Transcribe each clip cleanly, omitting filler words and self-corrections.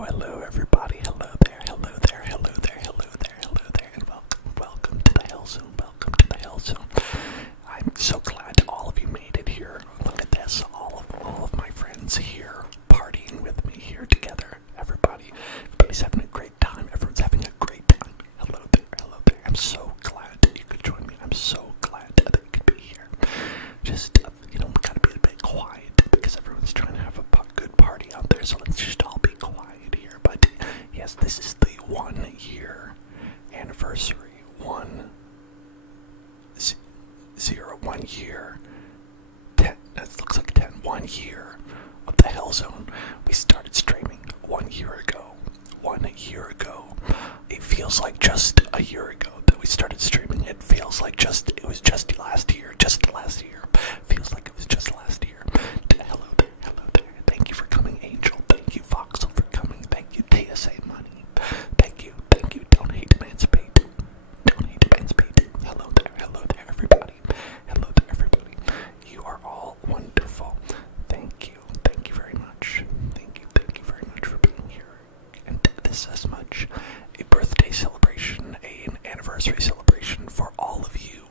hello, everybody. Hello there, hello there, hello there, hello there, hello there, and welcome to the Hell Zone. Welcome to the Hell Zone. I'm so glad all of you made it here. Look at this, all of my friends here, partying with me here together. Everybody's having a great time. Everyone's having a great time. Hello there, hello there. I'm so glad that you could join me. I'm so glad that you could be here. Just, we gotta be a bit quiet because everyone's trying to have a good party out there, so let's just all be quiet here. But yes, this is the 1 year anniversary. 1 year. 10, that looks like 10. 1 year of the Hell Zone. We started streaming 1 year ago. 1 year ago. It feels like just a year ago that we started streaming. It feels like it was just last year. Feels like it was just last year. Hello there, hello there. Thank you for coming, Angel. Thank you, Voxel, for coming. Thank you, TSA Money. Thank you. Don't hate Emancipate. Hello there, everybody. Hello there, everybody. You are all wonderful. Thank you very much. Thank you very much for being here. And this is as much a birthday celebration, an anniversary celebration for all of you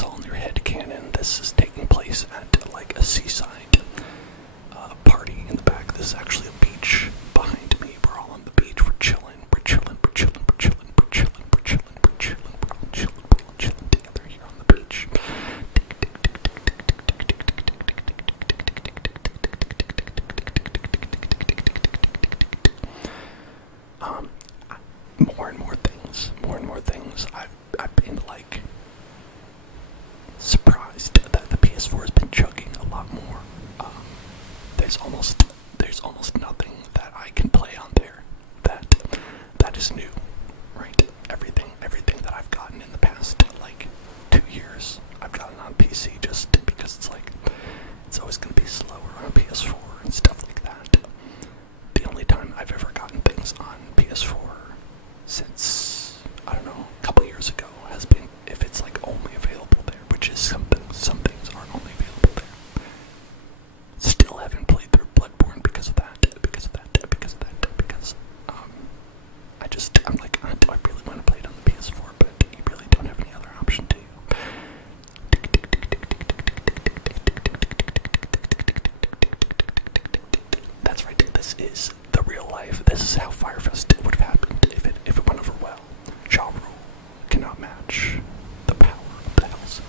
is all in your head canon. This is taking place at like a seaside party in the back. This is actually a beach behind me. We're all on the beach. We're chilling. We're chilling. We're chilling. We're chilling. We're chilling. We're chilling. We're chilling. We're all chilling. We're all chilling together here on the beach. More and more things. I've been like surprised that the PS4 has been chugging a lot more. There's almost nothing that I can play on there that is new, right? Everything that I've gotten in the past like 2 years, I've gotten on PC just because it's always going to be slower on PS4 and stuff like that. The only time I've ever gotten things on PS4 since, I don't know, a couple years ago has been if it's like only available there, which is some things aren't only available there. Still haven't played through Bloodborne because of that, because I'm like, do I really want to play it on the PS4, but you really don't have any other option, do you? That's right, this is the real life. This is how Firefest would have happened if it went over well. Ja Rule cannot match the power of the Hellzone.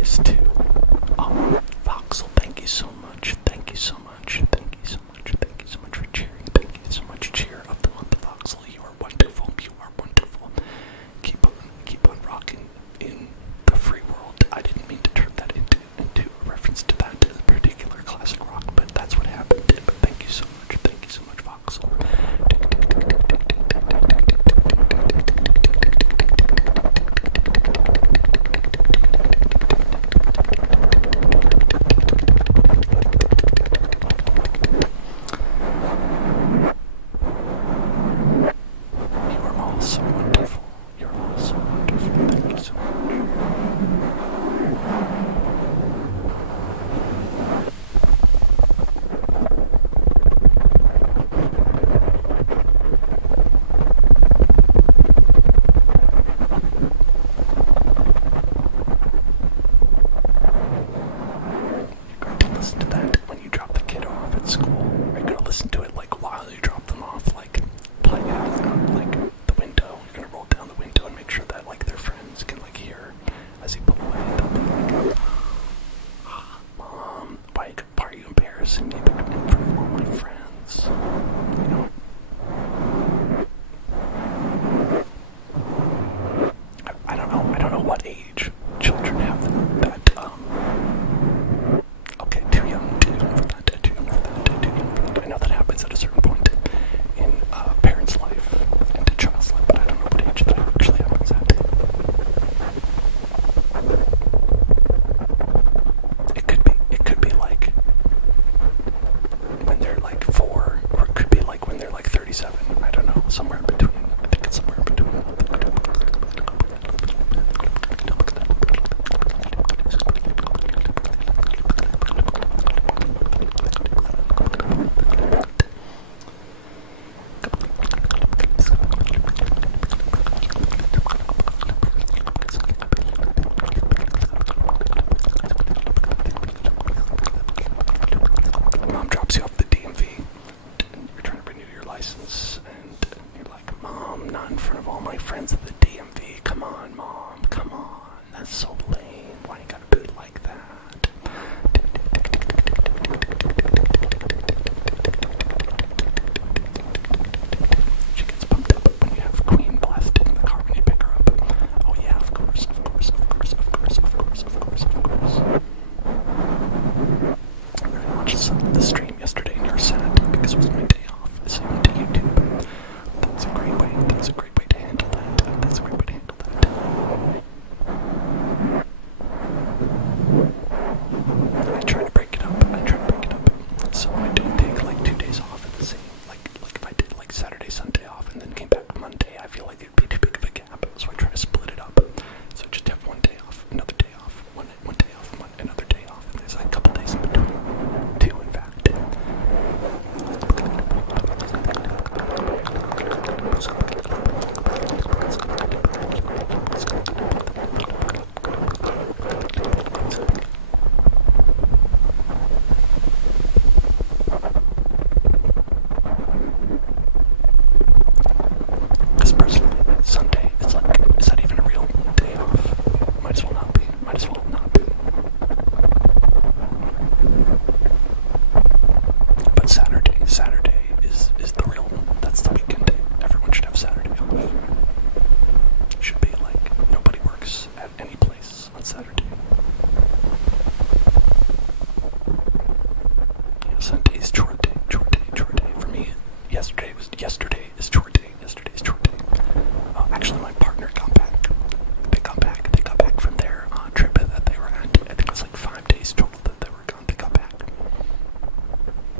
is too. Voxel, thank you so much. Thank you so much. Thank you so much. Thank you so much for cheering. Thank you so much. Cheer of the month, Voxel. You are wonderful. You are wonderful. Keep on rocking in the free world. I didn't mean to turn that into a reference to that particular classic rock, but that's what happened. But thank you so much. Thank you so much, Voxel. You are all so wonderful. You're all so wonderful. Thank you so much. You're going to listen to that when you drop the kid off at school. You're going to listen to it like while you drop them off, like playing it out like the window. You're going to roll down the window and make sure that like their friends can like hear as you pull away. They'll be like, Mom, why are you embarrassing me in front of all my friends? You know? I don't know what age children have that, okay, too young for that. I know that happens at a certain point in a parent's life and a child's life, but I don't know what age that actually happens at. It could be like when they're like 4, or it could be like when they're like 37. I don't know, somewhere in between. I think it's somewhere in between. Mom drops you off the DMV, and you're trying to renew your license, and you're like, Mom, not in front of all my friends at the DMV. Come on, Mom, come on. That's so lame. Why you gotta be like that? She gets pumped up when you have Queen blasting in the car when you pick her up. Oh yeah, of course. I watched the stream yesterday and you're sad because it was my day off. So I went to YouTube. That's a great way to handle that. That's a great way to handle that. I try to break it up. So I don't take like 2 days off at the same. Like if I did like Saturday, Sunday off and then came back Monday, I feel like it'd be too big of a gap. So I try to split it up. So just have 1 day off, another day off, one day off, another day off, and there's like a couple days in between. 2, in fact. Because personally, Sunday, it's like, is that even a real day off? Might as well not be. But Saturday is the real one. That's the weekend day. Everyone should have Saturday off. Should be like, nobody works at any place on Saturday. Yeah, Sunday is chore day. For me, yesterday is chore day. Actually, my partner got back. They got back from their trip that they were at. I think it was like 5 days total that they were gone. They got back.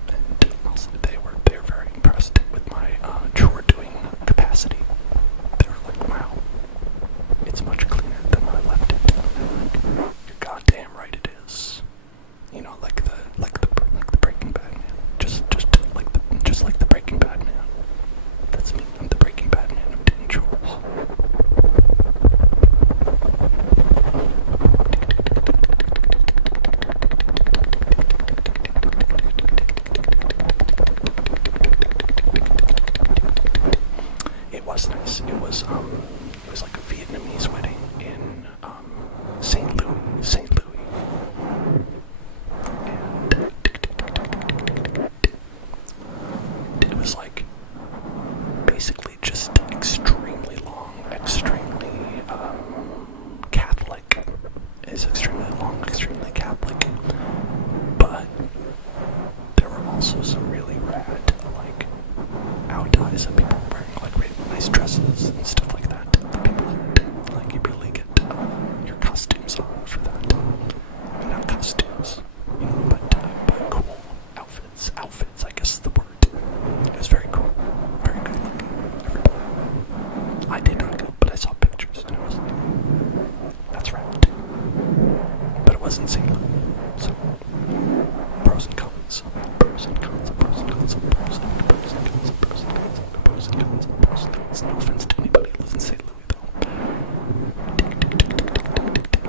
And also, they were very impressed with my chore doing capacity. They were like, wow, it's much cleaner than when I left it. And I'm like, you're goddamn right it is. You know, like the Breaking Bad man. Just like the Breaking Bad man. That's me. I'm the Breaking Bad man of doing chores. was in St. Louis. So, pros and cons. Pros and cons. Pros and cons. Pros and cons. Pros and cons. Pros and cons. Pros and cons. Pros and cons. No offense to anybody who lives in St. Louis, though.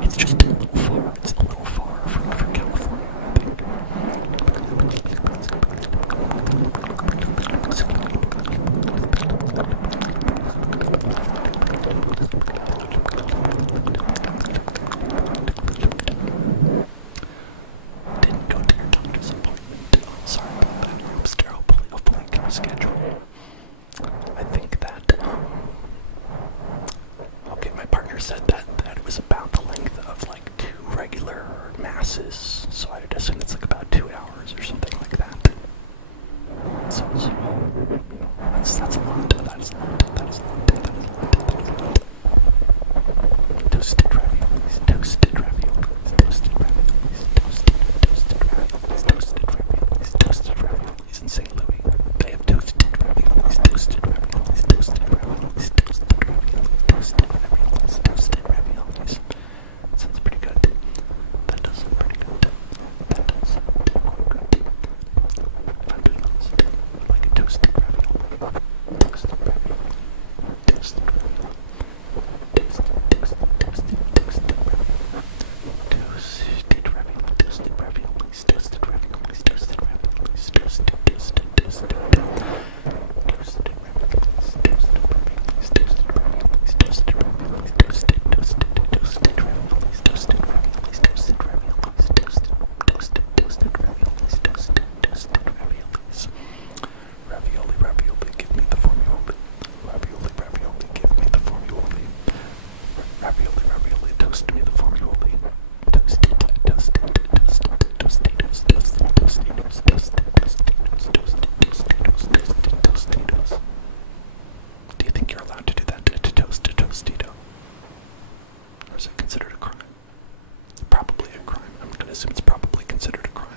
It's just a little far. It's a little far for California, I think. Didn't go to your doctor's appointment. Oh, sorry about that. Hopefully I can reschedule. I think that, okay, my partner said that it was about the length of like 2 regular masses, so I would assume it's like about 2 hours or something like that. So you know, that's a lot. That is a lot. That is a lot. That is a lot. That is a lot. Toasted raviolis. Toasted raviolis. Toasted raviolis. Toasted raviolis. Toasted raviolis. Toasted raviolis in St. Louis. They have toasted raviolis. Toasted raviolis. Toasted raviolis. Toasted raviolis. Toasted raviolis. Toasted raviolis. Sounds pretty good. That does sound pretty good. That does sound quite good. If I'm being honest, I like a toasted ravioli. Toasted ravioli. Toasted ravioli. Toasted ravioli. Toasted ravioli. Toasted raviolis. Toasted raviolis. Toasted raviolis. Toasted raviolis. Toasted ravioli, ravioli, give me the formula. Ravioli, ravioli, give me the formula. Ravioli, ravioli, toast me the formula. Toasted, toasted, toasted, toasted, toasted, toasted, toasted, toasted, toasted, toasted, toasted. Do you think you're allowed to do that to toast a Tostito? Or is it considered a crime? Probably a crime. I'm gonna assume it's probably considered a crime.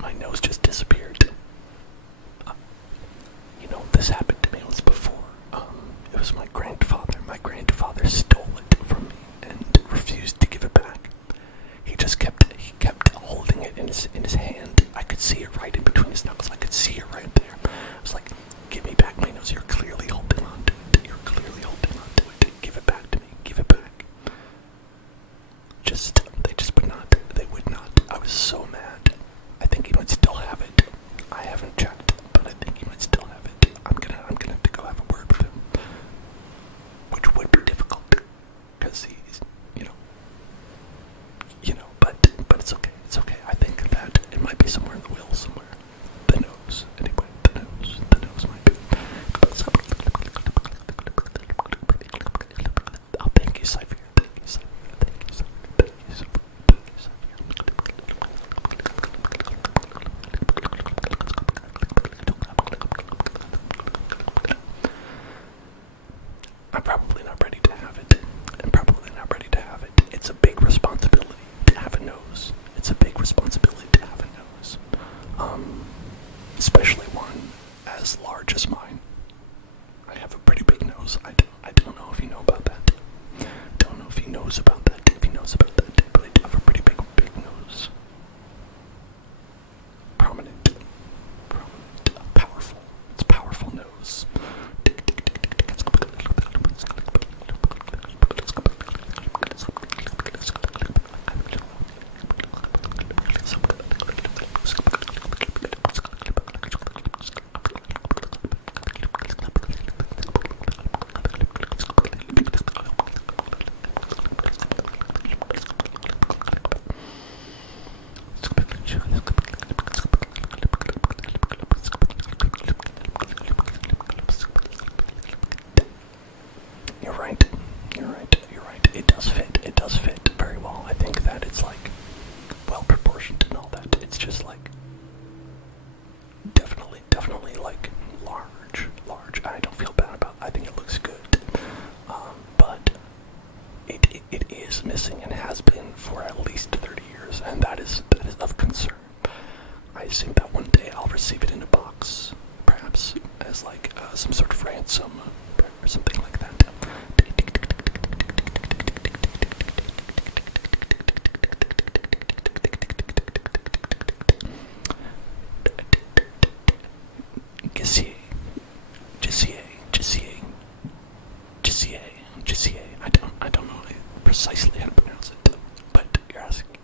My nose just disappeared. You know, this happened to me once before. It was my grandfather. My grandfather stole it from me and refused to give it back. He kept holding it in his hand. I could see it right in between his knuckles. I could see it right there. I was like, give me back my nose. You're clearly holding on to it. You're clearly holding on to it. Give it back to me. Give it back. They just would not. They would not. I was so mad. I think he might still have it. I haven't checked, but I think he might still have it. I'm gonna have to go have a word with him. Which would be difficult. Because he's, but it's okay. It's okay. I think that it might be somewhere in the will somewhere. The nose. Anyway, the nose might be. Oh, thank you, Cypher. Thank you, Cypher. Thank you, Cypher. Thank you, Cypher. Thank you, Cypher. I'm probably not ready to have it. I'm probably not ready to have it. It's a big responsibility to have a nose. It's a big responsibility to have a nose. Especially one as large as mine. I have a pretty big nose. I don't know if you know about that. Don't know if he knows about that. If he knows about that, but I do have a pretty big nose. Prominent, powerful. It's a powerful nose. definitely like large. I don't feel bad about it. I think it looks good. But it is missing and has been for at least 30 years, and that is of concern. I assume that one day I'll receive it in a box, perhaps as like some sort of ransom or something like that. Gissier. I don't know precisely how to pronounce it, but you're asking.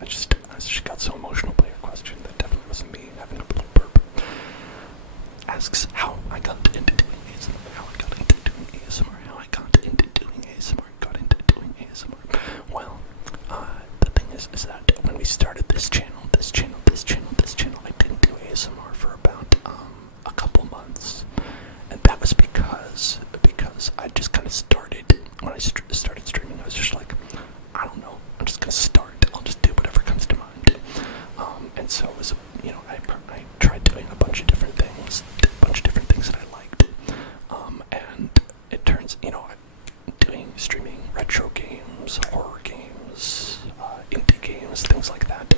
I just got so emotional by your question. That definitely wasn't me having a little burp. Asks how I got into doing ASMR. How I got into doing ASMR. How I got into doing ASMR. Got into doing ASMR. Well, the thing is that when we started this channel, I didn't do ASMR for about a couple months, and that was because I just kind of started when I started streaming. I was just like, I don't know, I'm just gonna start. I'll just do whatever comes to mind. And so it was, I tried doing a bunch of different things, that I liked. And it turns, doing streaming retro games, horror games, indie games, things like that.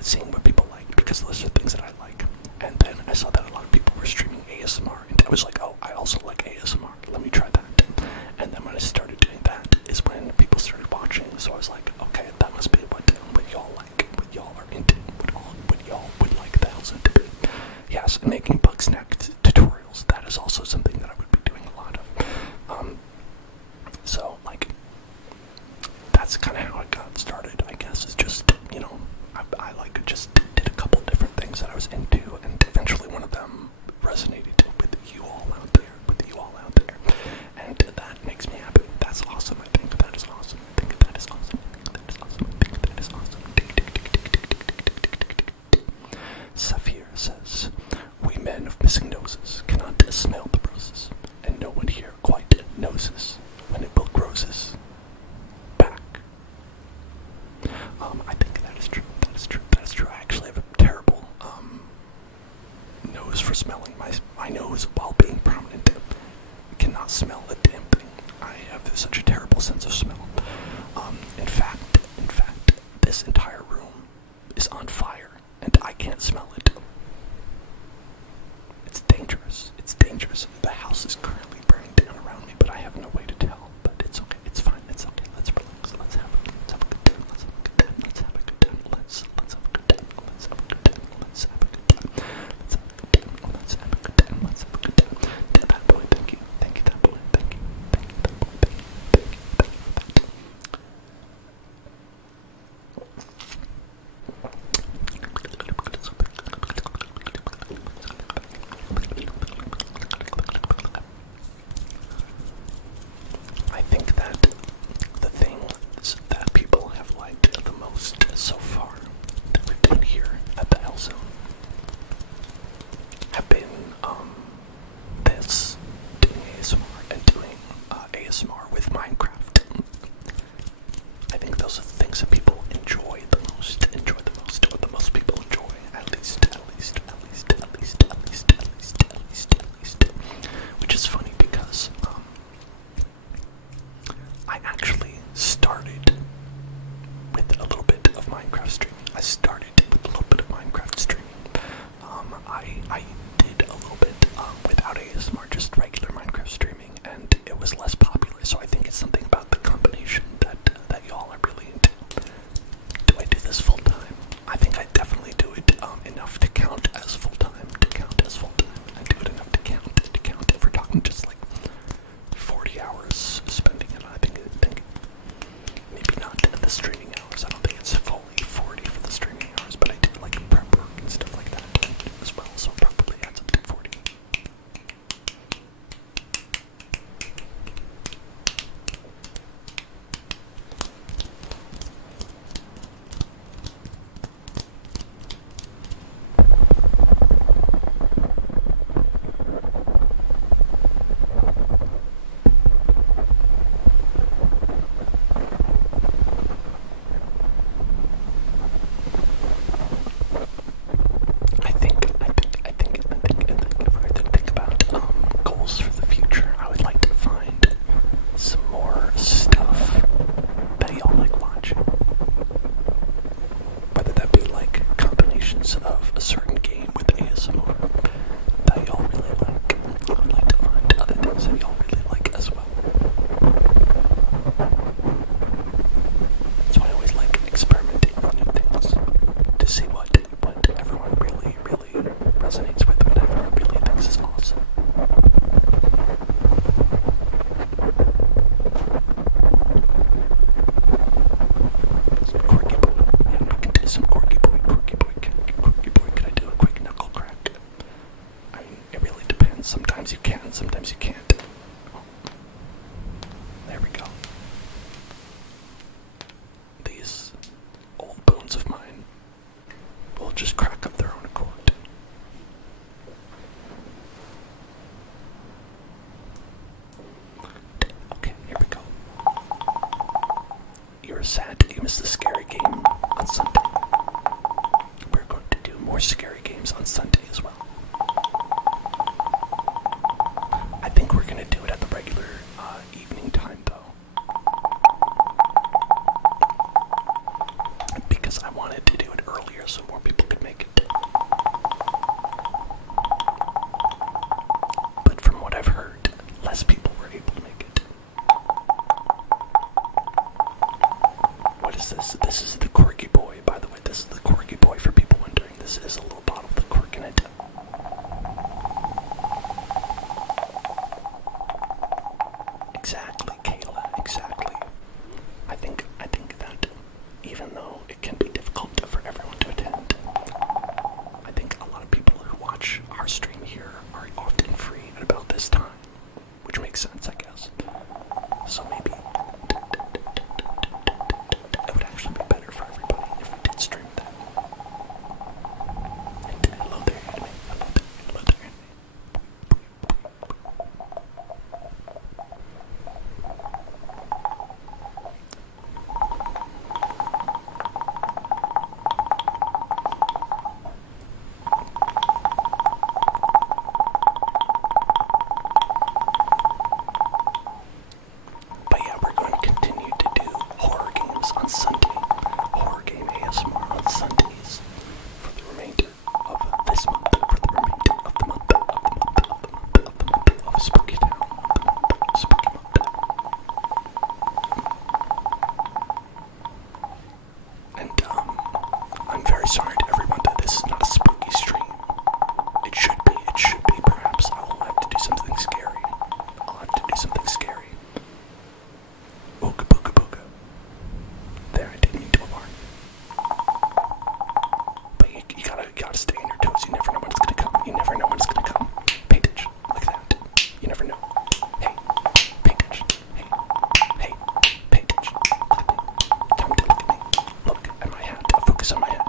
Seeing what people like, because those are things that I like. And then I saw that a lot of people were streaming ASMR, and I was like, oh, I also like ASMR. Let me try that. And then when I started doing that is when people started watching. So I was like, okay, that must be what y'all like, what y'all are into, what y'all would like the house to be. Yes, and making Bugsnax tutorials. That is also something that I would be doing a lot of. So like, that's kind of how it got started. I guess it's just I like just did a couple different things that I was into, and eventually one of them resonated with you all out there, and that makes me happy. That's awesome. I think that is awesome. Saphir says, we men of missing noses cannot smell the roses, and no one here quite noses when it will grows back. I think that is true. I actually have a terrible nose for smelling. My nose, while being prominent, cannot smell a damn thing. I have such a terrible sense of smell. In fact, this entire room is on fire, and I can't smell it. It's dangerous. The house is currently burning down around me, but I have no way to tell. But it's okay. It's fine. It's okay. Let's relax. Let's have a good time. Let's have a good time. Let's have a good time. Let's have a good time. Let's have a good time. Let's have a good time. Let's have a good time. Let's have a good time. That boy, thank you. Thank you, that boy. Thank you. Thank you, that boy. Thank you. Thank you. Thank you for that. versions of a certain game with ASMR that y'all really like. I'd like to find other things that y'all really like as well. So I always like experimenting with new things to see what everyone really resonates with, what everyone really thinks is awesome. Some quirky boy. Yeah, we can do some quirky boy. Can I do a quick knuckle crack? I mean, it really depends. Sometimes you can, sometimes you can't. Oh. There we go. These old bones of mine will just crack up their own accord. Okay, here we go. You're sad you missed the scary game on Sunday. We're going to do more scary games on Sunday as well. I think we're going to do it at the regular evening time though. Because I wanted to do it earlier so more people could make it. But from what I've heard, less people were able to make it. What is this? This is the Quirky Boy, by the way. This is the Quirky Boy for people wondering. This is a little bottle of the Quirk in it. Exactly, Kayla, exactly. I think that even though it can be difficult for everyone to attend, I think a lot of people who watch our stream here are often free at about this time, which makes sense, I guess. So maybe it would actually be better for everybody if we did stream that. And hello there, anime. Hello there, anime. But yeah, we're going to continue to do horror games on Sunday. Horror game ASMR on Sundays for the remainder of this month, for the remainder of the month, of Spooky Town, Spooky Month. And I'm very sorry to everyone that this is not a spooky stream. It should be, perhaps. I will have to do something scary. Ooga booga booga. There, I didn't mean to alarm. But you gotta stay on your toes. You never know when it's gonna come. Pay attention. Like that. You never know. Hey, pay attention. Hey, pay attention. Look at me. Come to look at me. Look at my hat. Focus on my hat.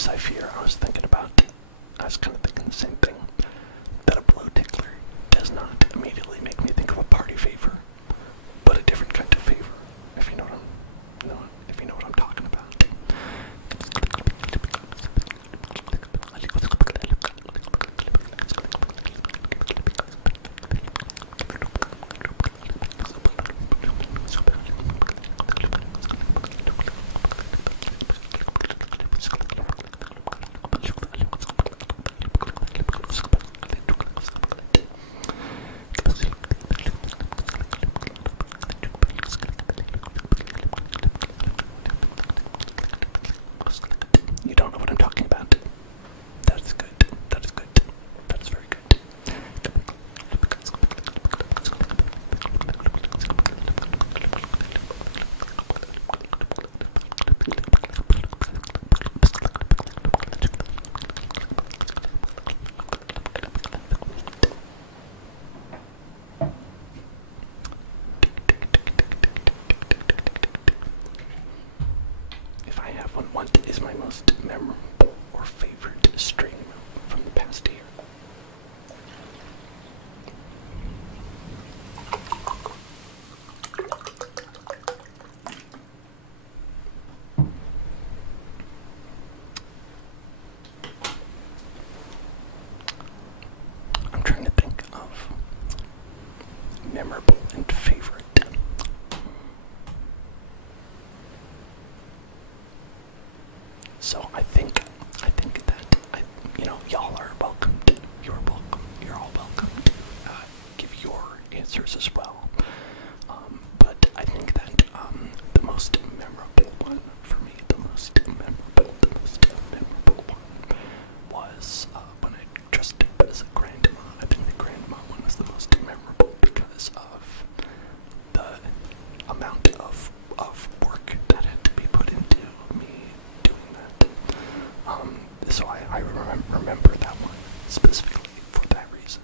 most I fear, I was kind of thinking the same thing, that a blow tickler does not immediately make me think of a party favor, but a different kind of favor, if you know what I'm talking about. You don't know what I'm talking about. That is good. That is good. That is very good. If I have one, what is my most memorable or favorite stream from the past year? I'm trying to think of memorable and favorite. So I think that y'all are welcome. You're welcome. You're all welcome to give your answers as well. But I think that the most memorable one for me, the most memorable one was when I dressed up as a grandma. I think the grandma one was the most memorable because of the amount of work that had to be put into me doing that. So I remember that one specifically for that reason.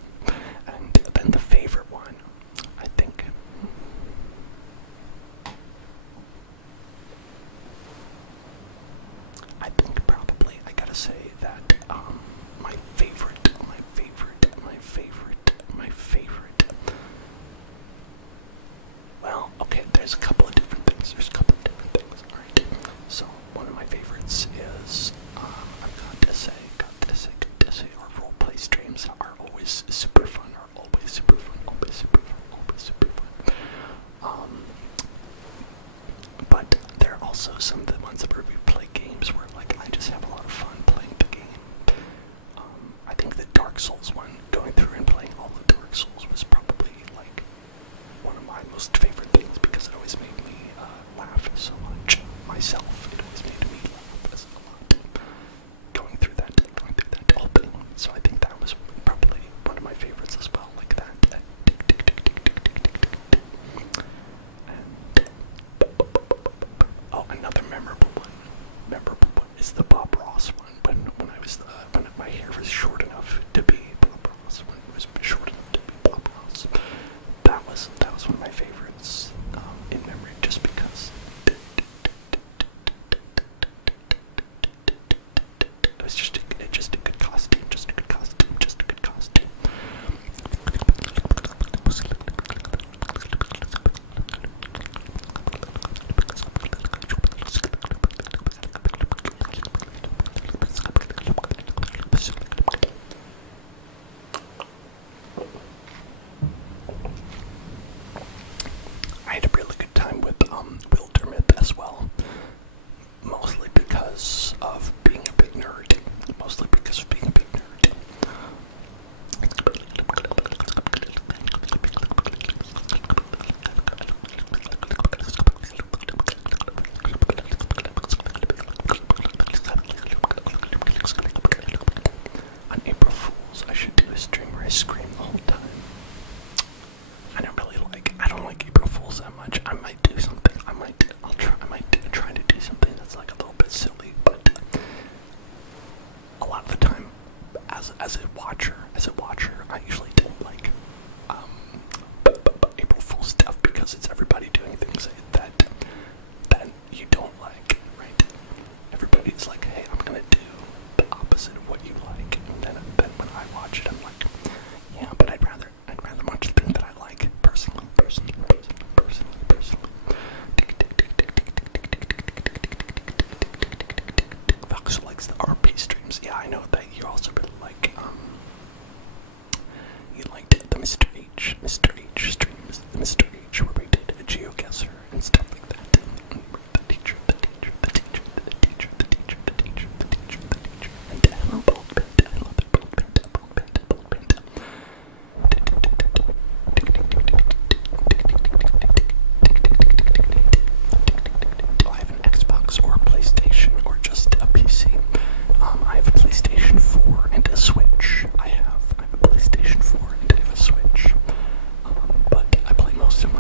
And then the favorite one, I think probably I gotta say that my favorite. Well, okay, there's a couple of different things. Alright. So one of my favorites is I've got to say, our roleplay streams are always super fun. But there are also some of the ones where we play games where like I just have a lot of fun playing the game. I think the Dark Souls one, going through and playing all the Dark Souls, was probably like one of my most favorite things because it always made me laugh so much myself. It always made me laugh a lot going through that whole thing. So I think that was probably one of my favorites as well, like that. And another memorable one is the Bob Ross one. When my hair was short enough to be Bob Ross. When it was short enough to be Bob Ross. That was one of my favorites in memory, just because it was just a good costume. I had a really good time with Wildermyth as well, mostly because of being a big nerd. On April Fools, I should do a stream where I scream the whole time. I don't like April Fools that much. I might do something. I might try to do something that's like a little bit silly, but a lot of the time, as a watcher, I usually don't like April Fool's stuff because it's everybody doing things that you don't like, right? Everybody's like, hey, I'm gonna do I know that you also really like, you liked the Mr. H streams, the Mr. H where we did a GeoGuessr and stuff like that. The teacher, and hello, do I have an Xbox or a PlayStation or just a PC? I have a PlayStation 4 and a Switch. I have a PlayStation 4 and I have a Switch. But I play most of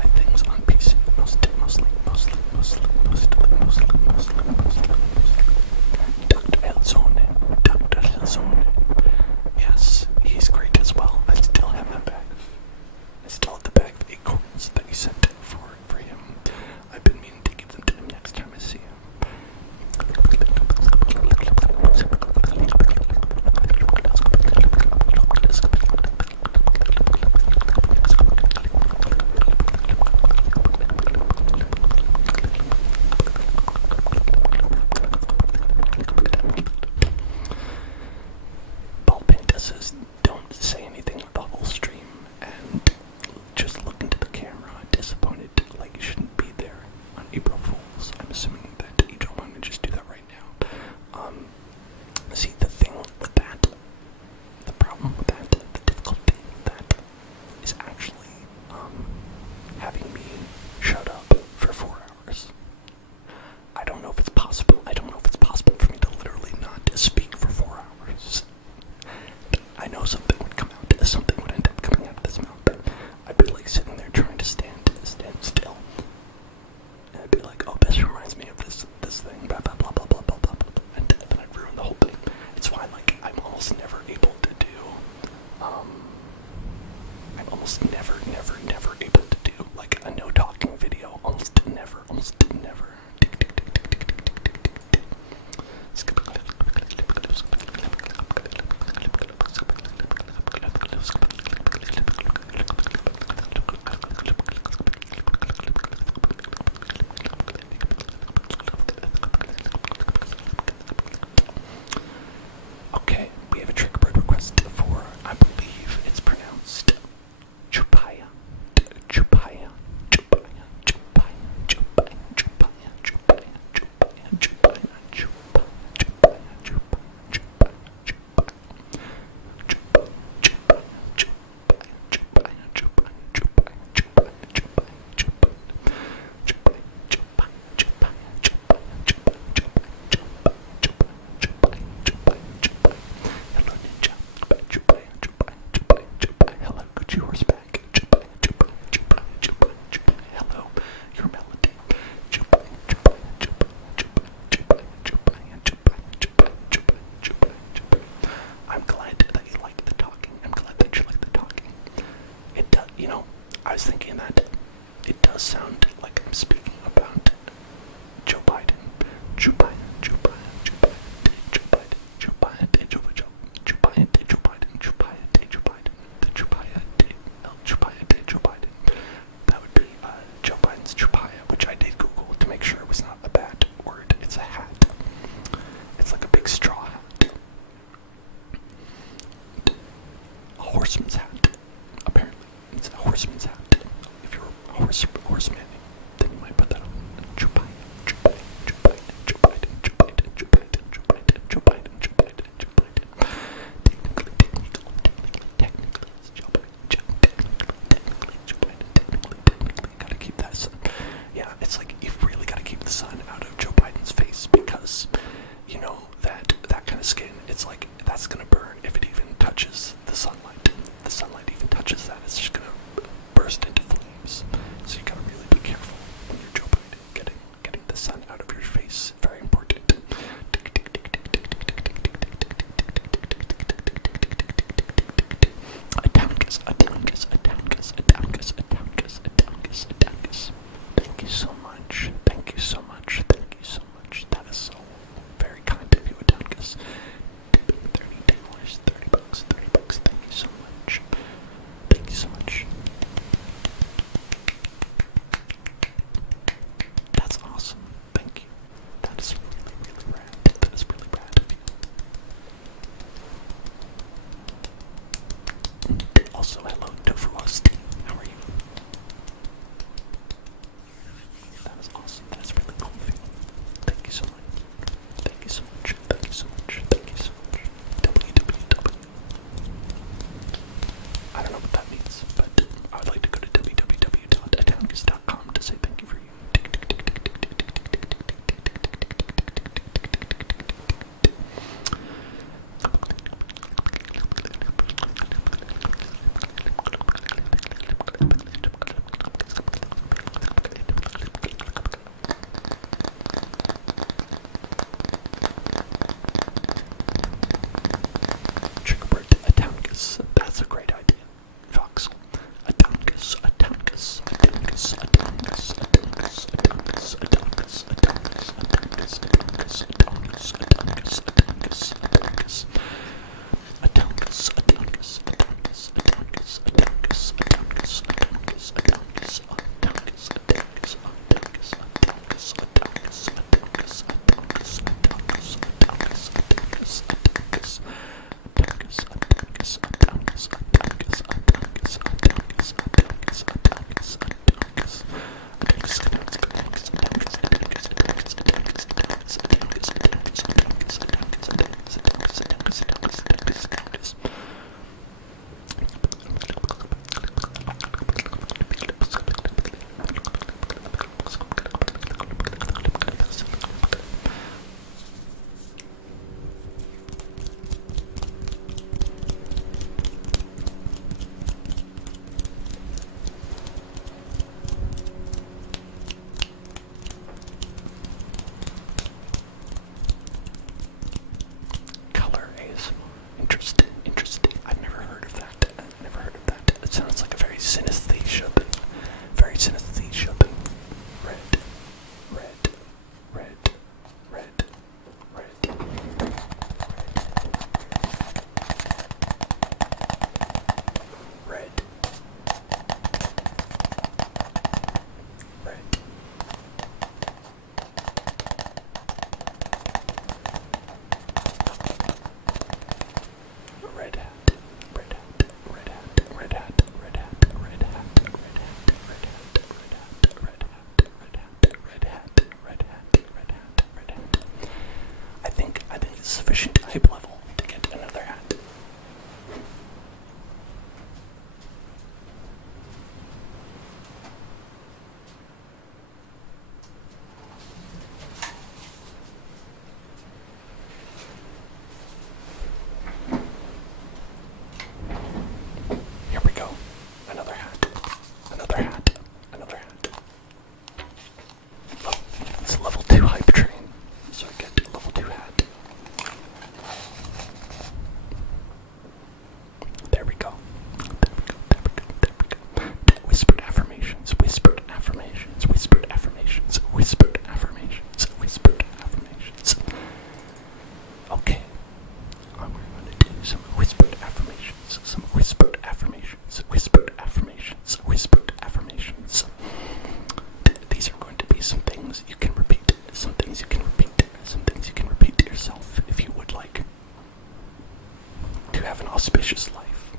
auspicious life,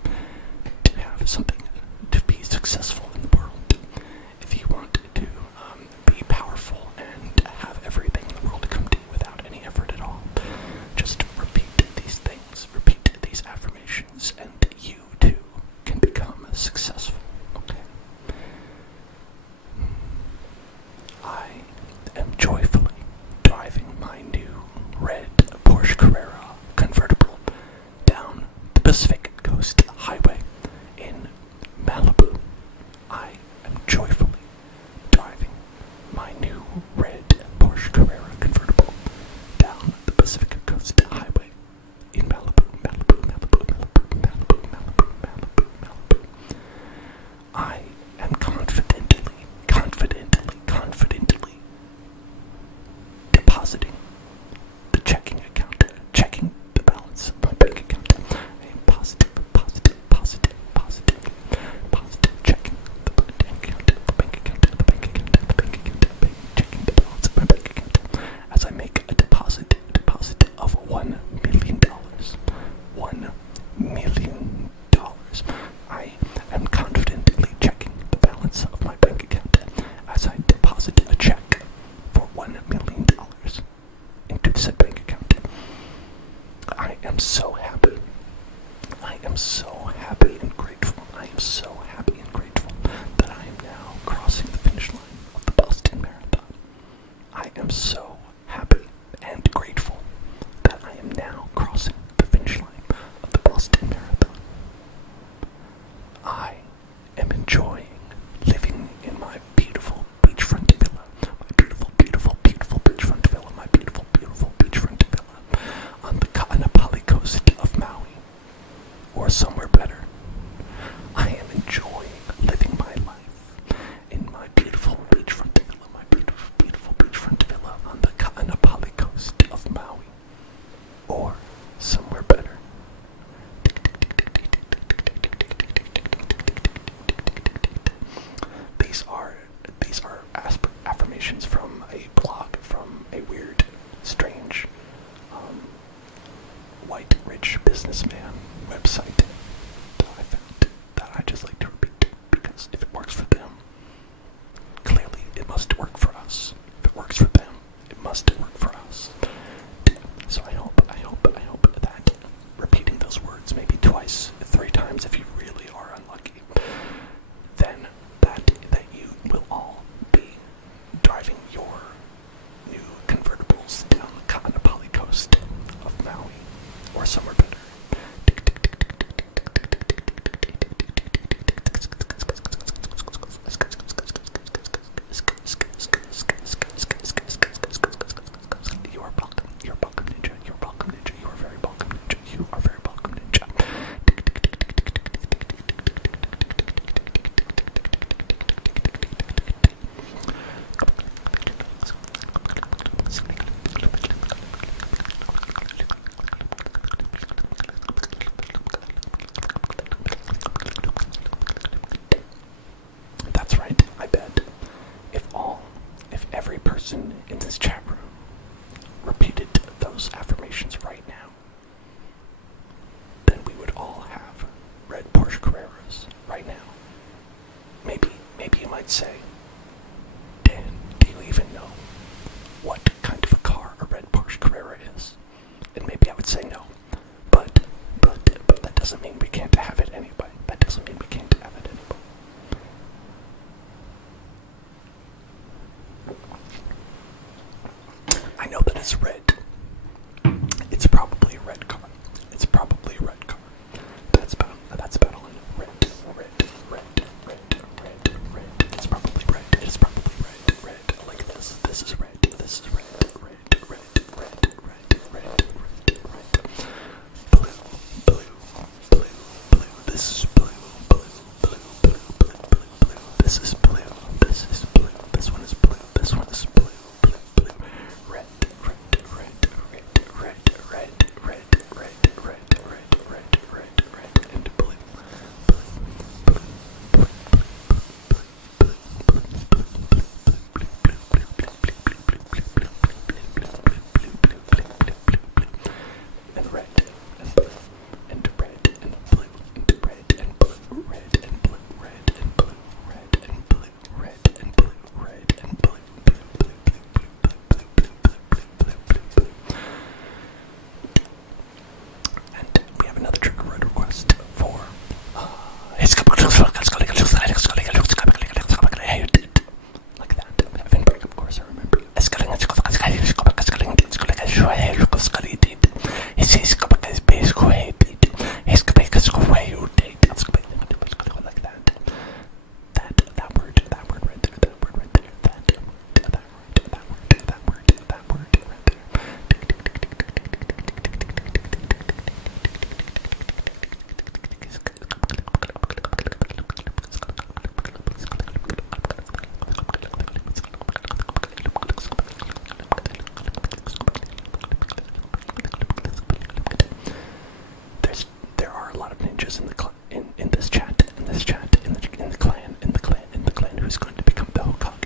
to have something, to be successful in the world. If you want to be powerful and have everything in the world come to you without any effort at all, just repeat these things, repeat these affirmations, and you too can become successful. Okay? I am joyfully driving my new red Porsche Carrera convertible down the Pacific Coast Highway in Malibu. I am joyfully driving my new red Porsche Carrera convertible down the Pacific Coast Highway in Malibu, Malibu, Malibu, Malibu, Malibu, Malibu, Malibu, Malibu. I am confidently depositing the checking account, checking the balance of my bank account. I am positively checking the bank account, checking the balance of my bank account as I make a deposit of $1 million. $1 million. I am confidently checking the balance of my bank account as I deposit a check for $1 million into said bank account. I am so happy. I am so happy and grateful. I am so happy and grateful that I am now crossing the finish line of the Boston Marathon. I am so happy and grateful that I am now crossing the finish line of the Boston Marathon. I am enjoying living in my beautiful beachfront villa, my beautiful beachfront villa, my beautiful beachfront villa on the Kaanapali coast of Maui, or somewhere better. I am enjoying living my life in my beautiful beachfront villa, my beautiful beachfront villa on the Kaanapali coast of Maui, or somewhere better. These are affirmations from a blog from a weird, strange, white rich businessman website that I found that I just like to repeat, because if it works for them, clearly it must work for us. If it works for them, it must work for us. So I hope that repeating those words maybe twice, 3 times if you really are unlucky, then that you will all be driving your new convertibles down the Kaanapali coast of Maui, or somewhere better. messages in the in this chat, in this chat, in the clan, who's going to become the Hokage?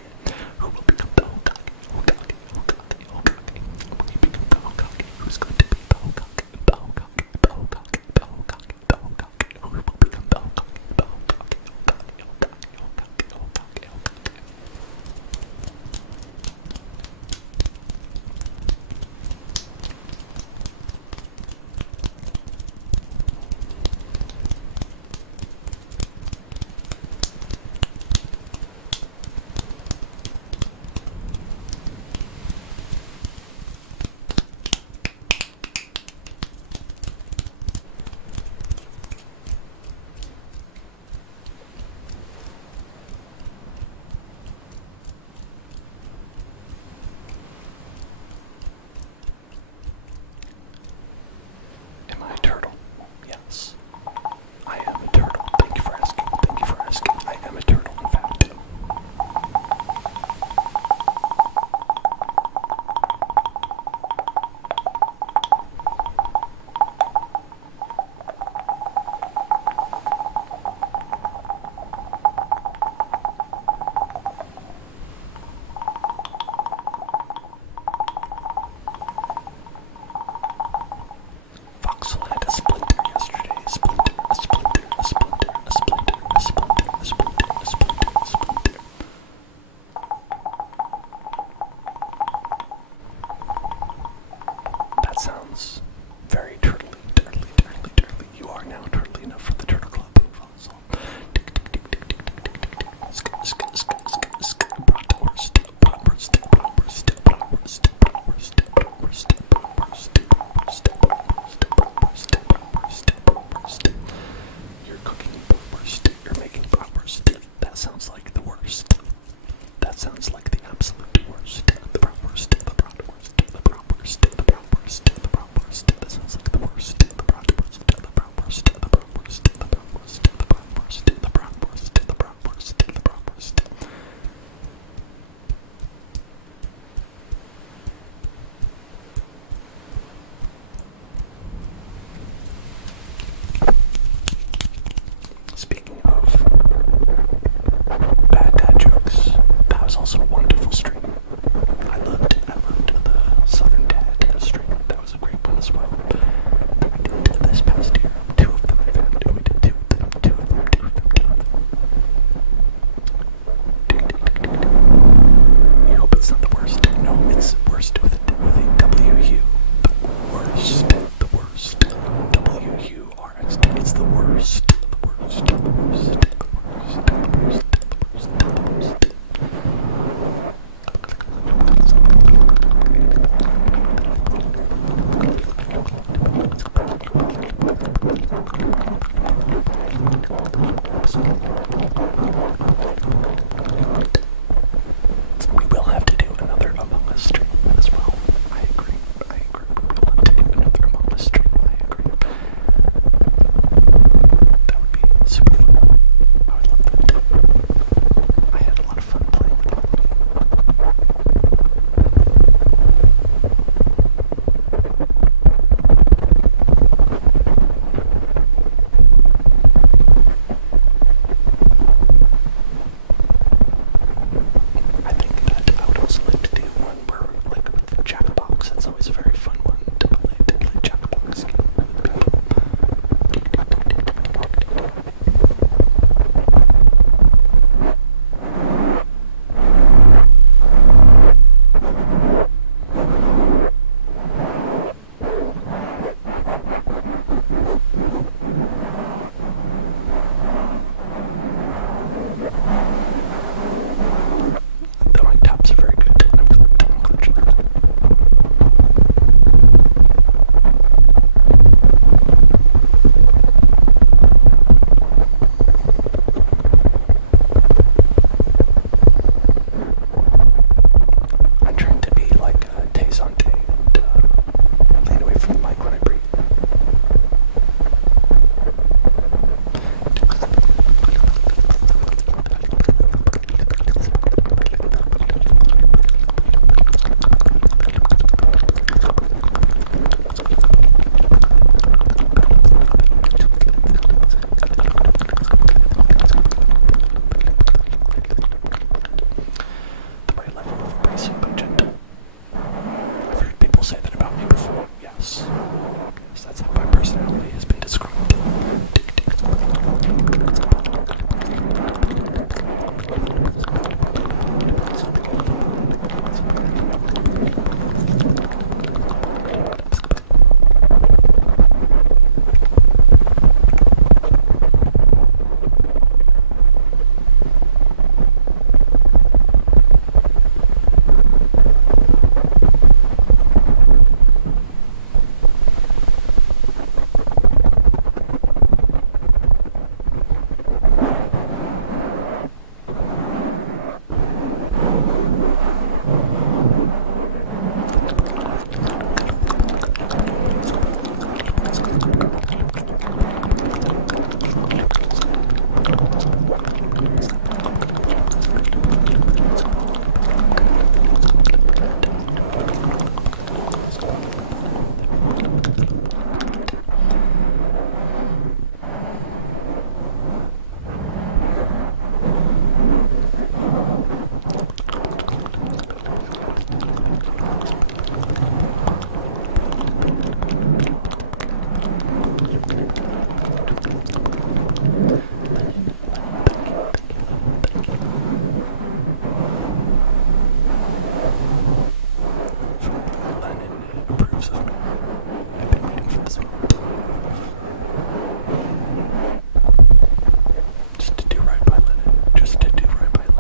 Who will become the Hokage? Hokage, Hokage, Hokage. Will he become the Hokage? Who's going to be the Hokage? The Hokage, the Hokage, the Hokage, the Hokage. Who will become the Hokage? The Hokage, Hokage, Hokage, Hokage, Hokage. Yes. Yes, that's how my personality has been described. Lennon approves of me. I've been waiting for this moment. Just to do right by Lennon. Just to do right by Lennon.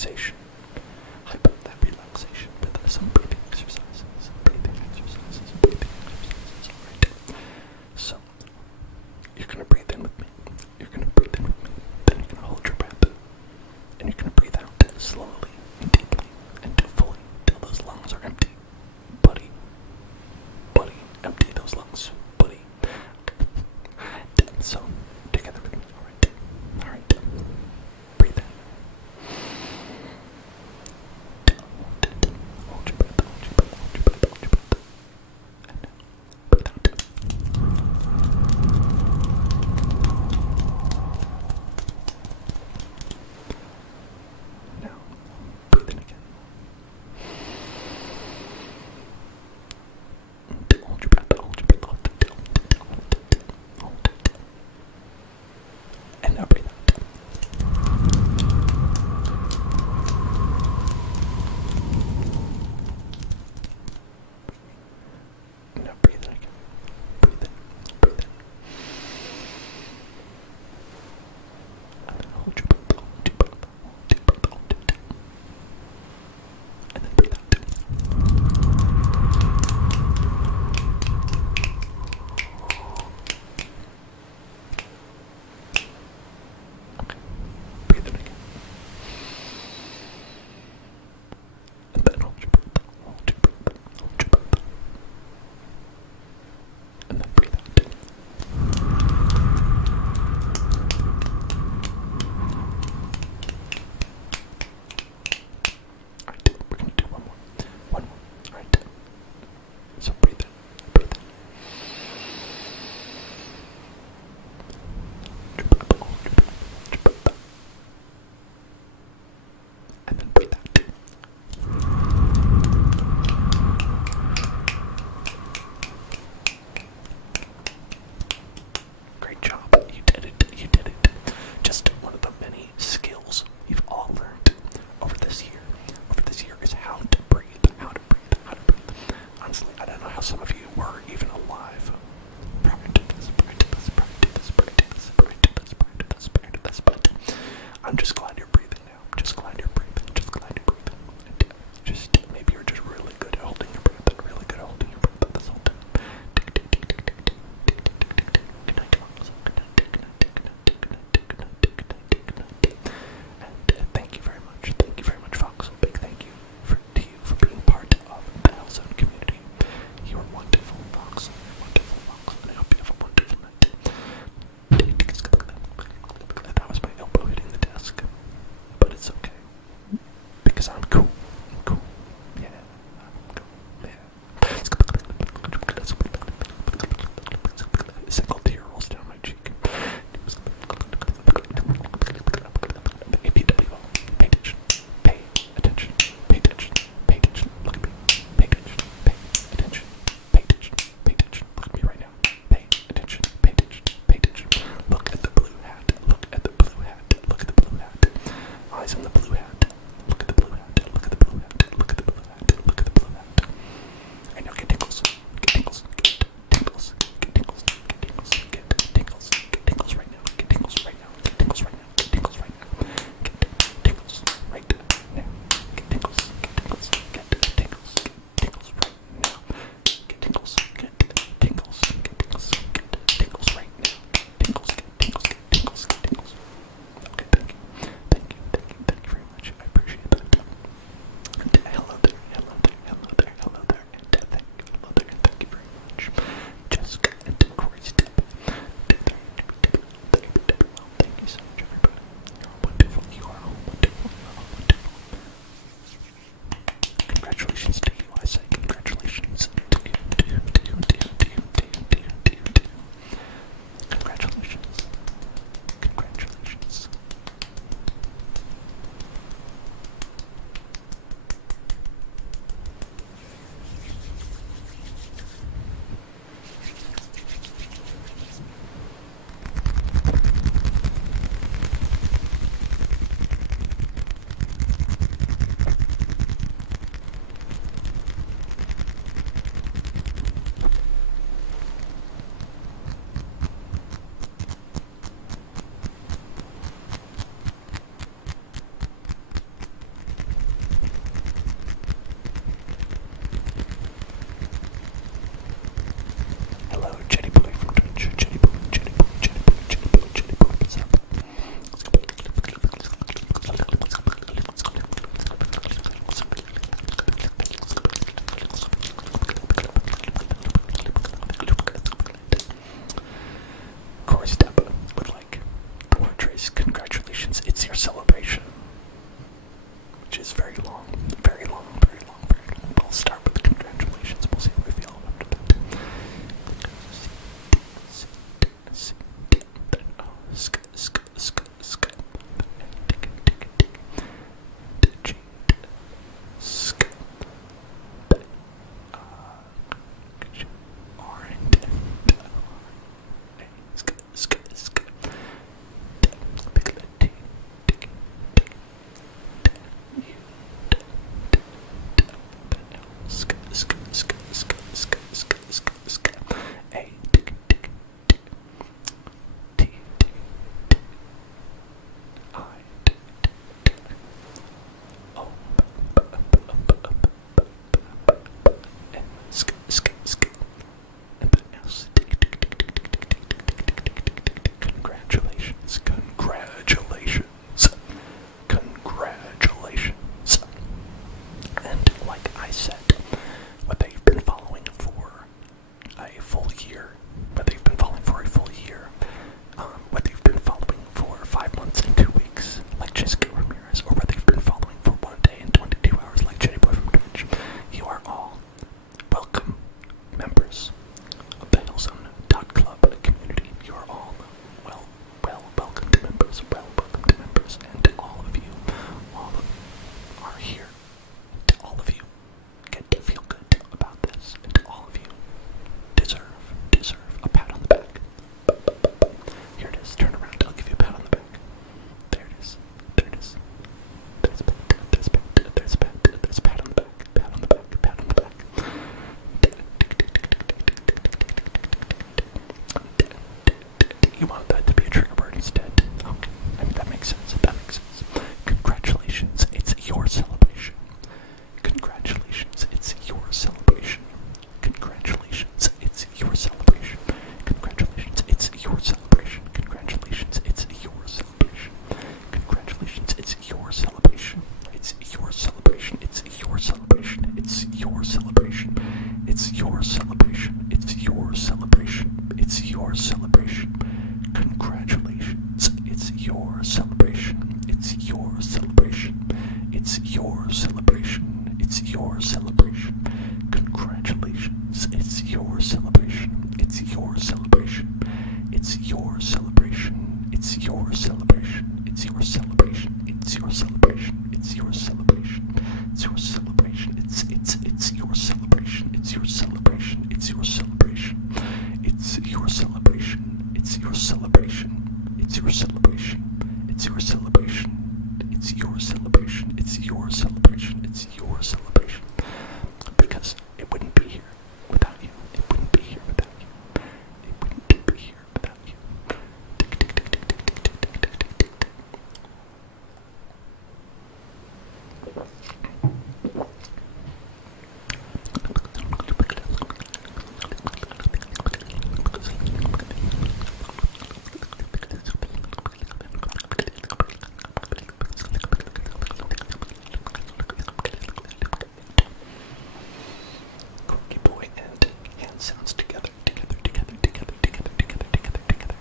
relaxation. How about that relaxation with some breathing exercises? Breathing exercises. Breathing exercises. Alright. So, you're gonna breathe in with me. You're gonna breathe in with me. Then you're gonna hold your breath. And you're gonna breathe out slowly and deeply and fully till those lungs are empty. Buddy. Buddy. Empty those lungs. Buddy. So, together with me. Alright. Alright. Breathe in. Hold your breath. Hold your breath. Hold your breath. Hold your breath. And breathe out. Now, breathe in again. Hold your breath. Hold your breath. Hold it. Hold it. And now breathe out. Now breathe in again. Breathe in. Breathe in. And then hold your breath. Hold your breath. Hold your breath. Hold it. And then breathe out. Okay. Breathe in again. And then hold your breath. Hold your breath. Hold your breath. And then breathe out. Alright, we're gonna do one more. One more. Alright. So breathe in. Breathe in. Hold your breath. Hold your breath. Hold your breath. And then breathe out. Great job. You did it. You did it. Just one of the many skills we've all learned over this year. Over this year is how to breathe. How to breathe. How to breathe. Honestly, I don't know how some of you were even alive prior to this, prior to this, prior to this, prior to this, prior to this, prior to this, prior to this, but I'm just glad you're breathing now. Just glad you're breathing. Just glad long, very long, very long, very long. I'll start with congratulations. We'll see how we feel after that. Congratulations, congratulations, congratulations. And like I said, what they've been following for a full year, what they've been following for a full year, what they've been following for 5 months and 2 weeks, like Jessica Ramirez, or what they've been following for 1 day and 22 hours, like Jenny Boy from Twitch. You are all welcome members of the Hellzone.club community. You are all welcome to members, welcome to members, and all of you are here. To all of you get to feel good about this, and all of you deserve a pat on the back. Here it is. Turn around. I'll give you a pat on the back. There it is. There it is. There's a pat. There's a pat. There's a pat. There's a pat on the back. Pat on the back. Pat on the back. You want that to be a trigger word instead? Okay. I mean, that makes sense. That makes sense. Congratulations. It's your celebration. Congratulations. It's your celebration. Congratulations. It's your celebration. Congratulations. It's your celebration. Congratulations. It's your celebration. Congratulations. It's your celebration. It's your celebration. It's your celebration. It's your celebration. It's your celebration. It's your celebration. It's your celebration. Congratulations. It's your celebration. It's your celebration. It's your celebration. It's your celebration. Congratulations. It's your celebration. It's your celebration. It's your celebration. It's your celebration. It's your celebration. It's your celebration. It's your celebration. It's your celebration. It's your celebration. It's your celebration. It's your celebration. It's your celebration. It's your celebration. It's your celebration. It's your celebration. It's your celebration. It's your celebration. It's your celebration. Because it wouldn't be here without you. It wouldn't be here without you. It wouldn't be here without you. Tick, tick, tick, tick, tick, tick, tick, tick, tick, tick. Cookie boy and hand sounds together, together, together, together, together, together, together, together.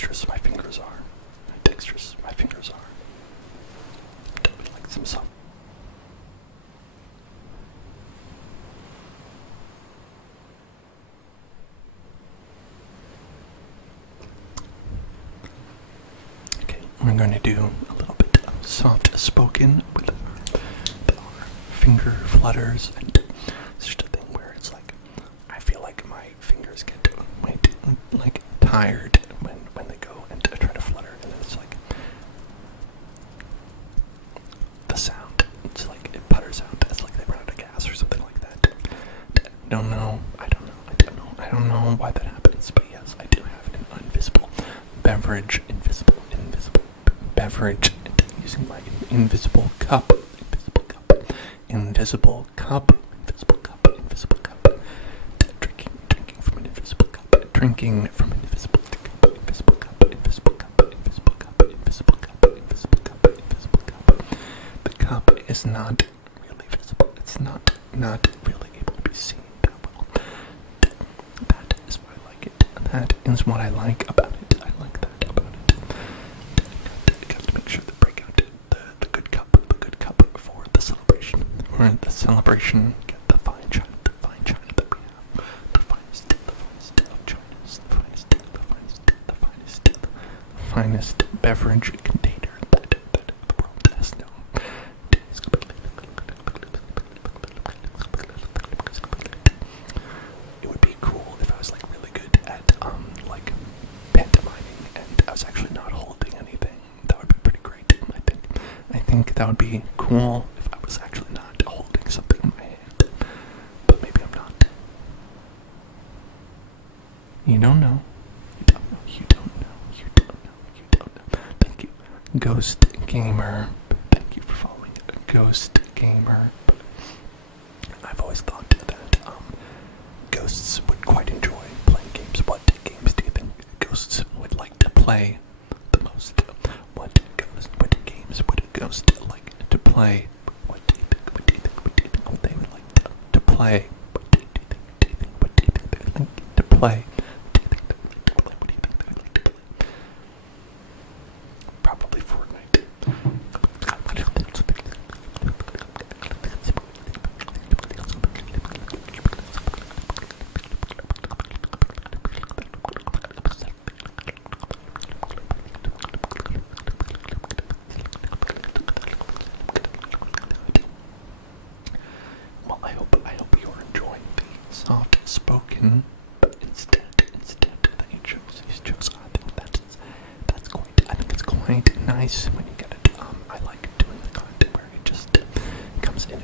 dexterous my fingers are. How dexterous my fingers are. Like some soft. Okay, we're going to do a little bit of soft spoken with our finger flutters, and it's just a thing where it's like I feel like my fingers get like tired when they go and try to flutter, and then it's like the sound. It's like it putters out. It's like they run out of gas or something like that. I don't know why that happens, but yes, I do have an invisible beverage, beverage, using my invisible cup, drinking from an invisible cup, drinking from an invisible cup, invisible cup, invisible cup, invisible cup, invisible cup, invisible cup, invisible cup. The cup is not really visible. It's not really able to be seen that well. That is why I like it. That is what I like about it. I like that about it. Got to make sure to break out the good cup for the celebration. For the celebration, get the fine china that we have. The finest of chinas, the finest beverage container that the world has known. It would be cool if I was like really good at like pantomiming and I was actually not holding anything. That would be pretty great, I think that would be cool if I was actually not holding something in my hand. But maybe I'm not. You don't know. You don't know. Thank you. Ghost Gamer. Thank you for following. Ghost Gamer. I've always thought that ghosts would quite enjoy playing games. What games do you think ghosts would like to play the most? What games would a ghost like to play? What do you think they would like to play? What do you think they would like to play? Probably Fortnite. Well, I hope you're enjoying the soft-spoken, but instead that you chose these shows. I think it's quite nice when you get it. I like doing the content where it just comes in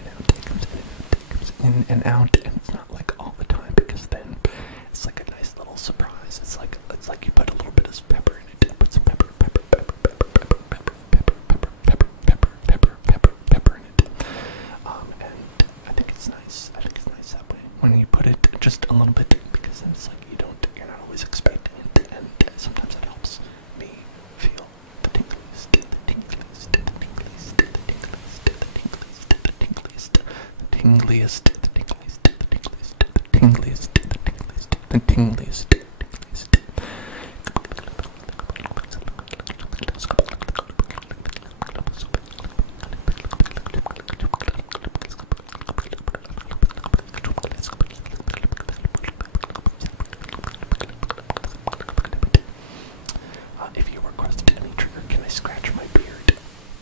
and out, and it's not like all the time, because then it's like a nice little surprise. It's like you put a little bit of pepper in it. Put some pepper in it. And I think it's nice. That way when you put it just a little bit, because then it's like you're not always expecting it, and sometimes it helps me feel the tingliest. If you requested any trigger, can I scratch my beard?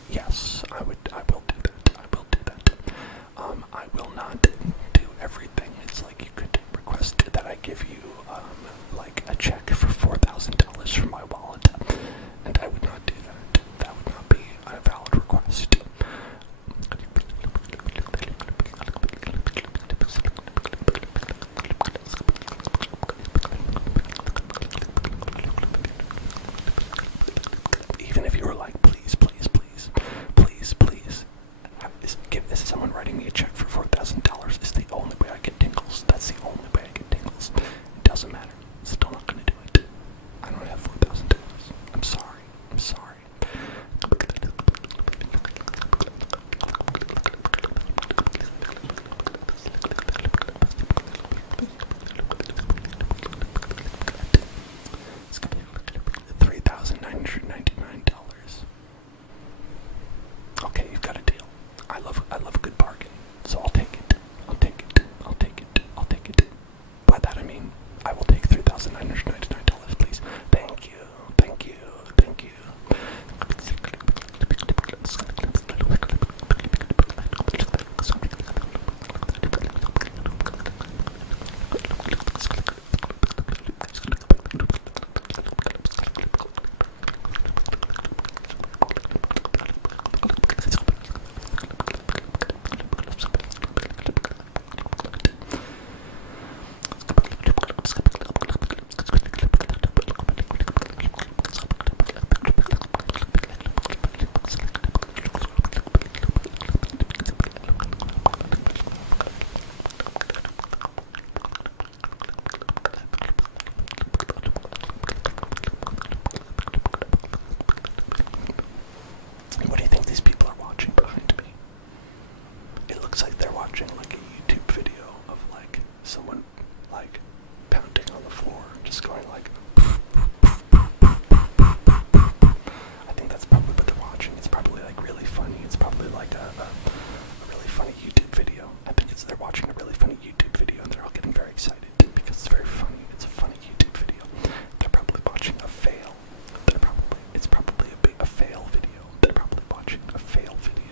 Yes, I will do that. I will not do everything. It's like you could request that I give you someone like pounding on the floor, just going like. I think that's probably what they're watching. It's probably like really funny. It's probably like a really funny YouTube video. I think they're watching a really funny YouTube video and they're all getting very excited because it's very funny. It's a funny YouTube video. They're probably watching a fail. It's probably a fail video. They're probably watching a fail video.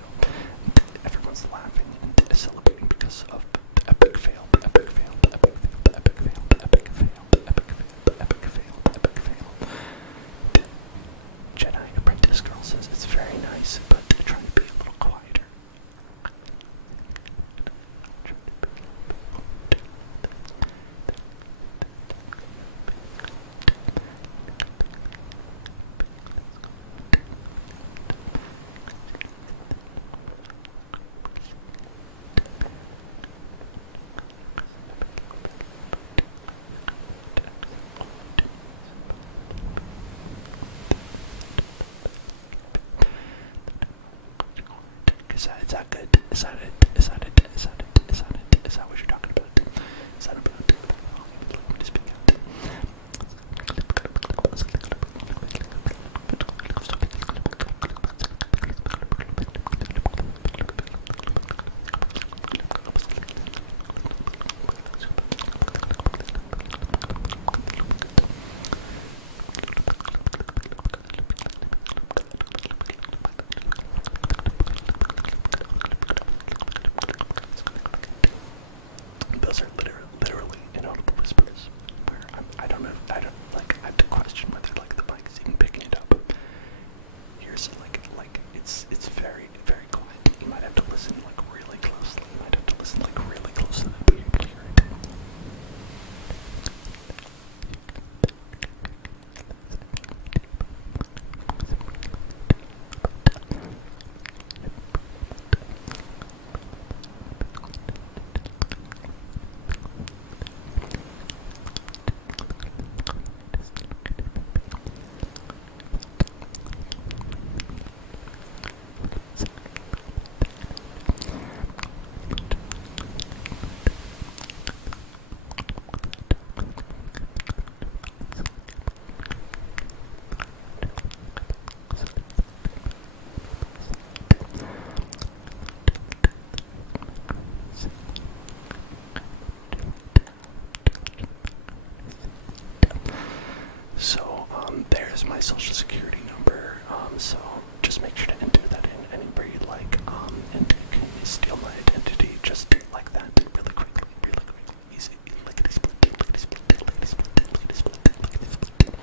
And everyone's laughing and celebrating because of the epic fail, the epic fail, the epic fail, the epic fail, the epic fail, the epic fail, the epic fail, the epic fail. Jedi Apprentice Girl says it's very nice, but trying to be a little quieter. Is that good? Is that it? Is that it? Is that it? Is that it? Is that what you're talking about? Is that about it? Let me speak out. Those are literally inaudible whispers. Where I don't like. I have to question whether like the mic is even picking it up. Here's like it's very very quiet. You might have to listen like really closely. You might have to listen like really closely to be able to hear it. So, there's my social security number, so just make sure to enter that in anywhere you like, and you can steal my identity just like that, really quickly, easy, lickety-split, lickety-split, lickety-split, lickety-split, lickety-split.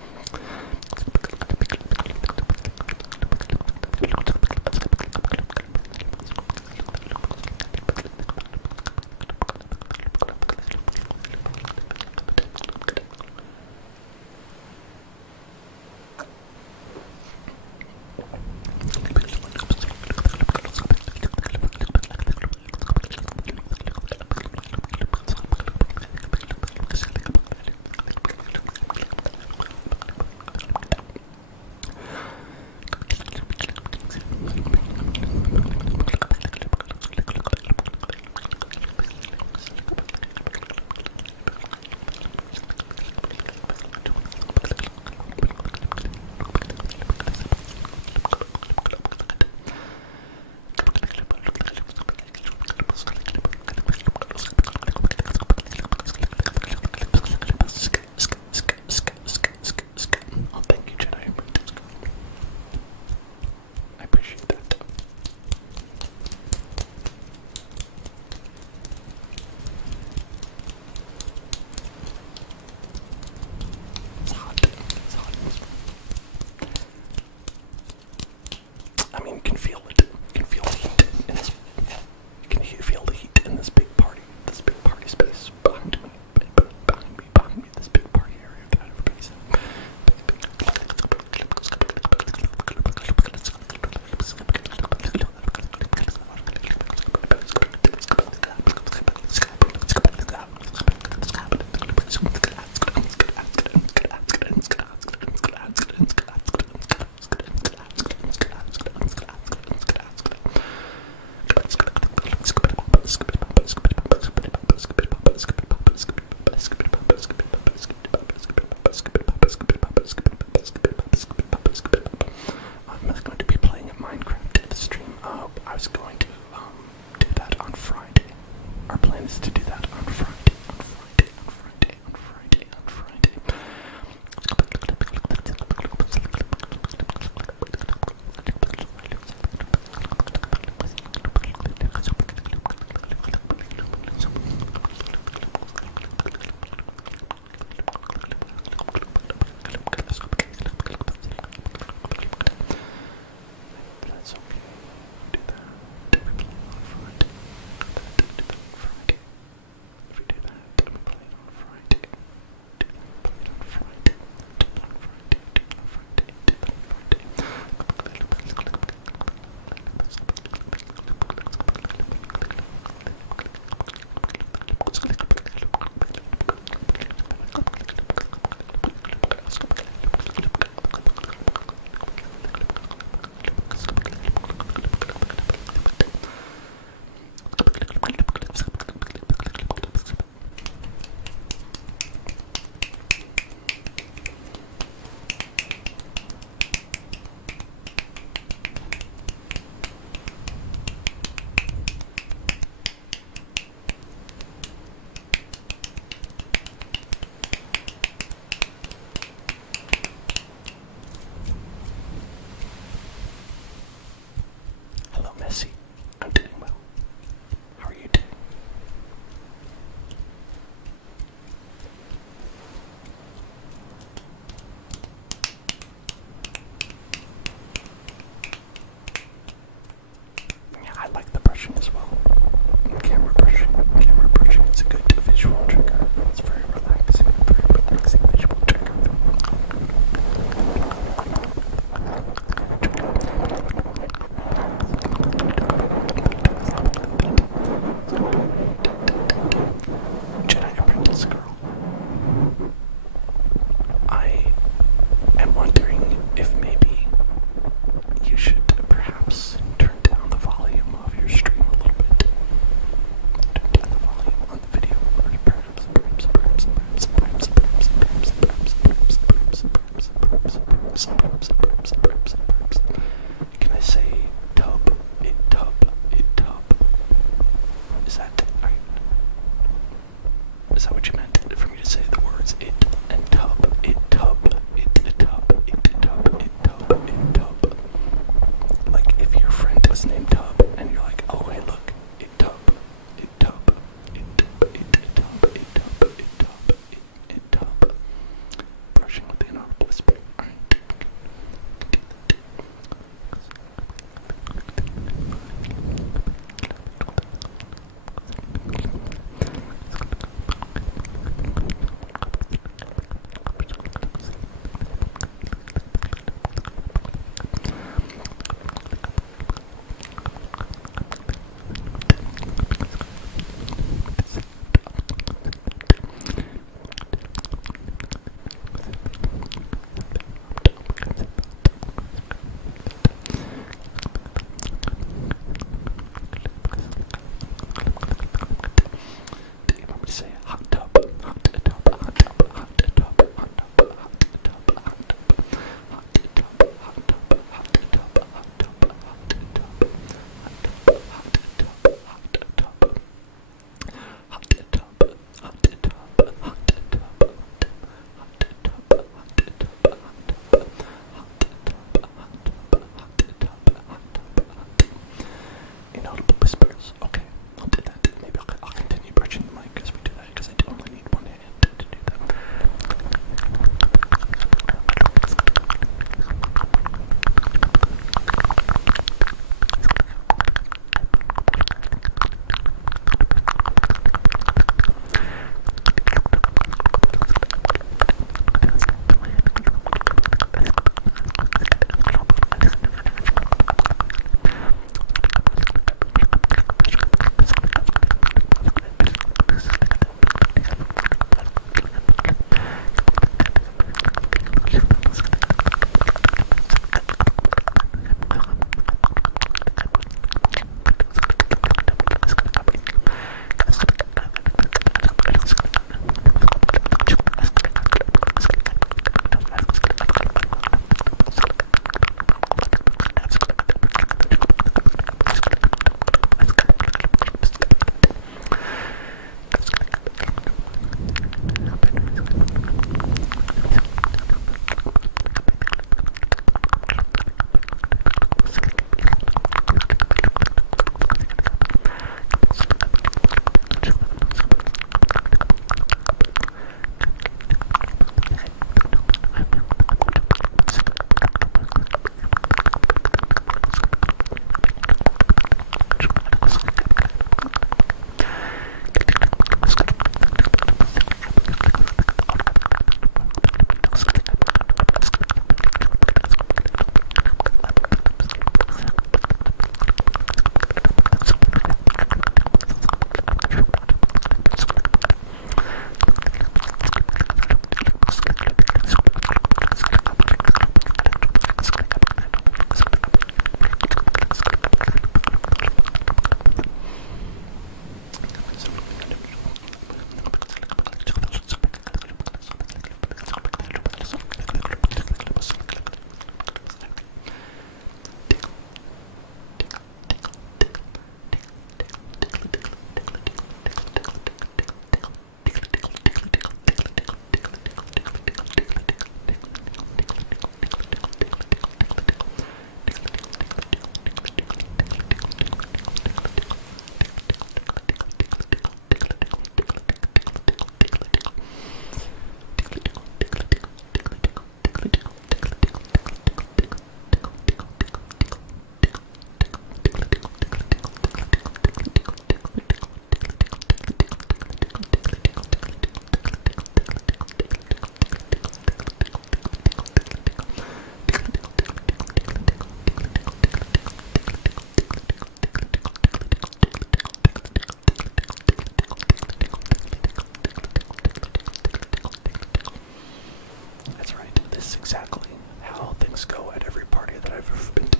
exactly how things go at every party that I've ever been to.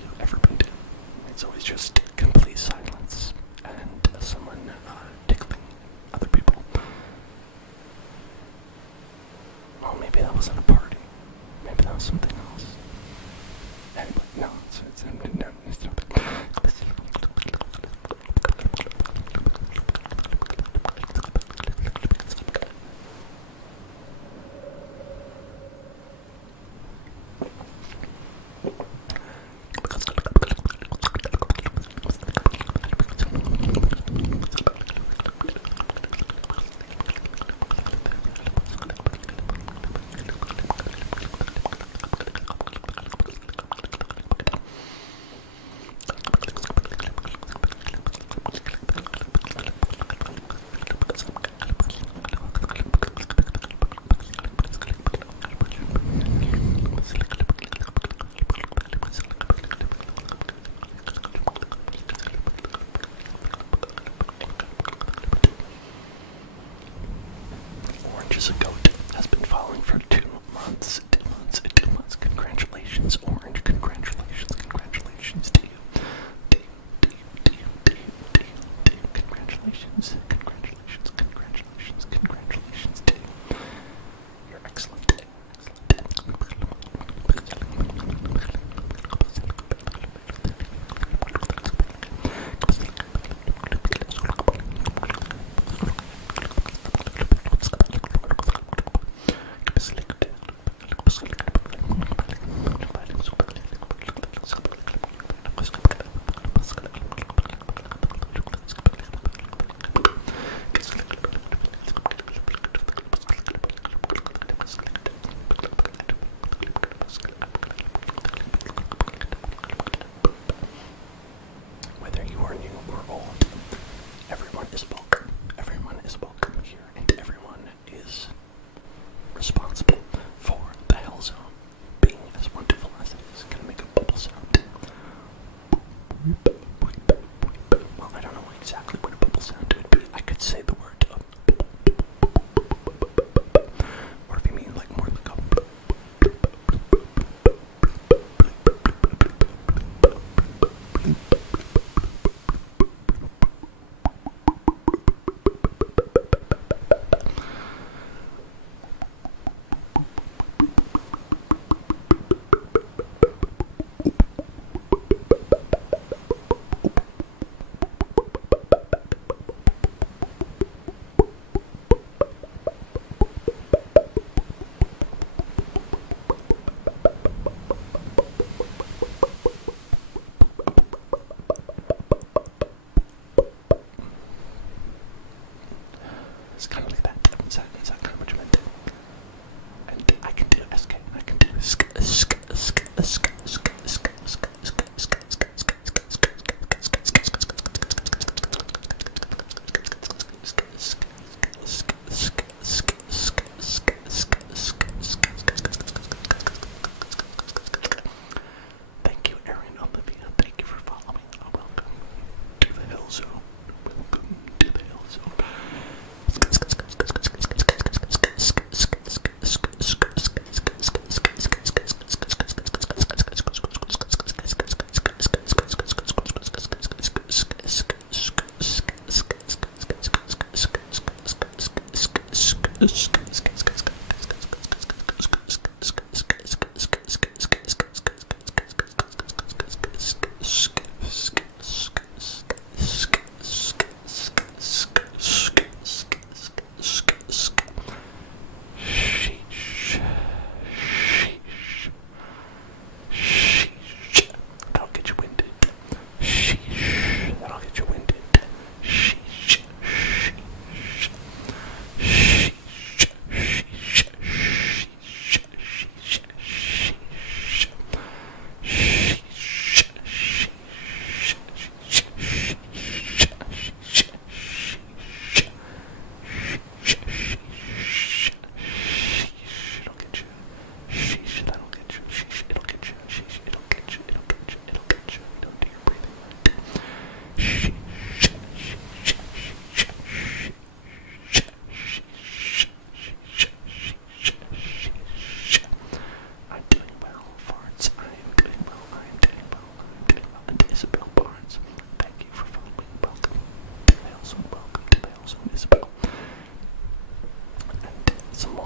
It's always just complete silence and someone tickling other people. Oh, maybe that wasn't a party. Maybe that was something else. Anyway, no, it's not.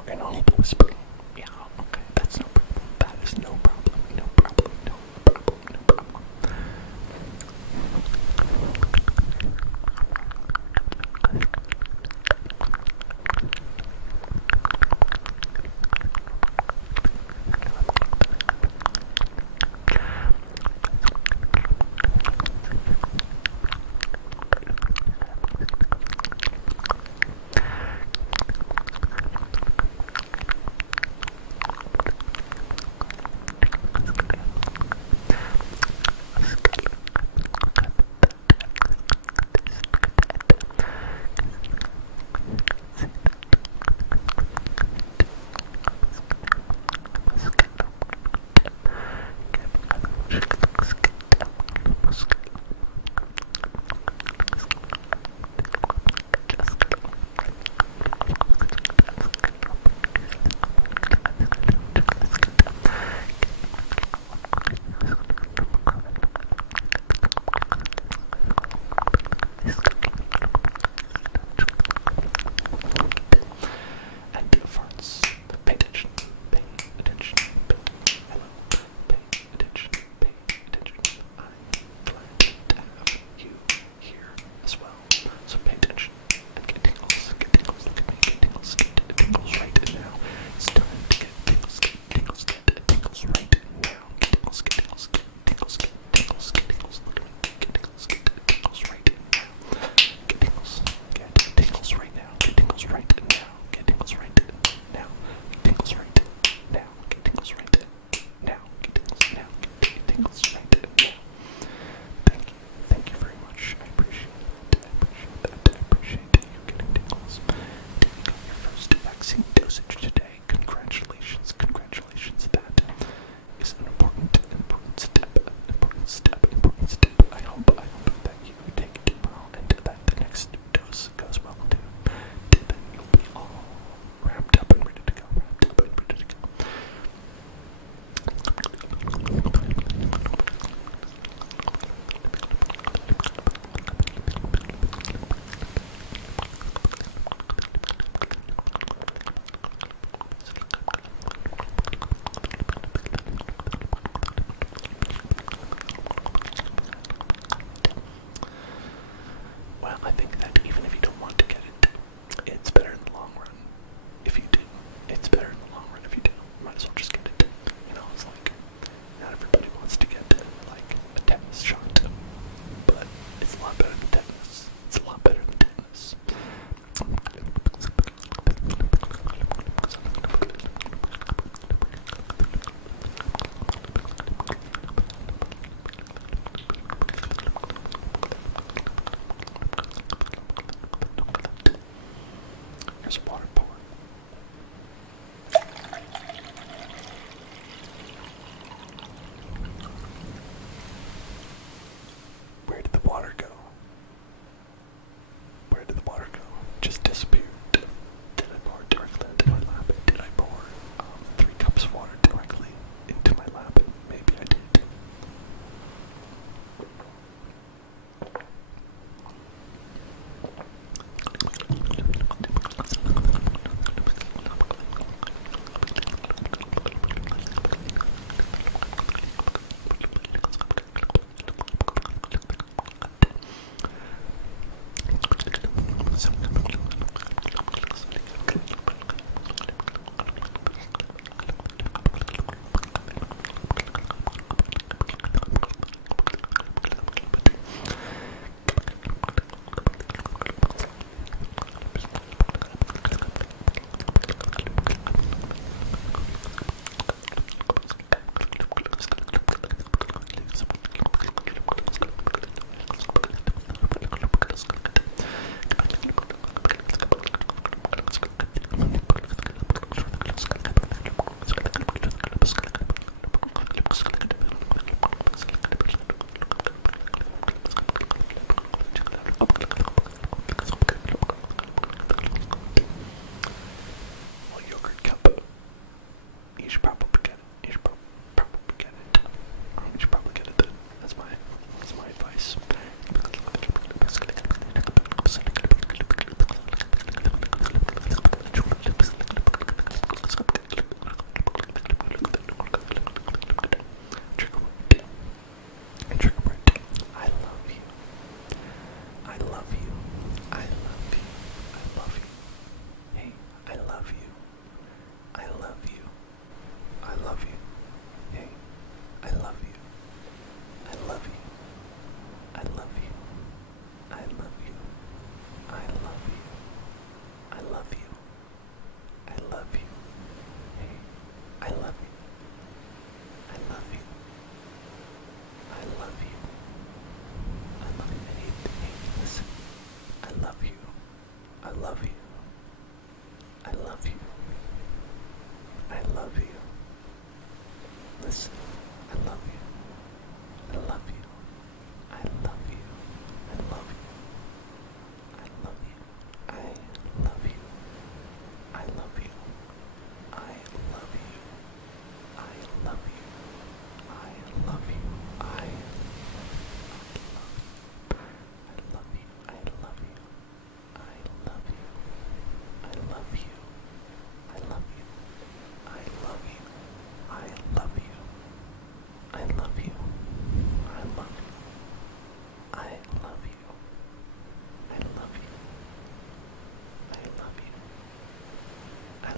in audible whispering. Yeah, okay, that's no problem. That is no problem. No problem. No problem. No problem.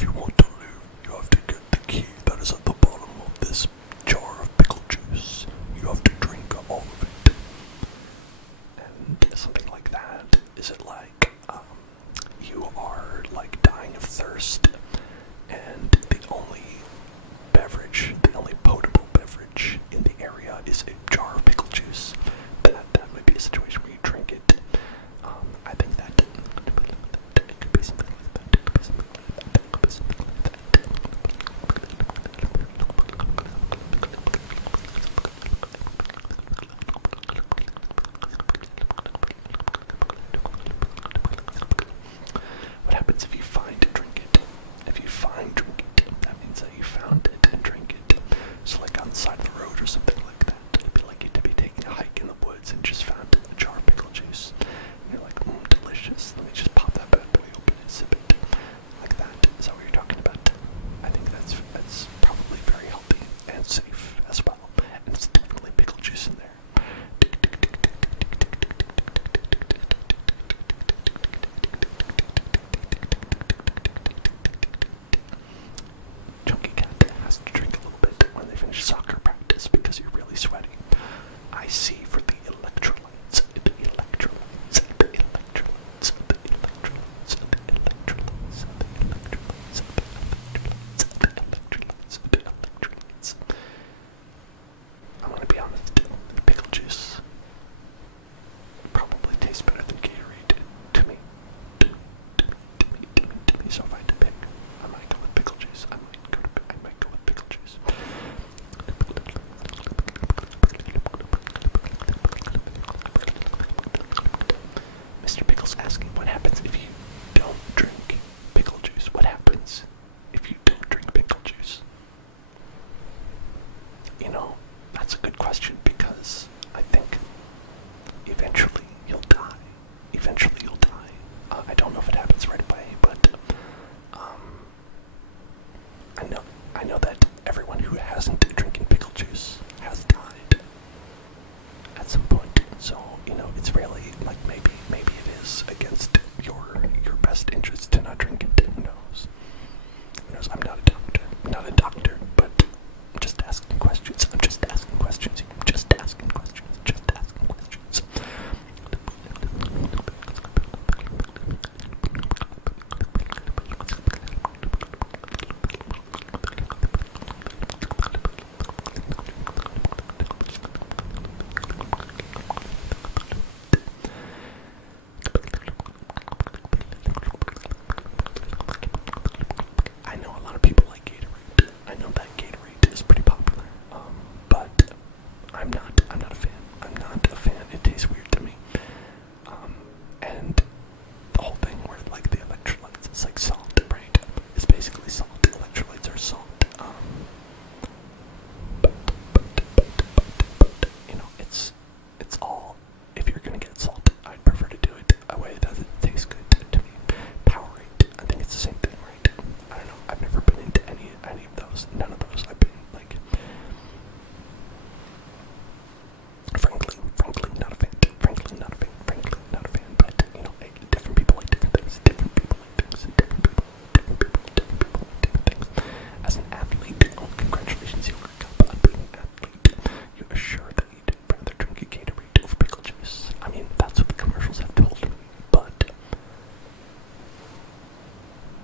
If you want to live, you have to get the key that is at the bottom of this jar of pickle juice. You have to drink all of it. And something like that. Is it like, you are like dying of thirst, and the only potable beverage in the area is a jar of pickle juice? That might be a situation where you drink it. I think that it could be something like that. It could be something like that. It could be something like that. What happens if you find and drink it? If you find, drink it, that means that you found it and drink it. So like on the side of the road or something like that. It'd be like you to be taking a hike in the woods and just found a jar of pickle juice. And you're like, delicious. Let me just pop that bad boy open and sip it. Like that. Is that what you're talking about? I think that's probably very healthy and safe as well. And it's definitely pickle juice in there. Chunky Cat has to drink a little bit when they finish soccer practice because you're really sweaty. I see for the electrolytes, the electrolytes, the electrolytes, the electrolytes, the electrolytes, the electrolytes, the electrolytes, the electrolytes. I'm gonna be honest, pickle juice probably tastes better than Gatorade to me. To me. So if I had to pick, I might go with pickle juice. I might go with pickle juice. Mr. Pickle's asking, what happens if you don't drink pickle juice? What happens if you don't drink pickle juice? You know, that's a good question because I think eventually you'll die. Eventually you'll die. I don't know if it happens right away, but I know that everyone who hasn't drinking pickle juice has died at some point. So, you know, it's really like maybe it is against your best interest to not drink it. Who knows? Who knows? I'm not a doctor, but I'm just asking questions. I'm just asking questions. I'm just asking questions. Just asking questions. I know a lot of people like Gatorade. I know that Gatorade is pretty popular, but I'm not a fan. I'm not a fan. It tastes weird to me. And the whole thing where like the electrolytes, it's like salt, right? It's basically salt. Electrolytes are salt. But you know, it's all. If you're gonna get salt, I'd prefer to do it a way that it tastes good to me. Powerade, I think it's the same thing, right? I don't know. I've never been into any of those. None of those. I've been like, frankly, not a fan. Frankly, not a fan. But you know, different people like different things. Different people like things. As an athlete, congratulations, you work up on being an athlete. You are sure that you'd rather drink a Gatorade over pickle juice. I mean, that's what the commercials have told me. But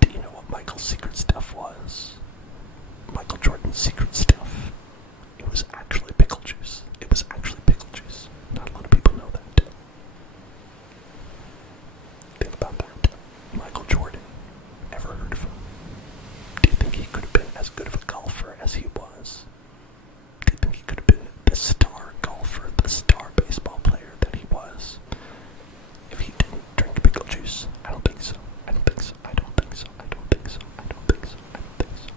do you know what Michael's secret stuff was? Michael Jordan's secret stuff. It was actually pickle juice. It was actually pickle juice. Not a lot of people know that. Think about that. Michael Jordan. Ever heard of him? Do you think he could have been as good of a golfer as he was? Do you think he could have been the star golfer, the star baseball player that he was, if he didn't drink pickle juice? I don't think so. I don't think so. I don't think so. I don't think so. I don't think so. I don't think so.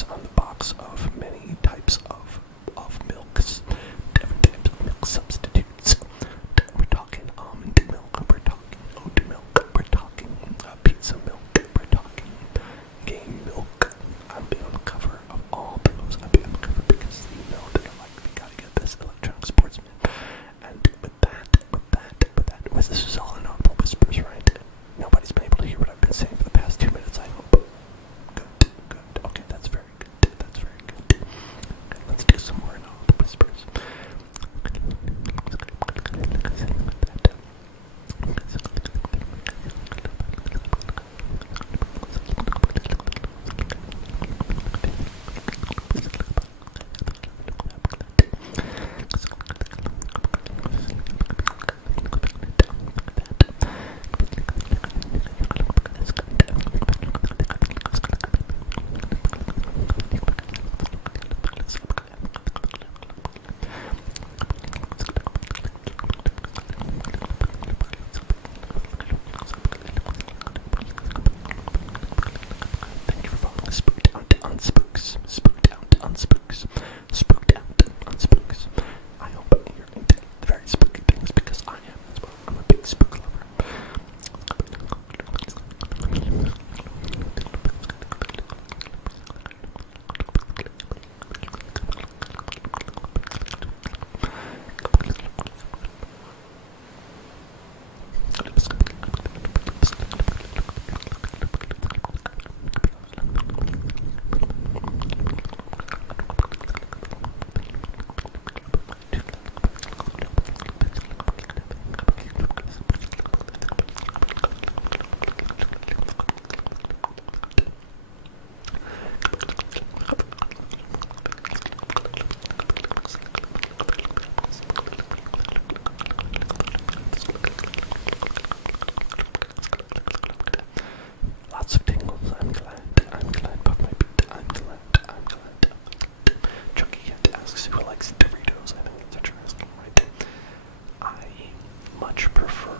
price on the box of many types of milks, different types of milk substitutes. We're talking almond milk, we're talking oat milk, we're talking pizza milk, we're talking game milk. I'll be on the cover of all those. I'll be on the cover because you know that I'm like, we gotta get this electronic sportsman. And with that, this is all inaudible whispers, right? Nobody's been able to hear what I've been saying for the past 2 minutes, I hope. Good. Okay, that's very good. Okay, let's do some more inaudible whispers. Thank you for following Spooked Out on Spooks. Spooked Out on Spooks. Spooked Out on Spooks. I hope you're into very spooky things because I am as well. I'm a big spook lover. Lots of tingles. I'm glad. Puff my beat. I'm glad. Chucky Cat asks who likes Doritos. I think that's what you're asking, right? I much prefer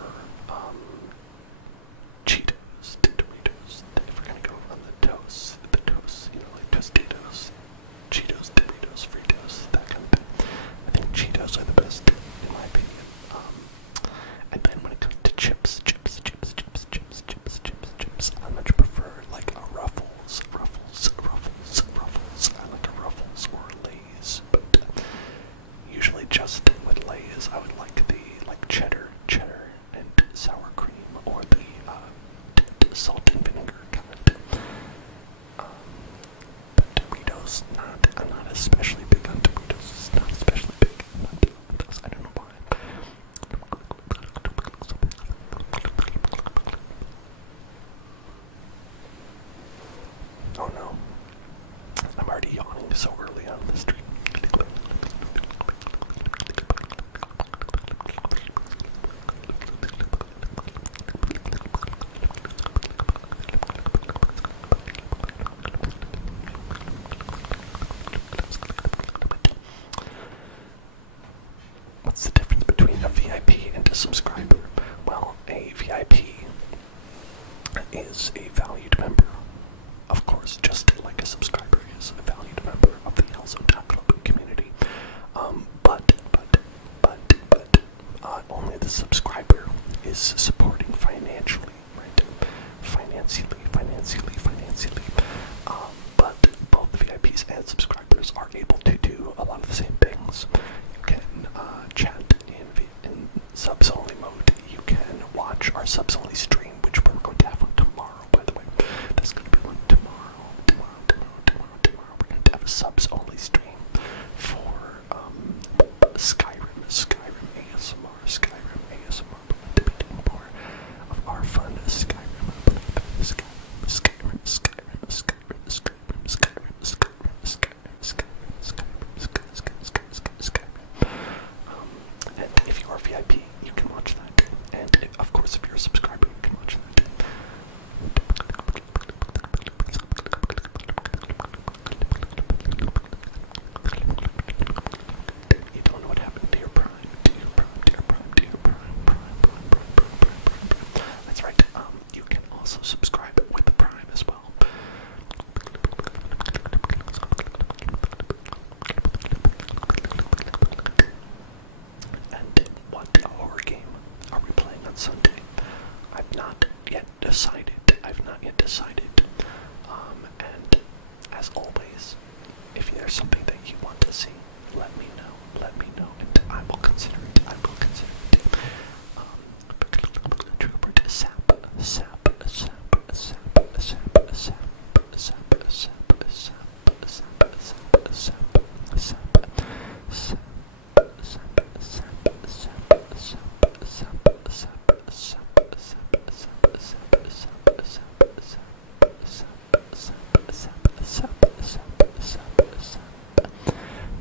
Cheetos to Doritos. If we're gonna go on the toast, like Tostitos, Cheetos, Doritos, Fritos, that kind of thing. I think Cheetos are the best, in my opinion. And then when it comes to chips, I much prefer like a Ruffles. I like a Ruffles or Lay's, but usually just with Lay's, I would like the cheddar and sour cream, or the salt and vinegar kind. But Doritos, I'm not especially big on Doritos. Not especially big on Doritos. I don't know why. Oh no. I'm already yawning so early on the stream. What's the difference between a VIP and a subscriber? Well, a VIP is a valued member. Of course, just like a subscriber is a valued member of the Hellzone Club community. But only the subscriber is supporting financially, right? Financially. But both VIPs and subscribers are able to do a lot of the same things. You can chat in subs only mode. You can watch our subs only stream, which we're going to have one tomorrow, by the way. There's going to be one tomorrow. We're going to have a subs only stream for Skyrim ASMR. We're going to be doing more of our fun Skyrim. And if you are VIP, you can watch that. And of course, if you're a subscriber, you can watch that. as always, if there's something that you want to see, let me know, and I will consider it.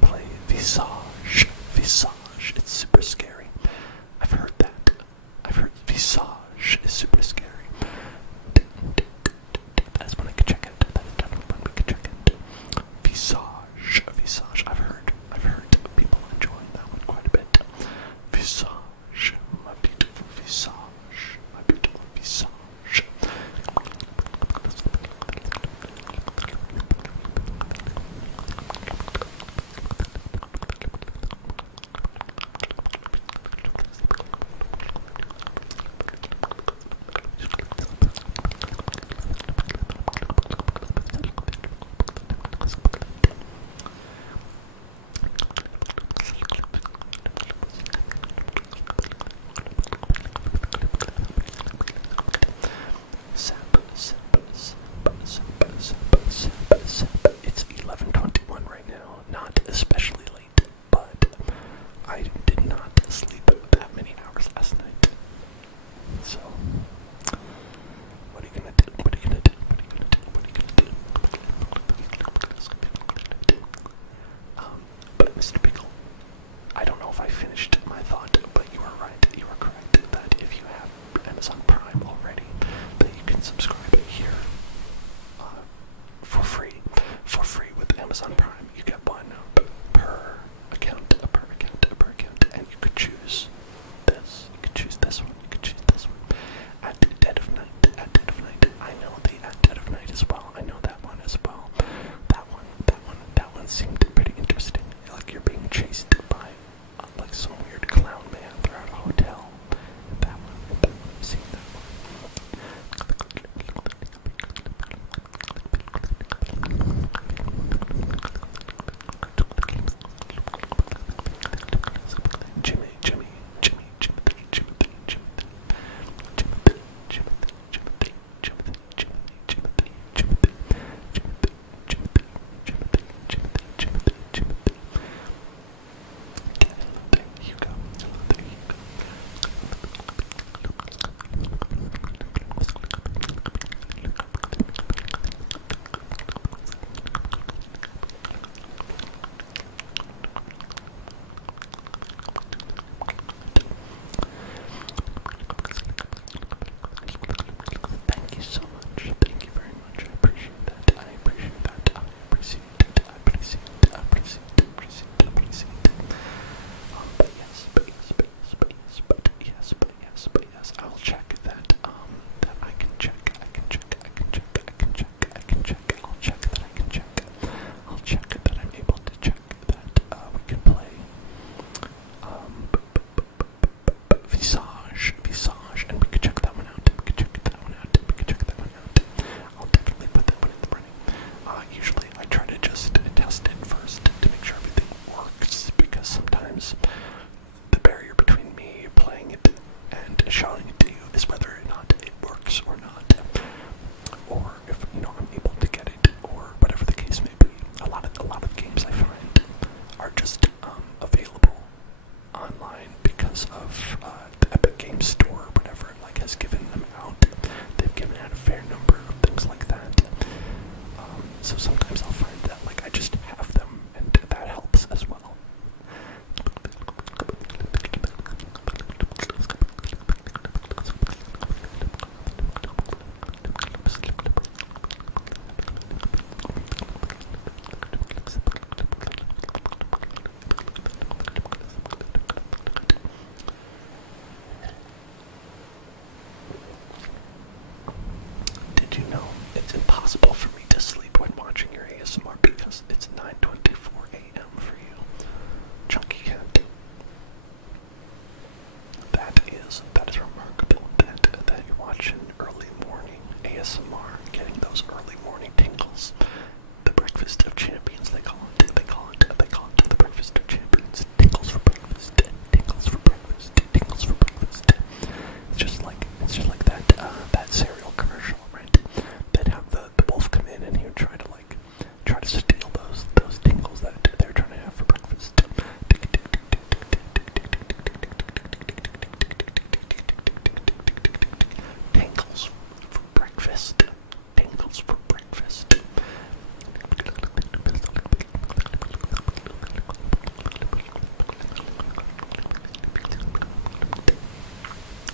Play Visage. Visage. It's super scary. I've heard that. I've heard Visage is super scary. That's when I could check it. That's definitely when we could check it. Visage. Visage. I've heard people enjoying that one quite a bit. Visage. My beautiful visage. My beautiful visage. It's 11:21 right now. Not especially late, but I did not sleep that many hours last night. So, what are you gonna do? What are you gonna do? What are you gonna do? What are you gonna do? But Mr. Pickle, I don't know if I finished my thought, but you are right. You are correct that if you have Amazon Prime already, that you can subscribe here for free. For free with Amazon Prime, you get one per account, and you could choose this. You could choose this one. You could choose this one. At Dead of Night. I know the At Dead of Night as well. I know that one as well. That one seemed pretty interesting. Like you're being chased by like some weird clown man throughout a hotel. That one. I've seen that one. Thank you so much. Thank you very much. I appreciate that. I appreciate that. I appreciate it. I appreciate it. I appreciate it. I appreciate it. But yes. I'll check that. That I can check. I'll check that I'm able to check that we can play. Visage, and we could check that one out. I'll definitely put that one in the running. Usually I try to just test it first to make sure everything works, because sometimes the barrier between me playing it and showing it to you is whether or not it works or not, or if I'm able to get it, or whatever the case may be. A lot of games I find are just available online because of the Epic Games Store or whatever has given them out. They've given out a fair number of things like that. So sometimes try to steal those tingles that they're trying to have for breakfast. Tingles for breakfast. Tingles for breakfast.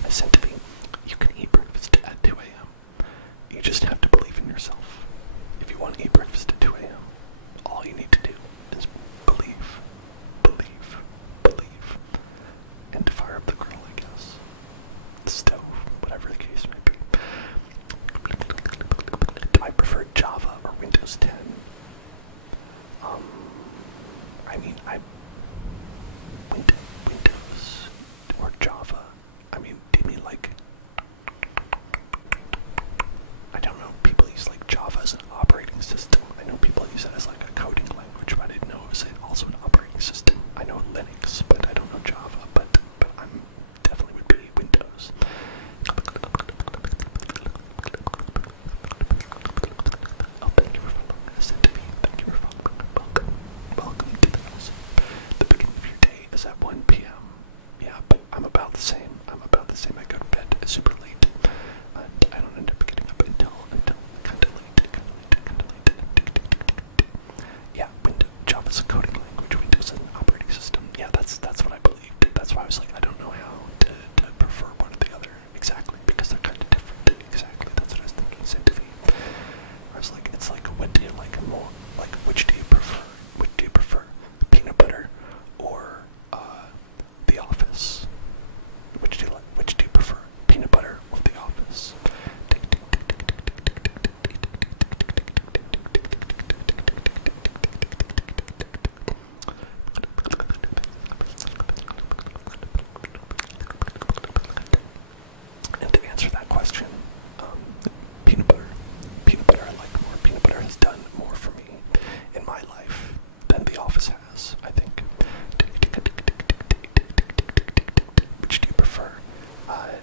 Essentially, you can eat breakfast at 2 a.m. You just have to believe in yourself. If you want to eat breakfast at 2 a.m., all you need to do is believe, believe, believe, and to fire up the grill, I guess. The stove, whatever the case may be. Do I prefer Java or Windows 10? I mean, Windows or Java. I mean, do you mean like, I don't know, people use like Java as an operating system. I know people use it as like a coding language, but I didn't know it was also an operating system. I know Linux, but I don't know Java, but I'm definitely would be Windows. Oh, thank you for following us. Thank you for following. Welcome to the house. The beginning of your day is at 1 p.m. Yeah, but I'm about the same. I go to bed super late, and I don't end up getting up until kind of late. Yeah, Java's a coding language. Windows is an operating system. Yeah, that's what I believed. That's why I was like, I don't know how to prefer one or the other exactly, because they're kind of different. Exactly, that's what I was thinking. Same to me. I was like, it's like, what do you like more? Like, which do you prefer? Which do you prefer? Peanut butter or The Office? Which do you prefer? Peanut butter or The Office? And to answer that question, peanut butter. Peanut butter I like more. Peanut butter has done more for me in my life than The Office has, I think. Which do you prefer?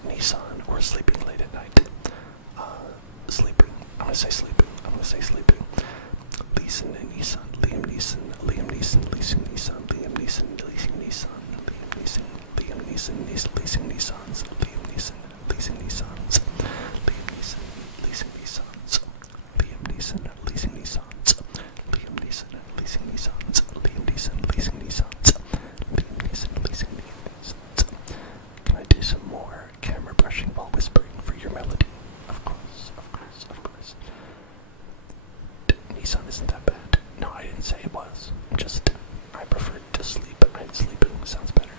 Nissan or sleeping late at night? Sleeping. I'm gonna say sleeping. Leeson and Nissan. Liam Neeson, Liam Neeson, leasing Nissan. Liam Neeson, leasing Nissan. Liam Neeson, leasing Nissans. Liam Neeson, leasing Nissans. Liam Neeson, leasing Nissans. Liam Neeson, leasing Nissans. Liam Neeson, leasing Nissans. Liam Neeson, leasing Nissans. Liam Neeson, leasing Nissans. Can I do some more camera brushing while whispering for your melody? Of course, of course, of course. Nissan isn't that bad. No, I didn't say it was. Just, I prefer to sleep. Sleeping sounds better.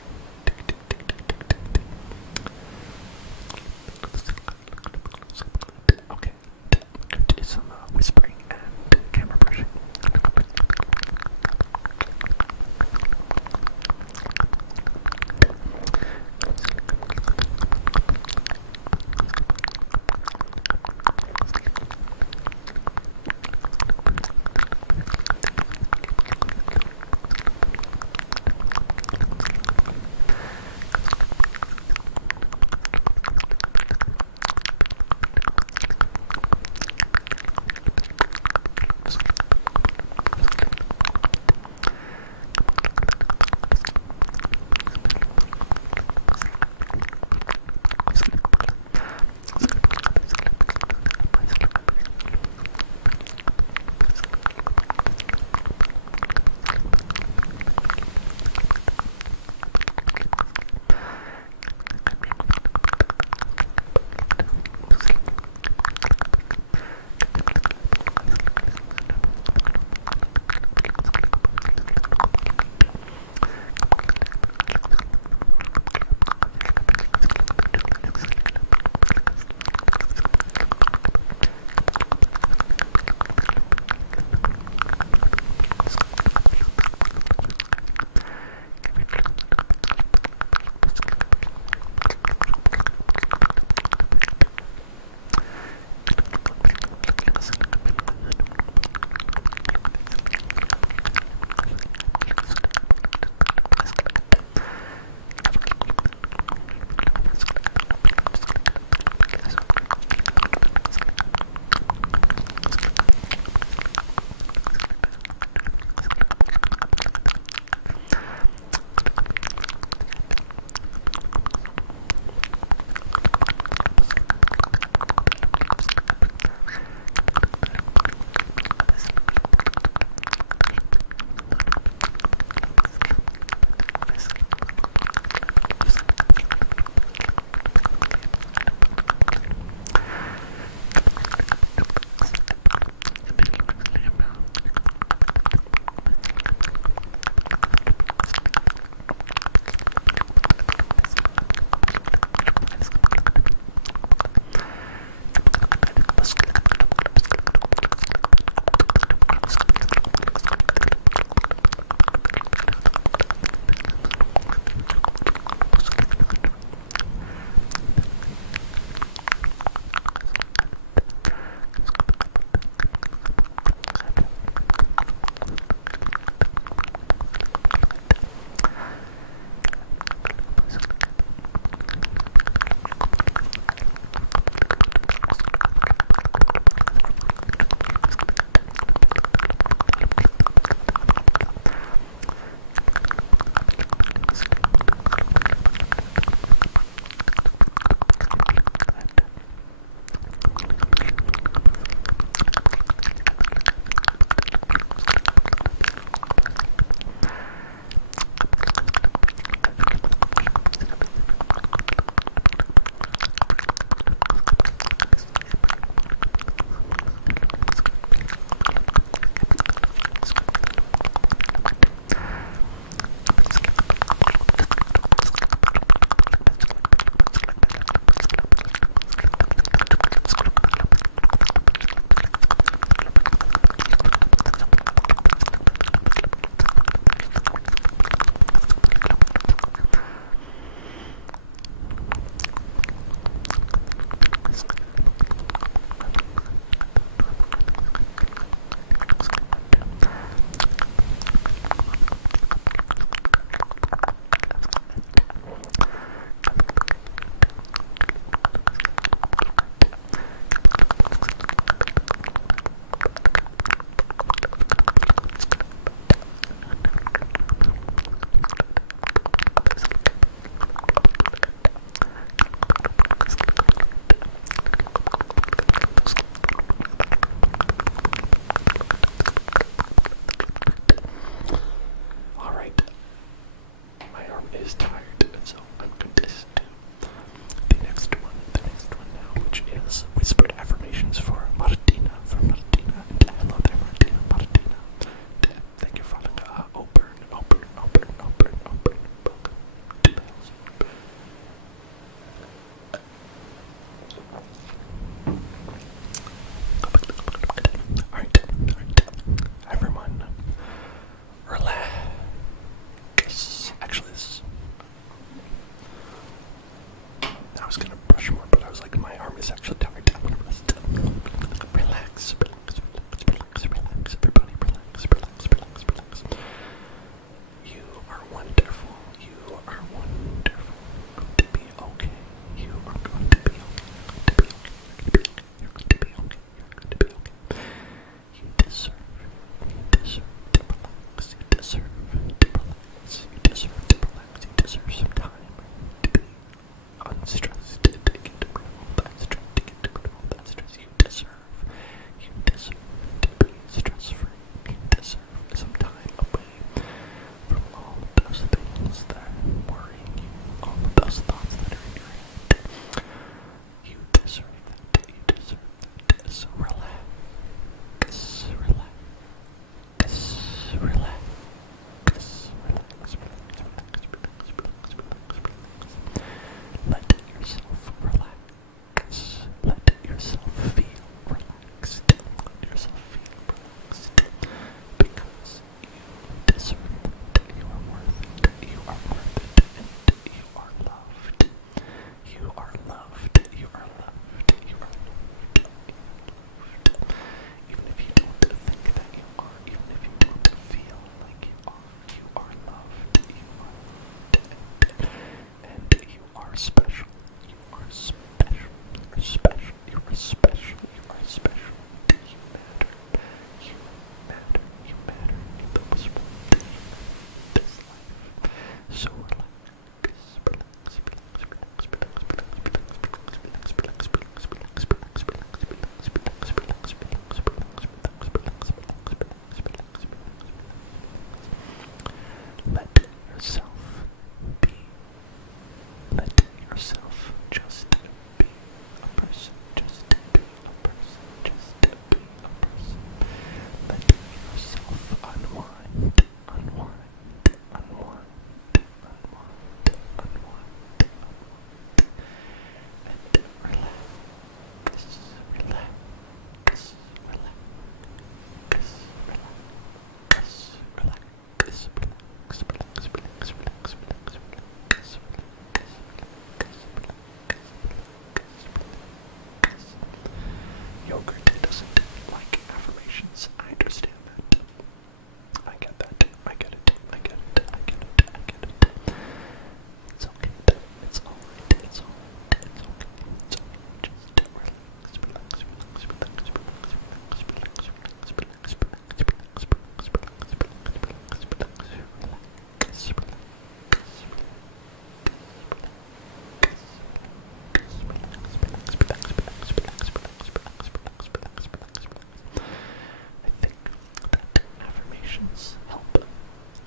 affirmations help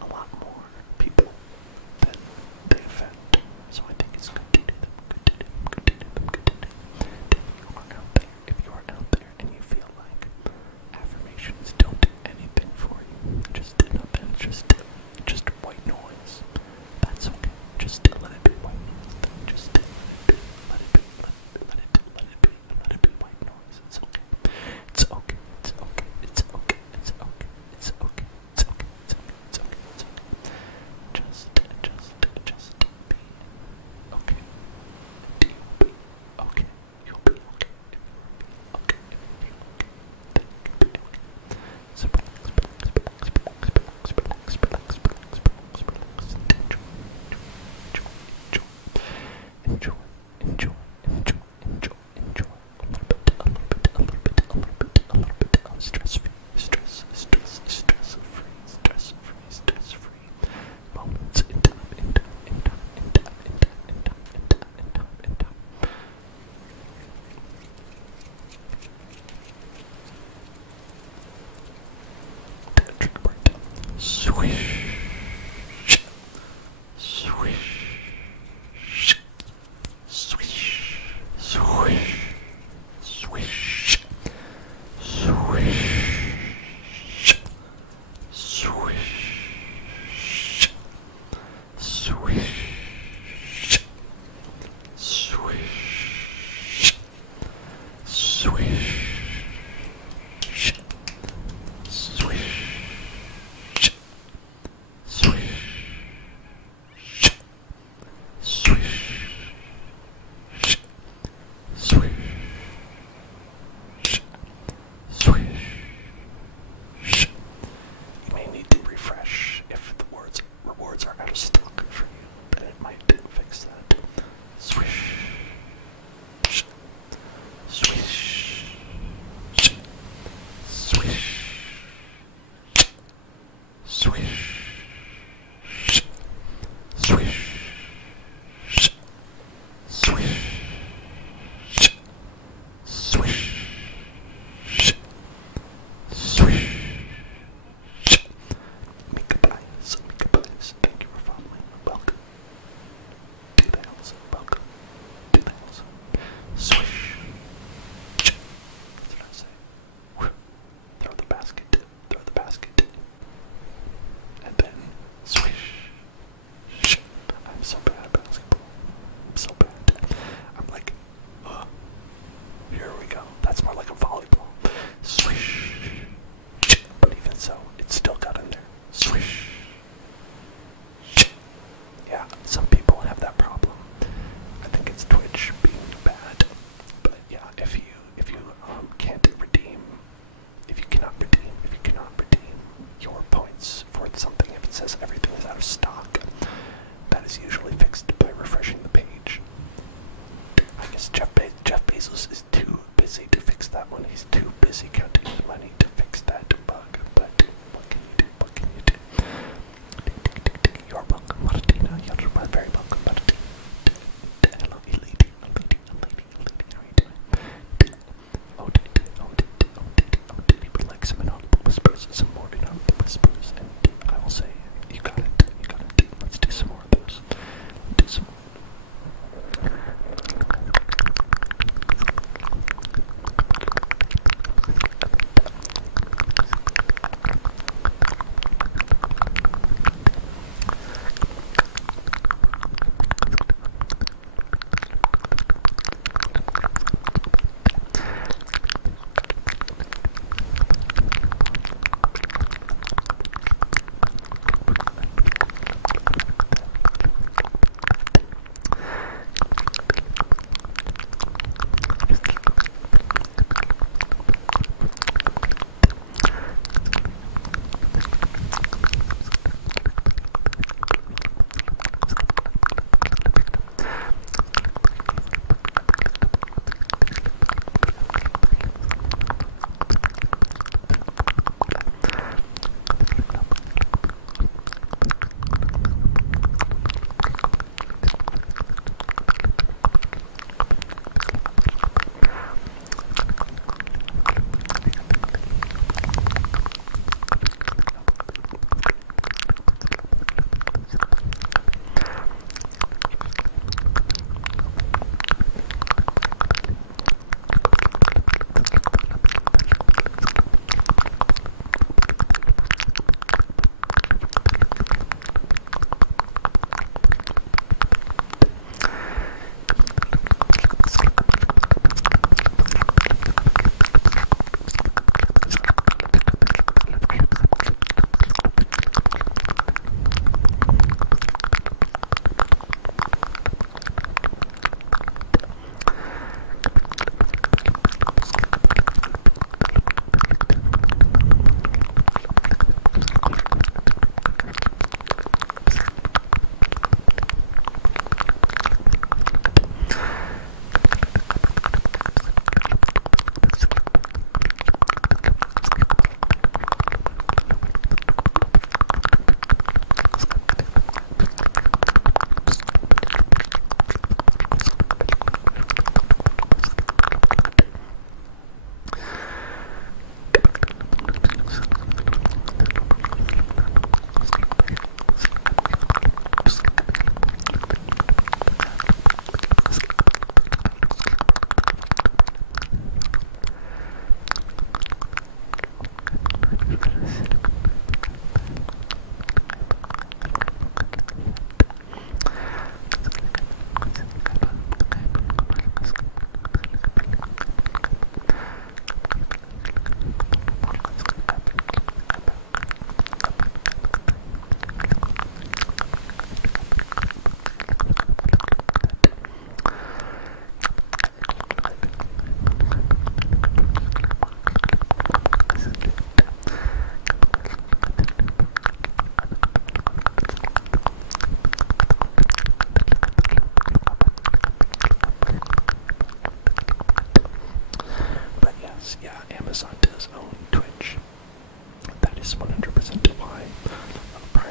a lot more people than they affect. So I think it's good to do them, good to do them, good to do them, good to do them. If you are out there and you feel like affirmations don't do anything for you, just nothing, just white noise. That's okay. Just let it be white noise. Just let it be, let it be white noise. It's okay. It's okay. It's okay. It's okay. It's okay. It's okay. It's okay. It's okay. It's okay. It's okay. Just be okay. You'll be okay. You'll be okay. Okay. You'll be okay. So enjoy. A little bit of stress-free moments in time. Trigger point. Swish. Swish. Swish. Swish. Swish. Swish. Swish. Swish. Swish. Swish. Swish.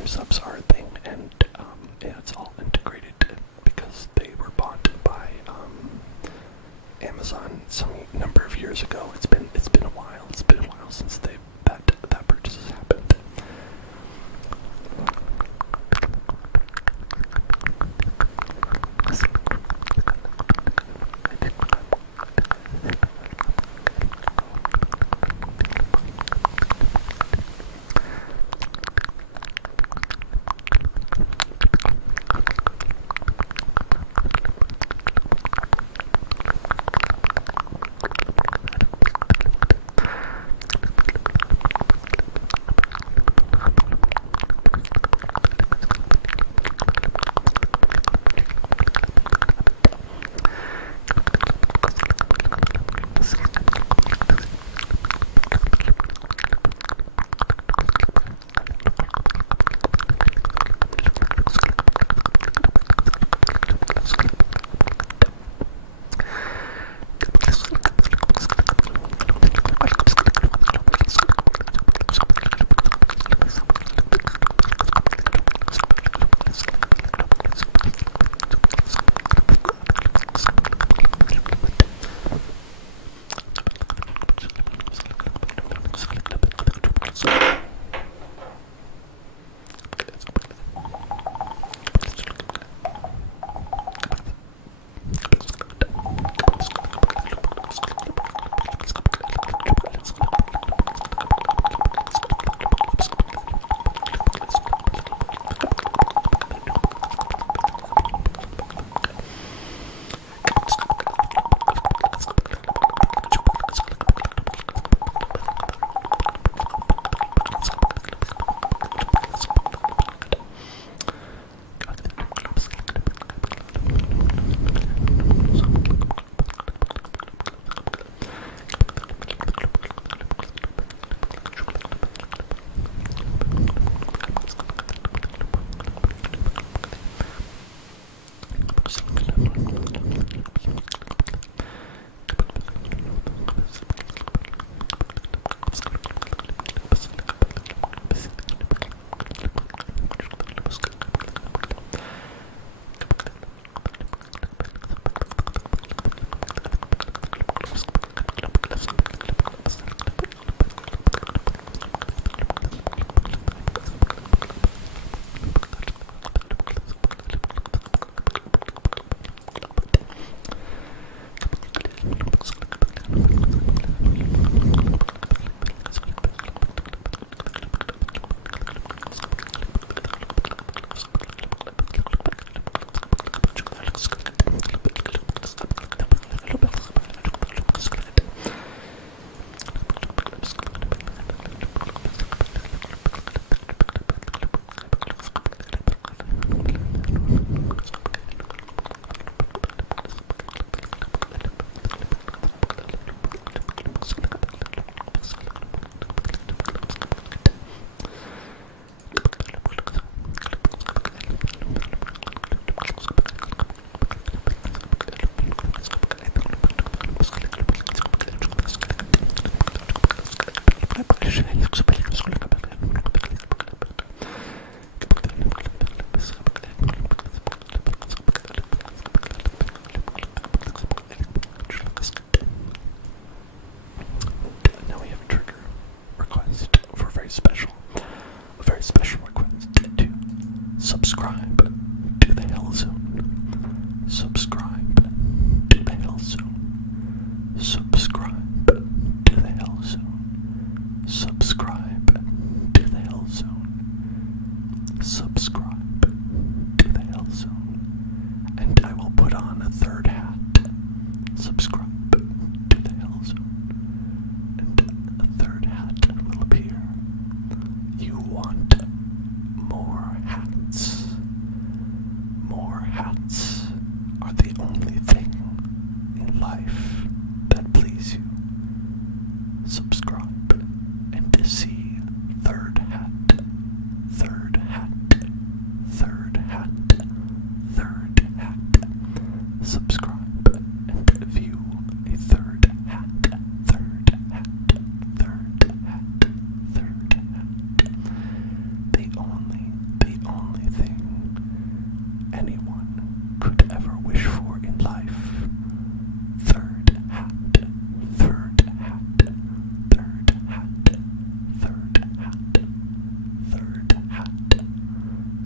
subs are a thing, and it's all integrated because they were bought by Amazon some number of years ago. It's been a while. It's been a while since that purchase has happened.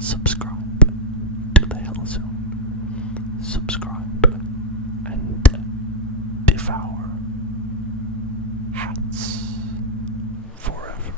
subscribe to the Hell Zone. Subscribe and devour hats forever.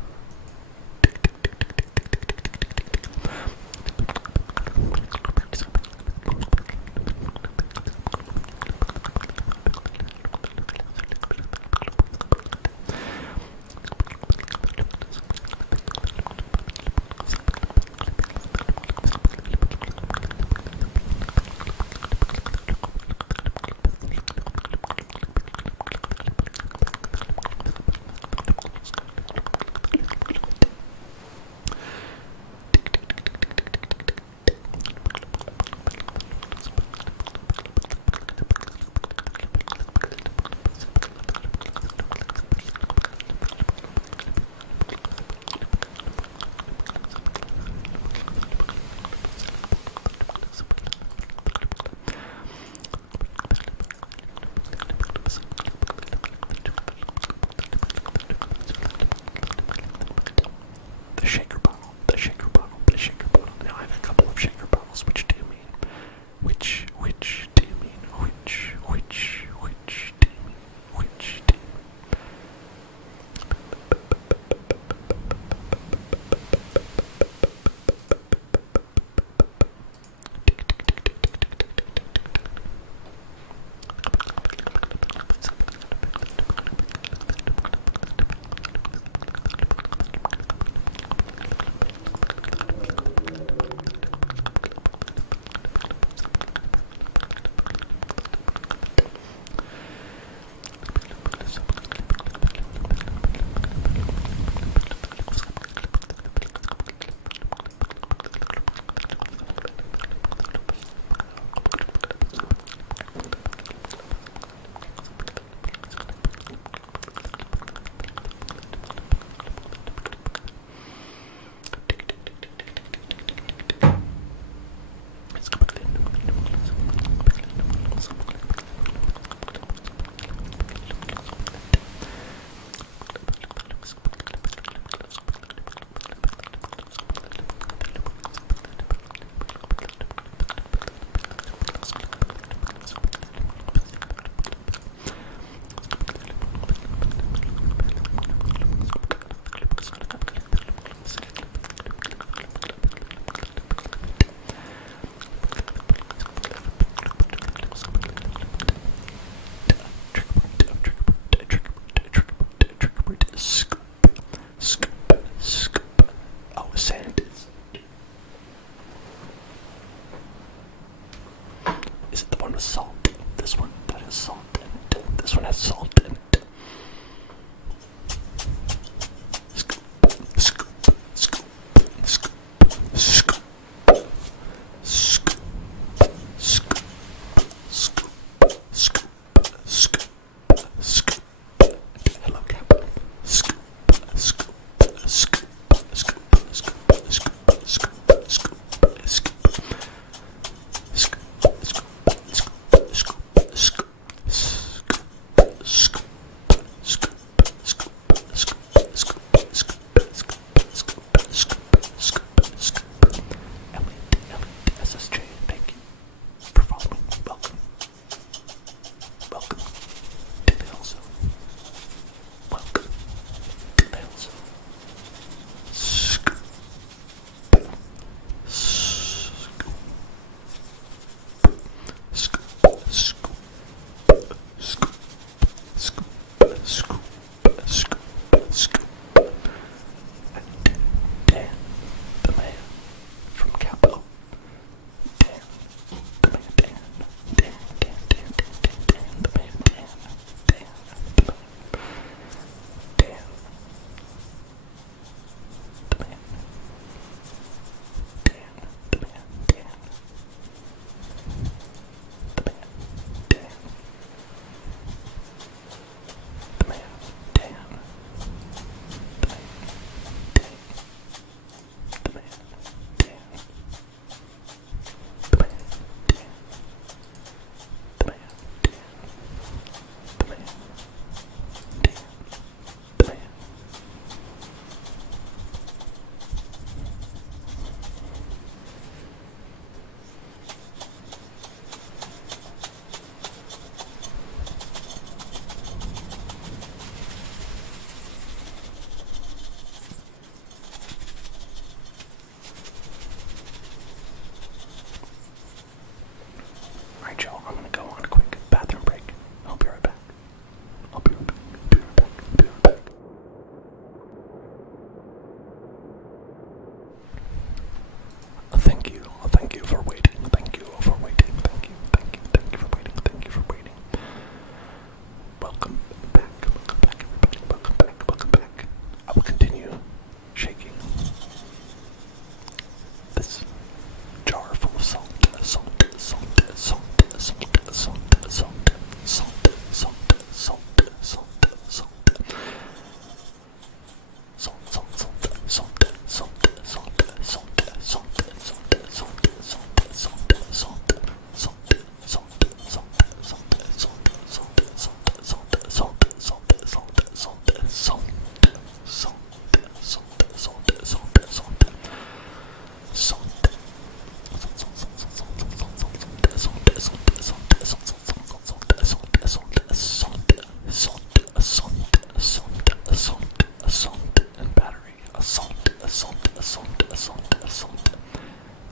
assault, assault,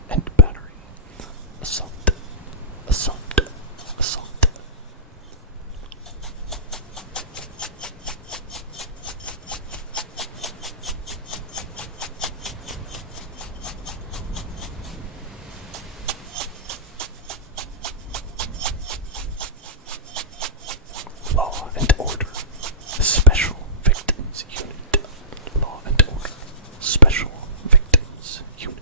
and battery. Assault, assault, assault. Law and Order, Special Victims Unit. Law and Order, Special Victims Unit.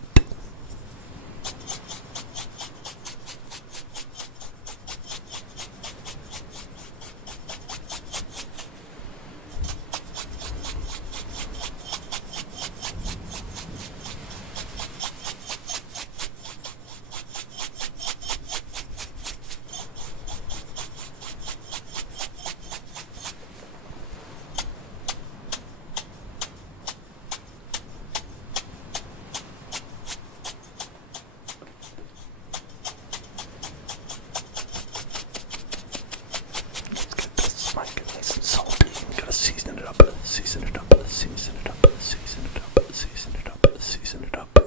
Let's get this mic nice and salty. Gotta season it up, season it up, season it up, season it up, season it up, season it up.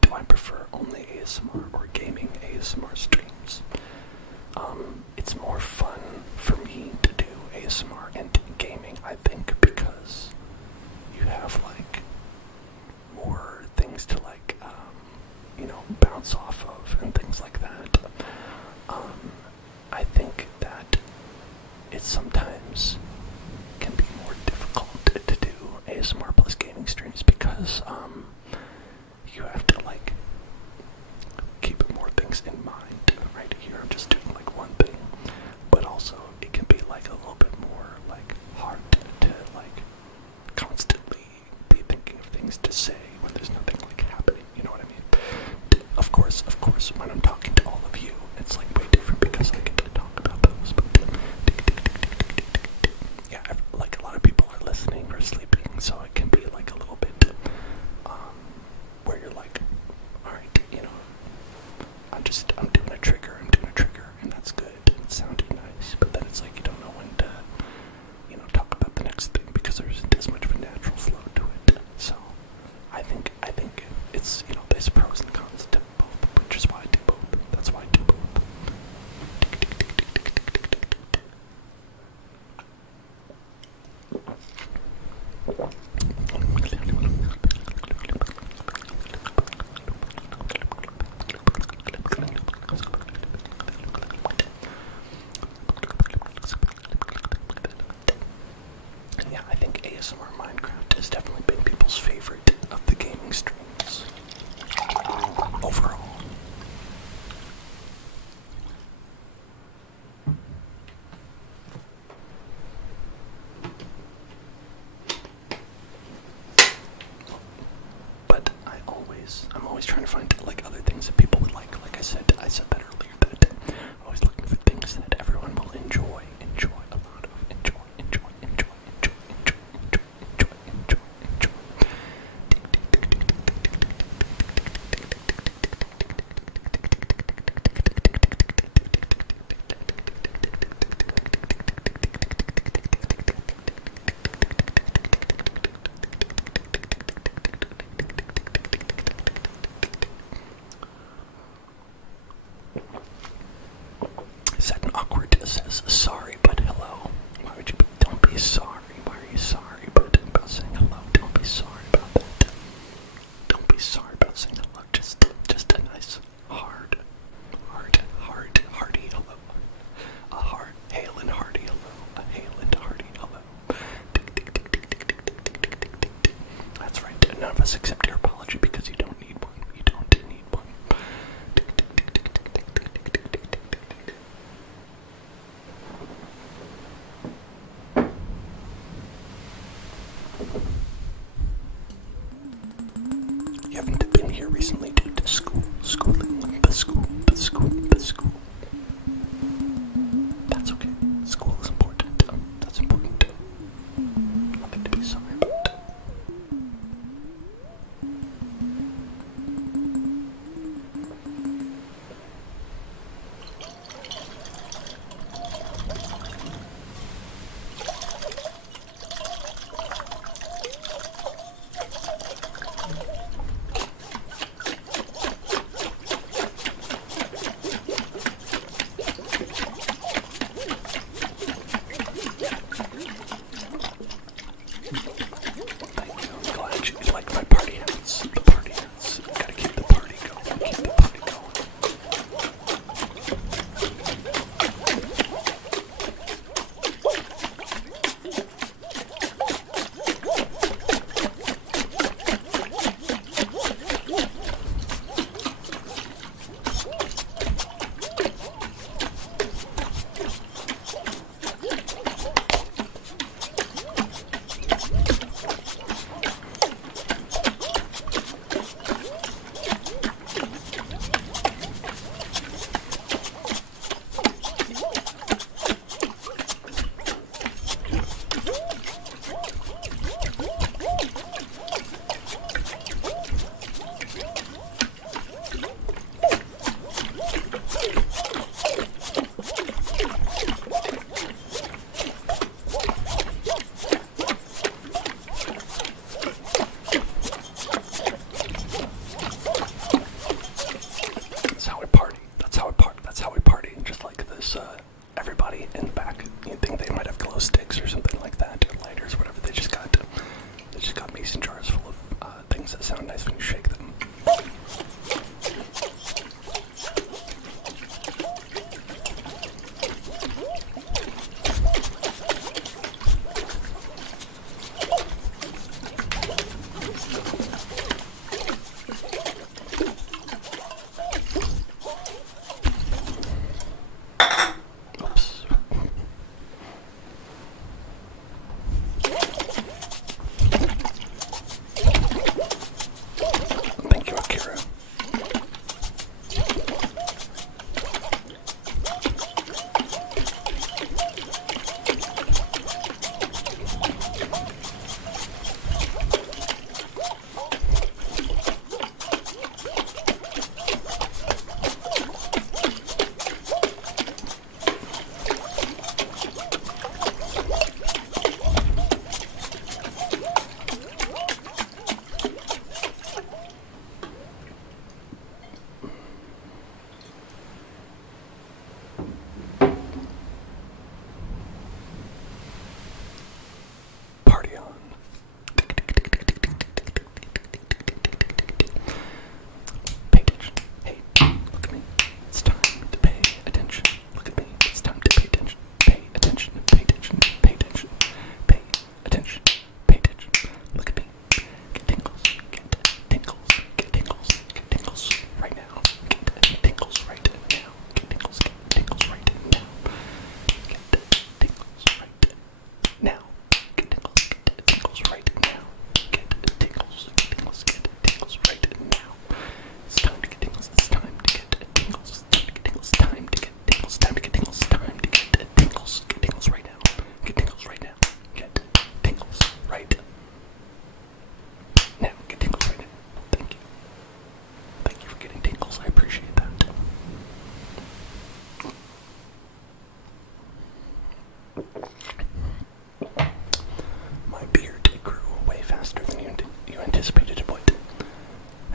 Do I prefer only ASMR or gaming ASMR streams? It's more fun for me to do ASMR and gaming, I think, because you have like more things to like, bounce off of and things like that. I think that it sometimes can be more difficult to do ASMR plus gaming streams because you have to like keep more things in mind. Right here I'm just doing like one thing, but also it can be like a little bit more like hard to like constantly be thinking of things to say when there's nothing like happening, you know what I mean? Of course, when I'm talking to all of you, it's like way different because I get to talk about those, but yeah, like a lot of people are listening or sleeping, so it can be like a little bit, where you're like, alright, I'm doing a trigger, and that's good, it's sounding nice, but then it's like you don't know when to, talk about the next thing because there isn't as much of a natural flow to it. So I think it's, there's pros and cons to both, which is why I do both. That's why I do both. Yeah, I think ASMR Minecraft has definitely been people's favorite of the gaming streams overall. But I'm always trying to find like other things that people would like. Like I said that earlier, that I'm always looking for things that everyone will enjoy a lot of, enjoy. Sad and Awkward says, sorry, but hello. Why would you be? Don't be sorry. Why are you sorry about saying hello? Don't be sorry about that. Don't be sorry about saying hello. Just a nice, hearty hello. A hail and hearty hello. A hail and hearty hello. That's right. None of us accept your apology because you don't need one. You don't need one. You haven't been here recently due to schooling, the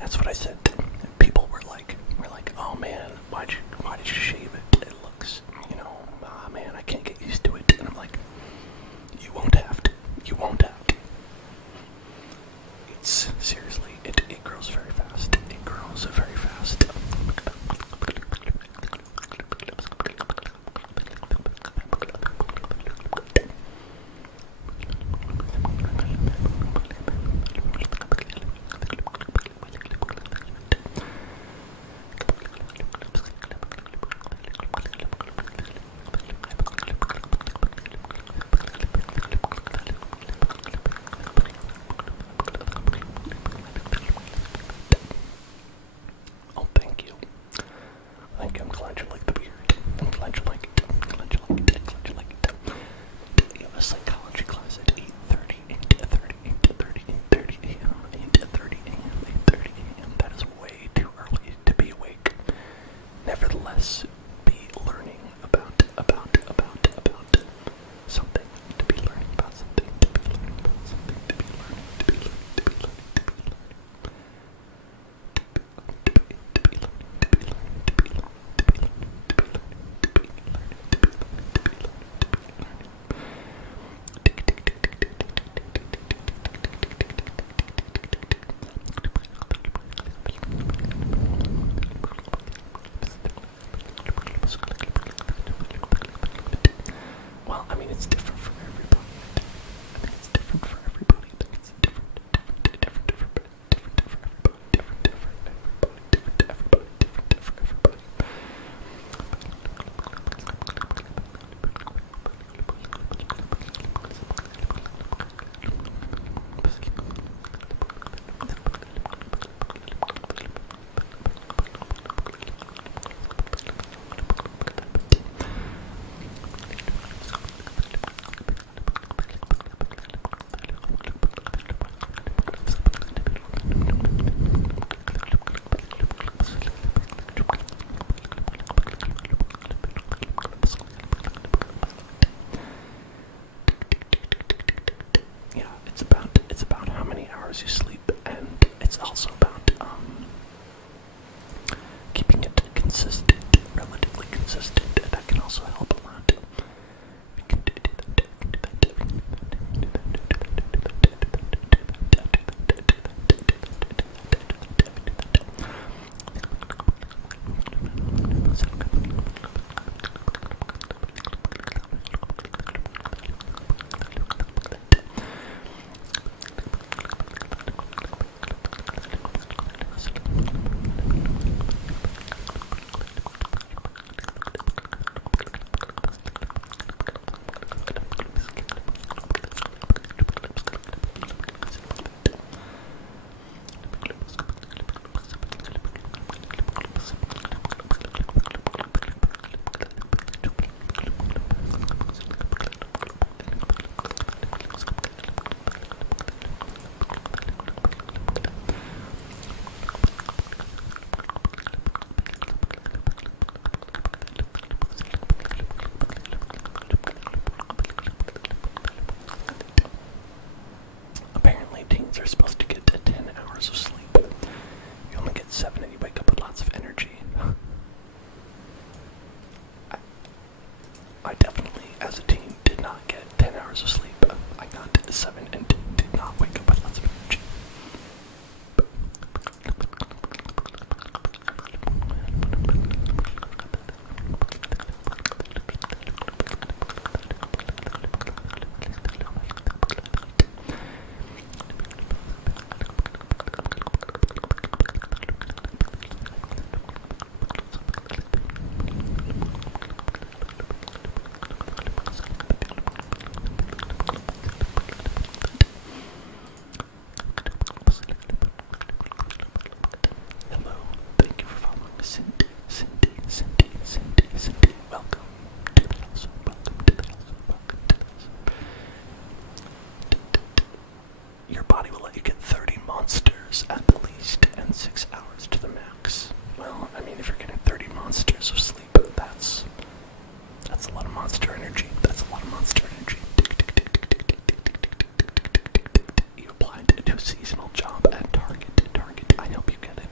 That's what I said. People were like, oh man, why did you shave it? It looks, ah man, I can't get used to it. And I'm like, you won't have to. You won't have to. It's seriously, it grows very fast. It grows very fast. Oh, thank you. Thank you. I'm glad you like the beard. I'm glad you like it. I'm glad you like it. I'm glad you like it. You have a psychology class at 8:30, 8:30, 8:30, 8:30 a.m., 8:30 a.m., 8:30 a.m. That is way too early to be awake. Nevertheless, be learning about something. To be learning about something. To be learning about something. To be learning. To be learning. To be learning. To be learning. Well, I mean, it's different for everybody. I think it's different for everybody. I think it's different for everybody. Yeah, it's about how many hours you sleep, and it's also about keeping it consistent, relatively consistent. That can also help a lot. Apparently, teens are supposed to get 10 hours of sleep. You only get 7 and you wake up with lots of energy. I definitely, as a teen, did not get 10 hours of sleep. I got 7 and did not wake up with lots of energy. Hello, thank you for following Cindy. Welcome to the house. Welcome to the house. Welcome to the house. Your body will let you get 30 monsters at the least and 6 hours to the max. Well, I mean, if you're getting 30 monsters of sleep, that's a lot of monster energy. That's a lot of monster energy. You applied to a seasonal job at Target. I help you get in.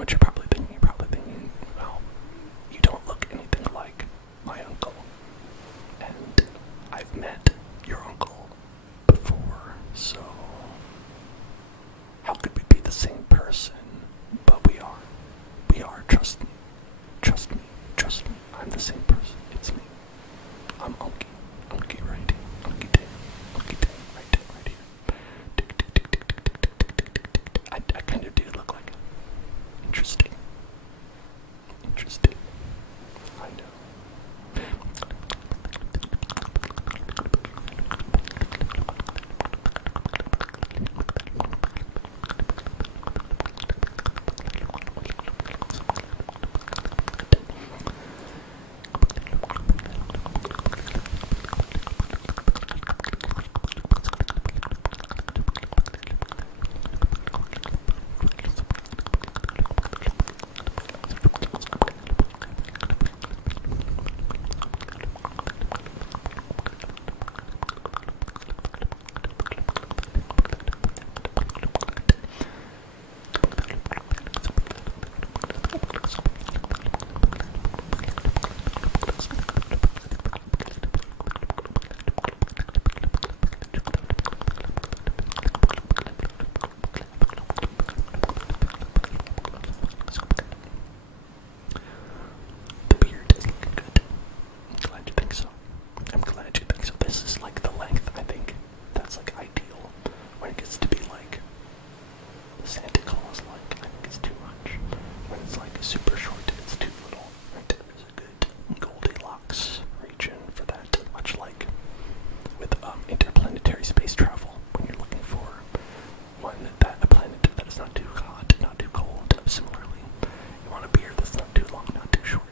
what you're probably thinking. You're probably thinking, well, you don't look anything like my uncle. And I've met your uncle before, so how could we be the same person? But we are. We are. Trust me. Trust me. Trust me. I'm the same person. It's me. I'm Unky. Unky right here. Unky day. Unky day. Right here. Tick, tick, tick, tick, tick, tick, tick, tick, tick, tick. I kind of do look like him. Interesting. Interesting. I know. The beard is looking good. I'm glad you think so. I'm glad you think so. This is like the length, I think, that's like ideal when it gets to be like Santa Claus like. I think it's too much. When it's like super short, it's too little. Right? There's a good Goldilocks region for that. Much like with interplanetary space travel, when you're looking for a planet that is not too hot, not too cold. Similarly, you want a beard that's not too long, not too short.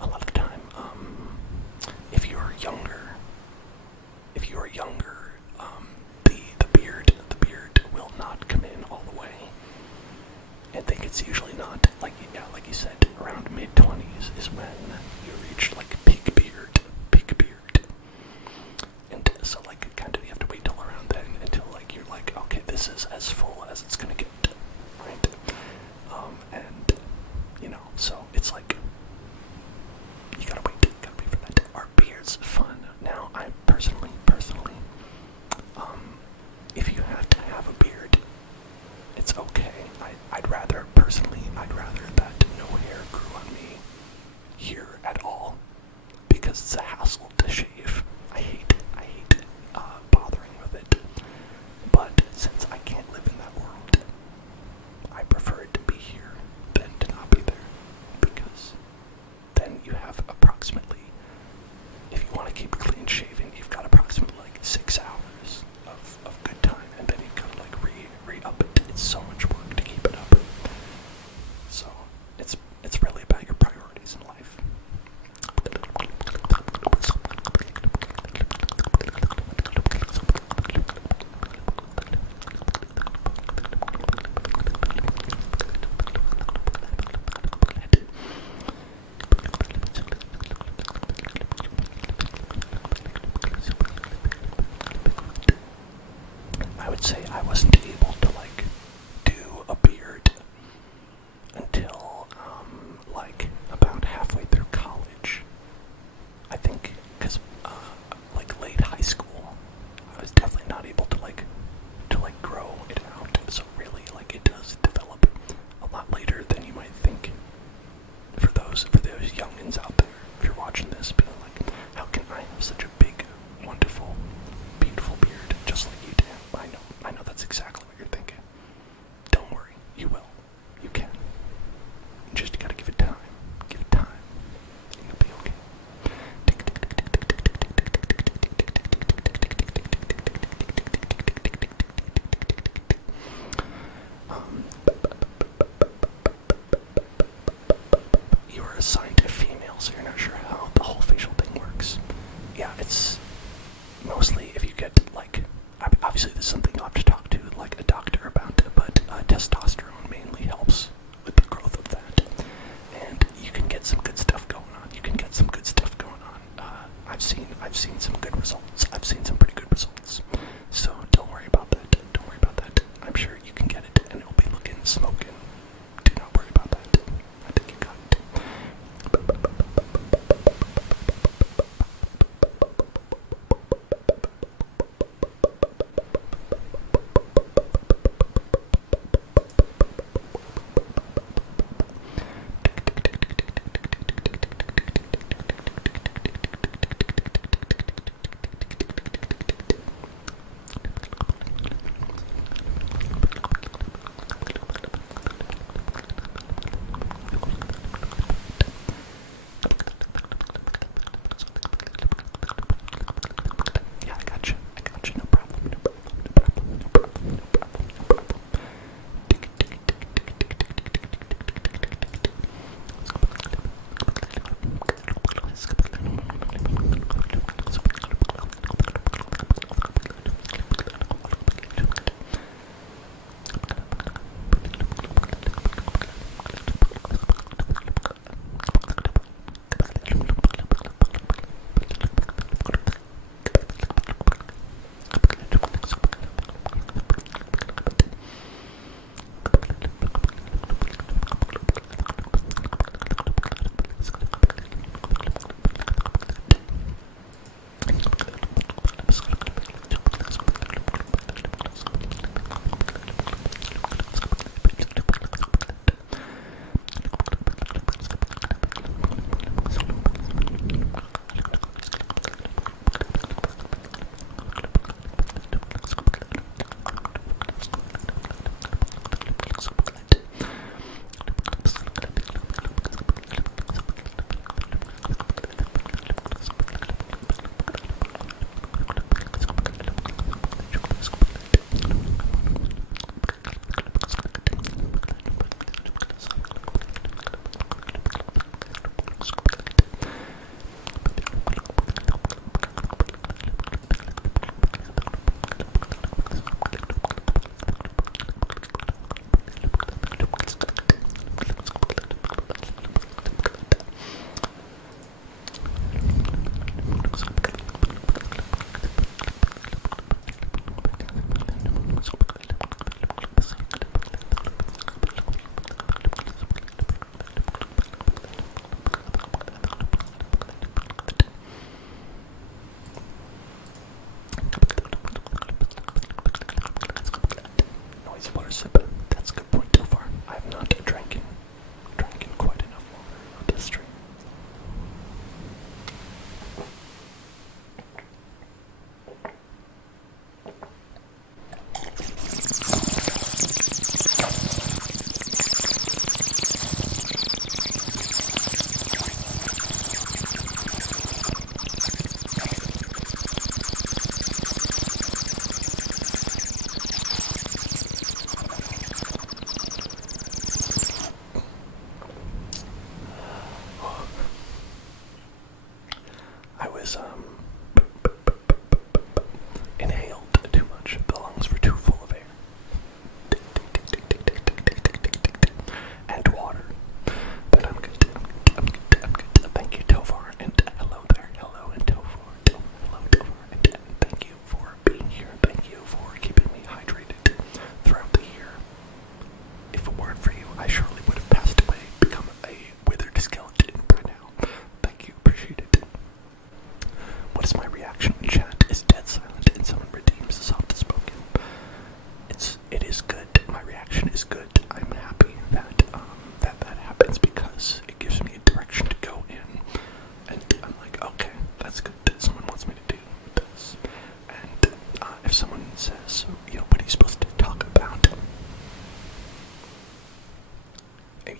A lot of the time, if you're younger, the beard will not come in all the way. I think it's usually not like like you said, around mid-20s is when you reach like peak beard, and so like kind of you have to wait till around then until like you're like, okay, this is as full as it's gonna get, right? And so it's like you gotta wait for that. Are beards fun? Now, I personally, if you have to have a beard, it's okay. I'd rather that no hair grew on me here at all, because it's a hassle to shave. I hate bothering with it. But since I can't live in that world, I prefer it to be here than to not be there, because then you have approximately, if you want to keep clean shaven, you've got approximately like 6 hours of good time, and then you've got to like re-up it. It's so much work to keep it up. So it's really about your priorities in life. I would say I wasn't able to like do a beard until like about halfway through college. I think because like late high school, I was definitely not able to like grow it out. So really, like it does develop a lot later than you might think. For those youngins out there, if you're watching this, being like, how can I have such a big, wonderful, beautiful beard just like you did?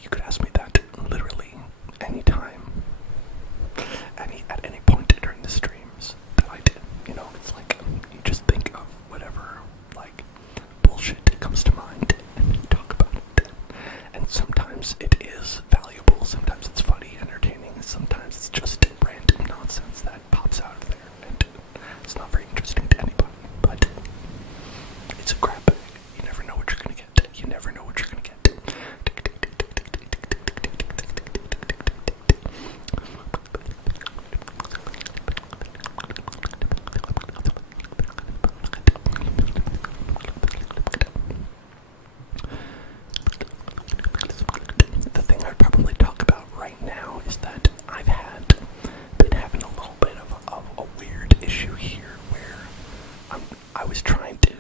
you could ask me that literally anytime, at any point during the streams that I did. You know, it's like you just think of whatever like bullshit comes to mind and you talk about it. And sometimes it is valuable, sometimes it's funny, entertaining, sometimes it's just random nonsense that pops out of there and it's not very interesting to anybody, but it's a crap bag. You never know what you're gonna get. You never know what you're gonna get. The thing I'd probably talk about right now is that been having a little bit of a weird issue here where I was trying to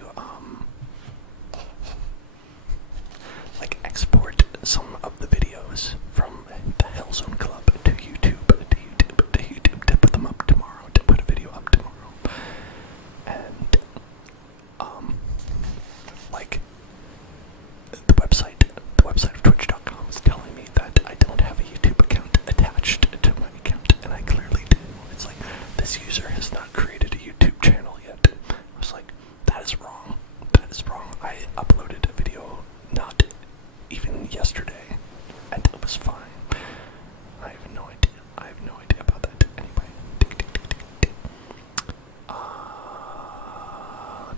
like export some of the videos from the Hellzone Club to YouTube, to put them up tomorrow, to put a video up tomorrow, and like the website of Twitch.com is telling me that I don't have a YouTube account attached to my account, and I clearly do. It's like, this user has not created a YouTube channel yet. I was like, that is wrong. That is wrong. I uploaded a video not even yesterday, and it was fine. I have no idea. I have no idea about that. Anyway.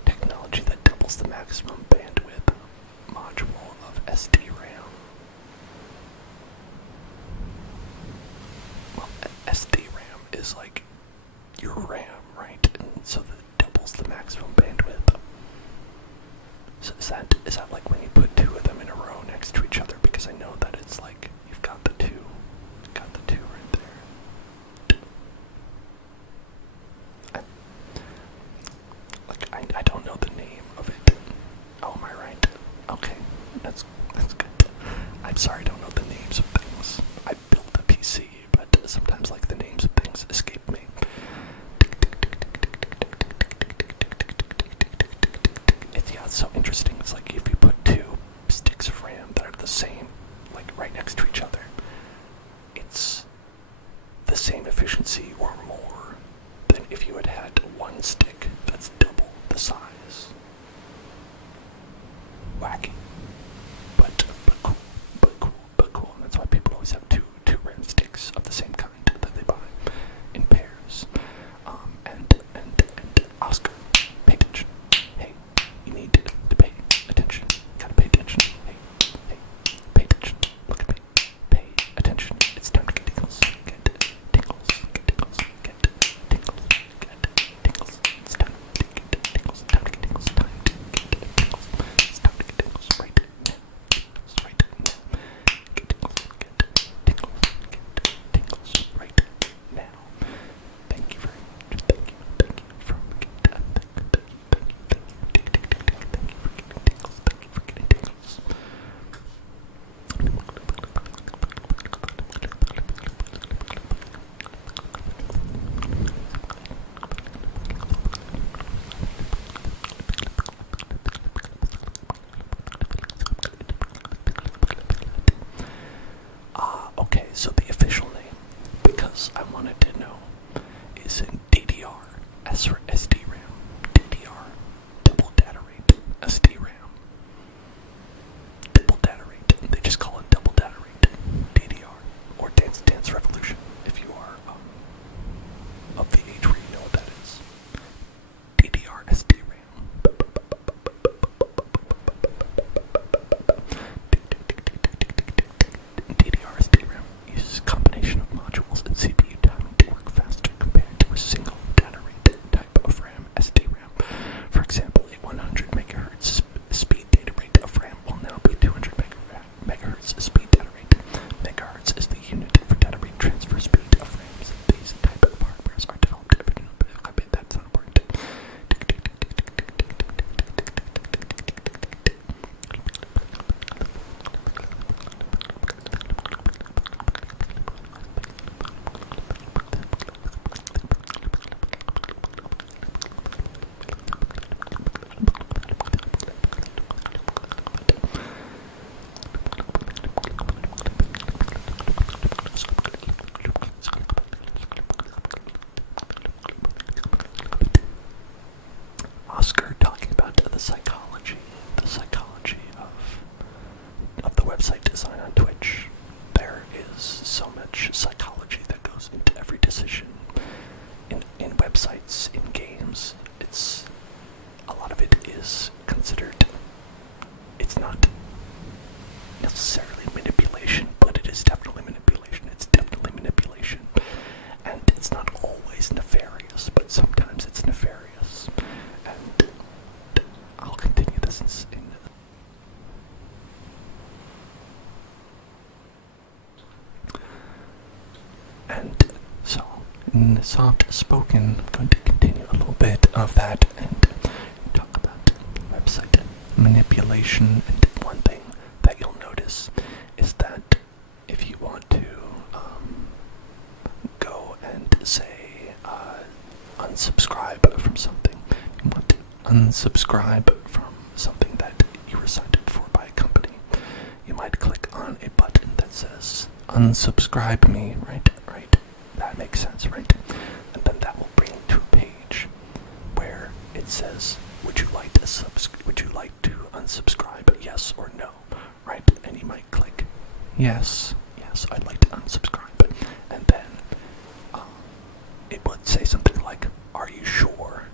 Technology that doubles the maximum bandwidth module of SD-RAM. Well, SD-RAM is like your RAM, right? And so that doubles the maximum bandwidth. So is that like when you put two of them in a row next to each other? Because I know that it's like you've got the two right there. I don't know the name of it. Oh, am I right? Okay, that's good. I'm sorry, I don't know the names of things. I built a PC, but sometimes like the names of things escape me. It's so interesting. It's like if you put two sticks of RAM that are the same, like right next to each other, it's the same efficiency or more than if you had had one stick that's double the size. Wacky, but cool, and that's why people always have two RAM sticks of the same kind that they buy in pairs. And Oscar, pay attention. Hey, you need to pay attention. Gotta pay attention. Hey, pay attention. Look at me. Pay attention. It's time to get tingles. Get tingles. Get tingles. Get tingles. Get tingles. It's time to get tingles. Time to get tingles. Time to get tingles. It's time to get tingles. soft spoken. I'm going to continue a little bit of that and talk about website manipulation. And one thing that you'll notice is that if you want to go and say unsubscribe from something, you want to unsubscribe from something that you were signed up for by a company, you might click on a button that says unsubscribe me, right? That makes sense, right? And then that will bring you to a page where it says, would you like to unsubscribe, yes or no, right? And you might click yes, I'd like to unsubscribe. And then it would say something like, are you sure?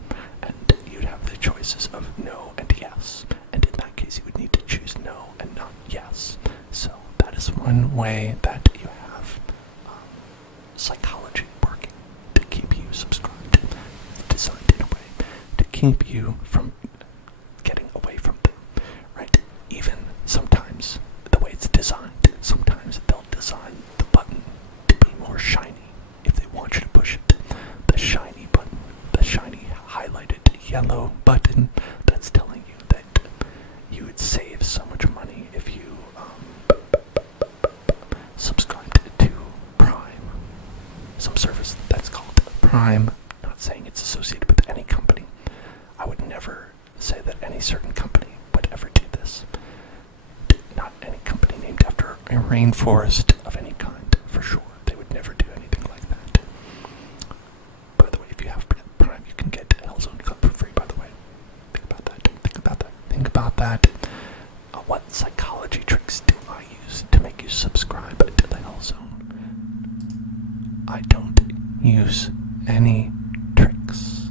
And you'd have the choices of no and yes. And in that case, you would need to choose no and not yes. So that is one way that you have psychology working to keep you subscribed. It's designed in a way to keep you from getting away from them, right? Even sometimes the way it's designed, sometimes they'll design the button to be more shiny if they want you to push it. The shiny button, the shiny highlighted yellow button that's telling you that you would save so much money if you subscribed to Prime, some service that's called Prime. Not saying it's associated with any company. I would never say that any certain company would ever do this. Not any company named after a rainforest of any kind, for sure. They would never do anything like that. By the way, if you have Prime, you can get Hellzone Club for free, by the way. Think about that. What psychology tricks do I use to make you subscribe to the Hellzone? I don't use any tricks.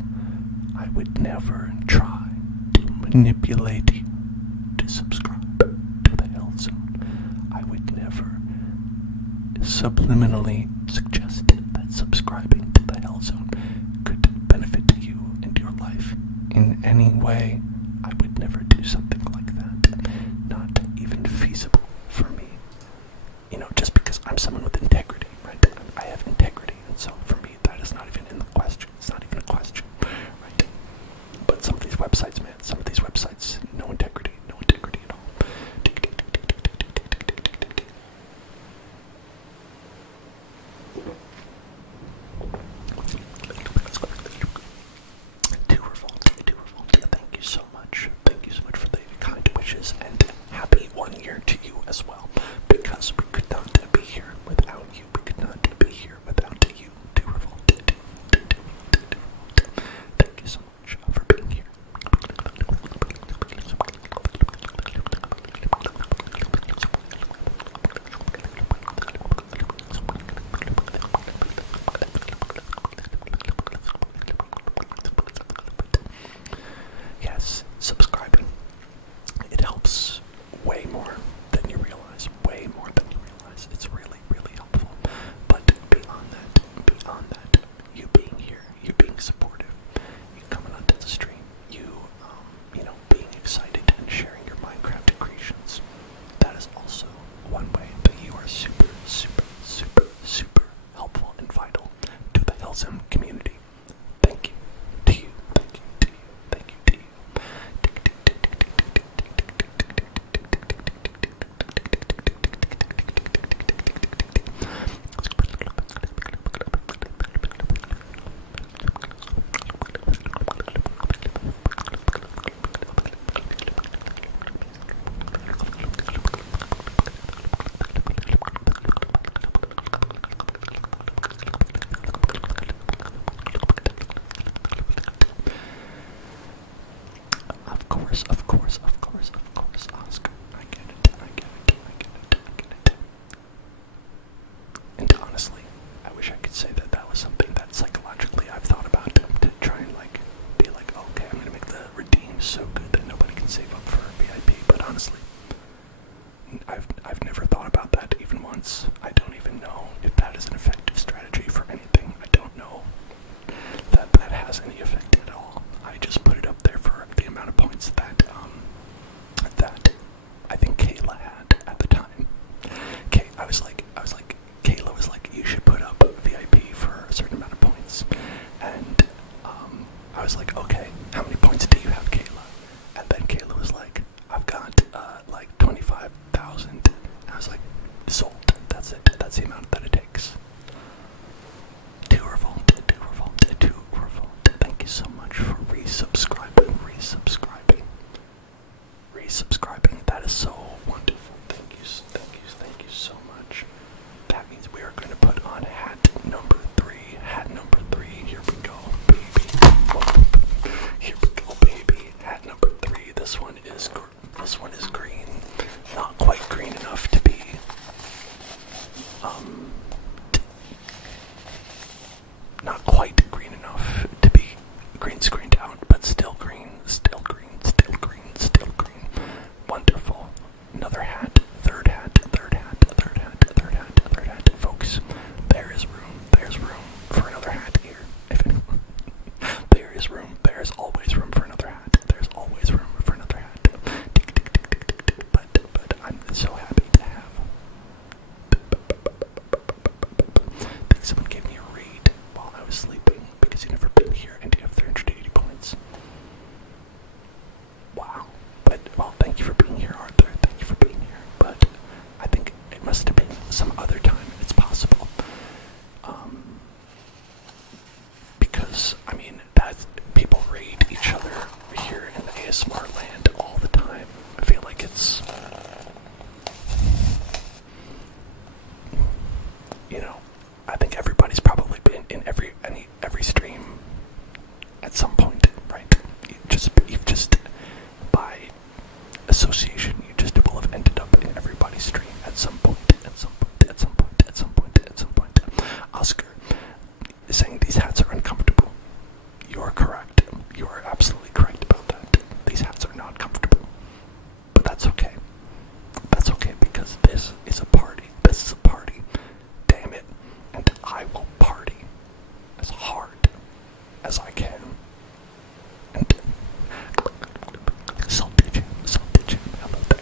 I would never try to manipulate you to subscribe to the Hellzone. I would never subliminally suggest that subscribing to the Hellzone could benefit you and your life in any way. I would never do something like that. Not even feasible for me. You know, just because I'm someone with integrity, right? I have integrity, and so for me, that is not even in the question. It's not even a question, right? But some of these websites, man, no integrity at all. Too revolting. Thank you so resubscribing. That is so wonderful. Thank you, thank you, thank you so much. That means we are going to put on hat number 3. Hat number 3. Here we go, baby. Here we go, baby. Hat number 3. This one is green. Not quite green enough to be not quite green enough to be green screened out, but still green, still green, still green, still green. Wonderful. Another hat, third hat, third hat, third hat, third hat, third hat. Folks, there's room for another hat here. If anyone, there is room, there's always room for another hat. There's always room for another hat. But I'm so happy to have. I think someone gave me a raid while I was sleeping because you've never been here and you have 380 points. Wow. But, well, thank you for being here, Arthur. Thank you for being here. But I think it must have been some other time. It's possible. Because, I mean, people raid each other here in the ASMR land all the time. I feel like it's, I think everybody's probably been in every stream at some point, right? You've just by association, you just will have ended up in everybody's stream at some point, at some point, at some point, at some point, at some point. Oscar is saying these hats are uncomfortable. You are correct. You are absolutely correct about that. These hats are not comfortable. But that's okay. That's okay because this is a party. This is a party. Damn it. And I will party as hard as I can. And salted you, hello there.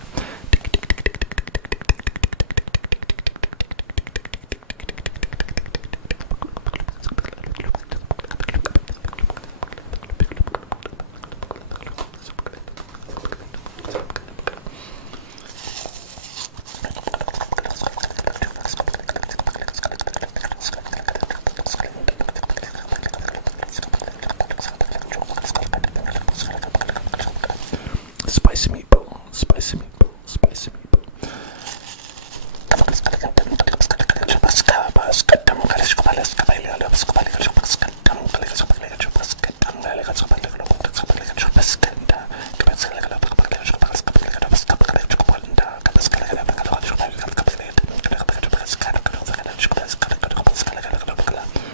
Spicy meatball, spicy meatball, spicy meatball.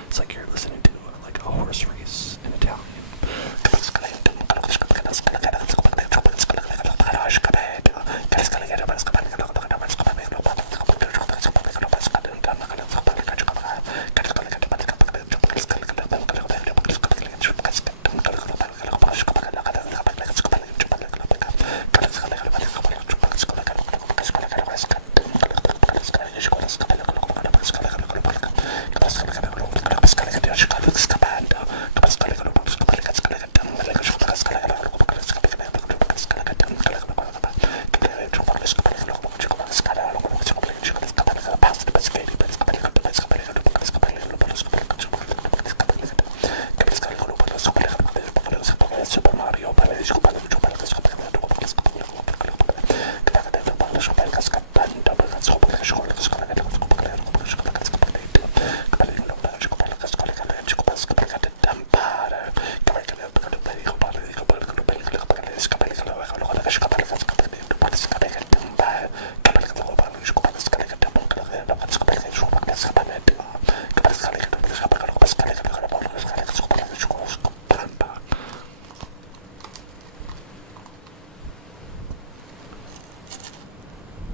It's like you're listening to like a horse race in Italian. Super Mario,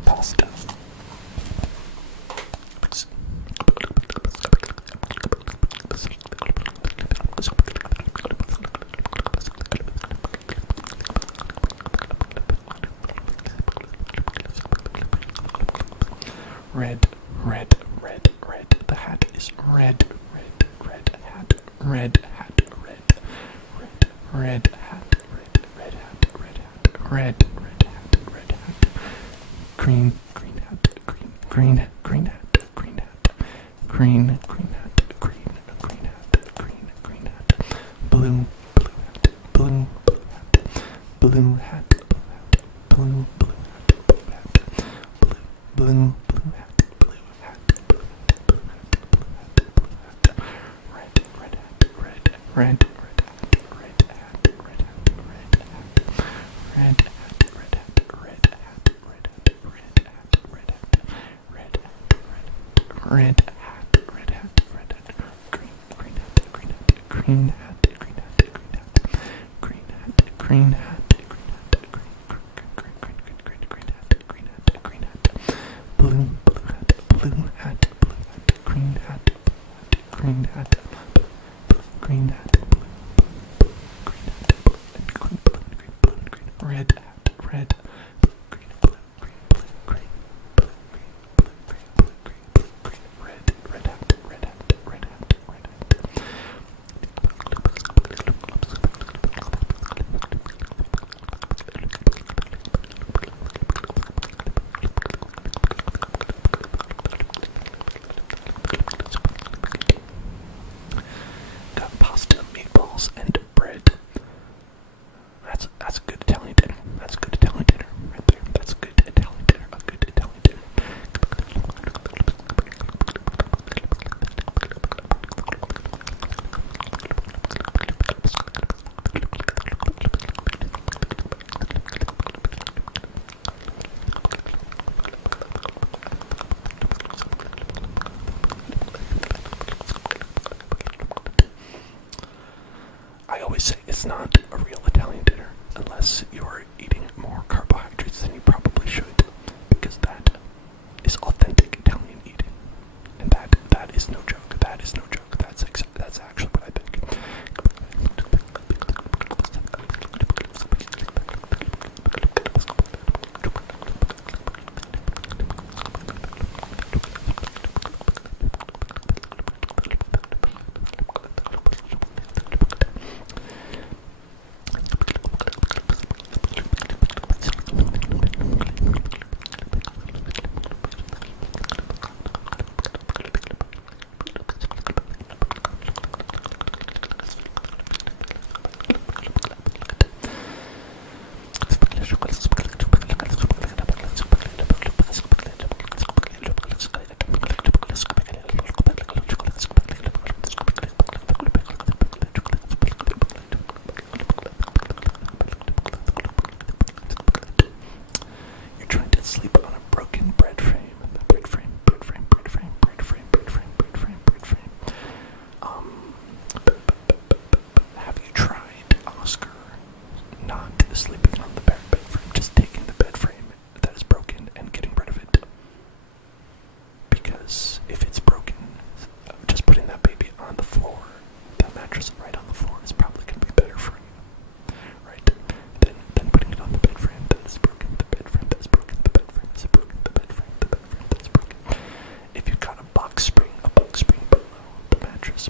pasta. Red, red, red, red. The hat is red, red, red hat, red hat, red, red, red hat, red, red hat, red hat, red, red hat, red hat, green, green hat, green, green, green hat, green hat, green, green hat, green, green hat, green, green hat, blue, blue hat, blue, blue hat, blue hat, blue hat, blue, blue hat, blue hat, blue, blue, blue hat, blue hat, blue hat, blue hat, blue hat, blue hat, red, red hat, red, red, red hat, red hat, red hat, red hat, red hat, red hat, red hat, red hat, red hat, red hat, red hat, red hat, red hat, red hat, red hat, green, green hat, green hat, green hat, green hat, green hat, green hat, green hat. Blue, blue hat, blue hat, blue hat, green hat, green hat, green hat, blue, green hat, blue, and green, blue, and green, blue, and green, red hat, red, blue, green, blue, green, blue, green, blue, green, blue, green, blue, green, blue, green, red, red hat, red hat, red hat, red hat. Got pasta, meatballs, and bread. That's a good Italian dinner. That's a good Italian dinner right there. That's a good Italian dinner. A good Italian dinner. I always say it's not a real Italian dinner unless you're eating more carbohydrates than you probably should, because that is authentic Italian eating, and that is no joke. That is no joke. That's actually what I think. You're trying to sleep on a broken bread frame. Bread frame, bread frame, bread frame, bread frame, bread frame, bread frame, bread frame. Have you tried, Oscar, not sleeping on the bed frame, just taking the bed frame that is broken and getting rid of it? Because if it's broken, just putting that baby on the floor, that mattress right on the floor, is probably going to be better for you, right? Than putting it on the bed frame that is broken, the bed frame that is broken, the bed frame is broken, the bed frame that is broken. If you've got a box spring below the mattress,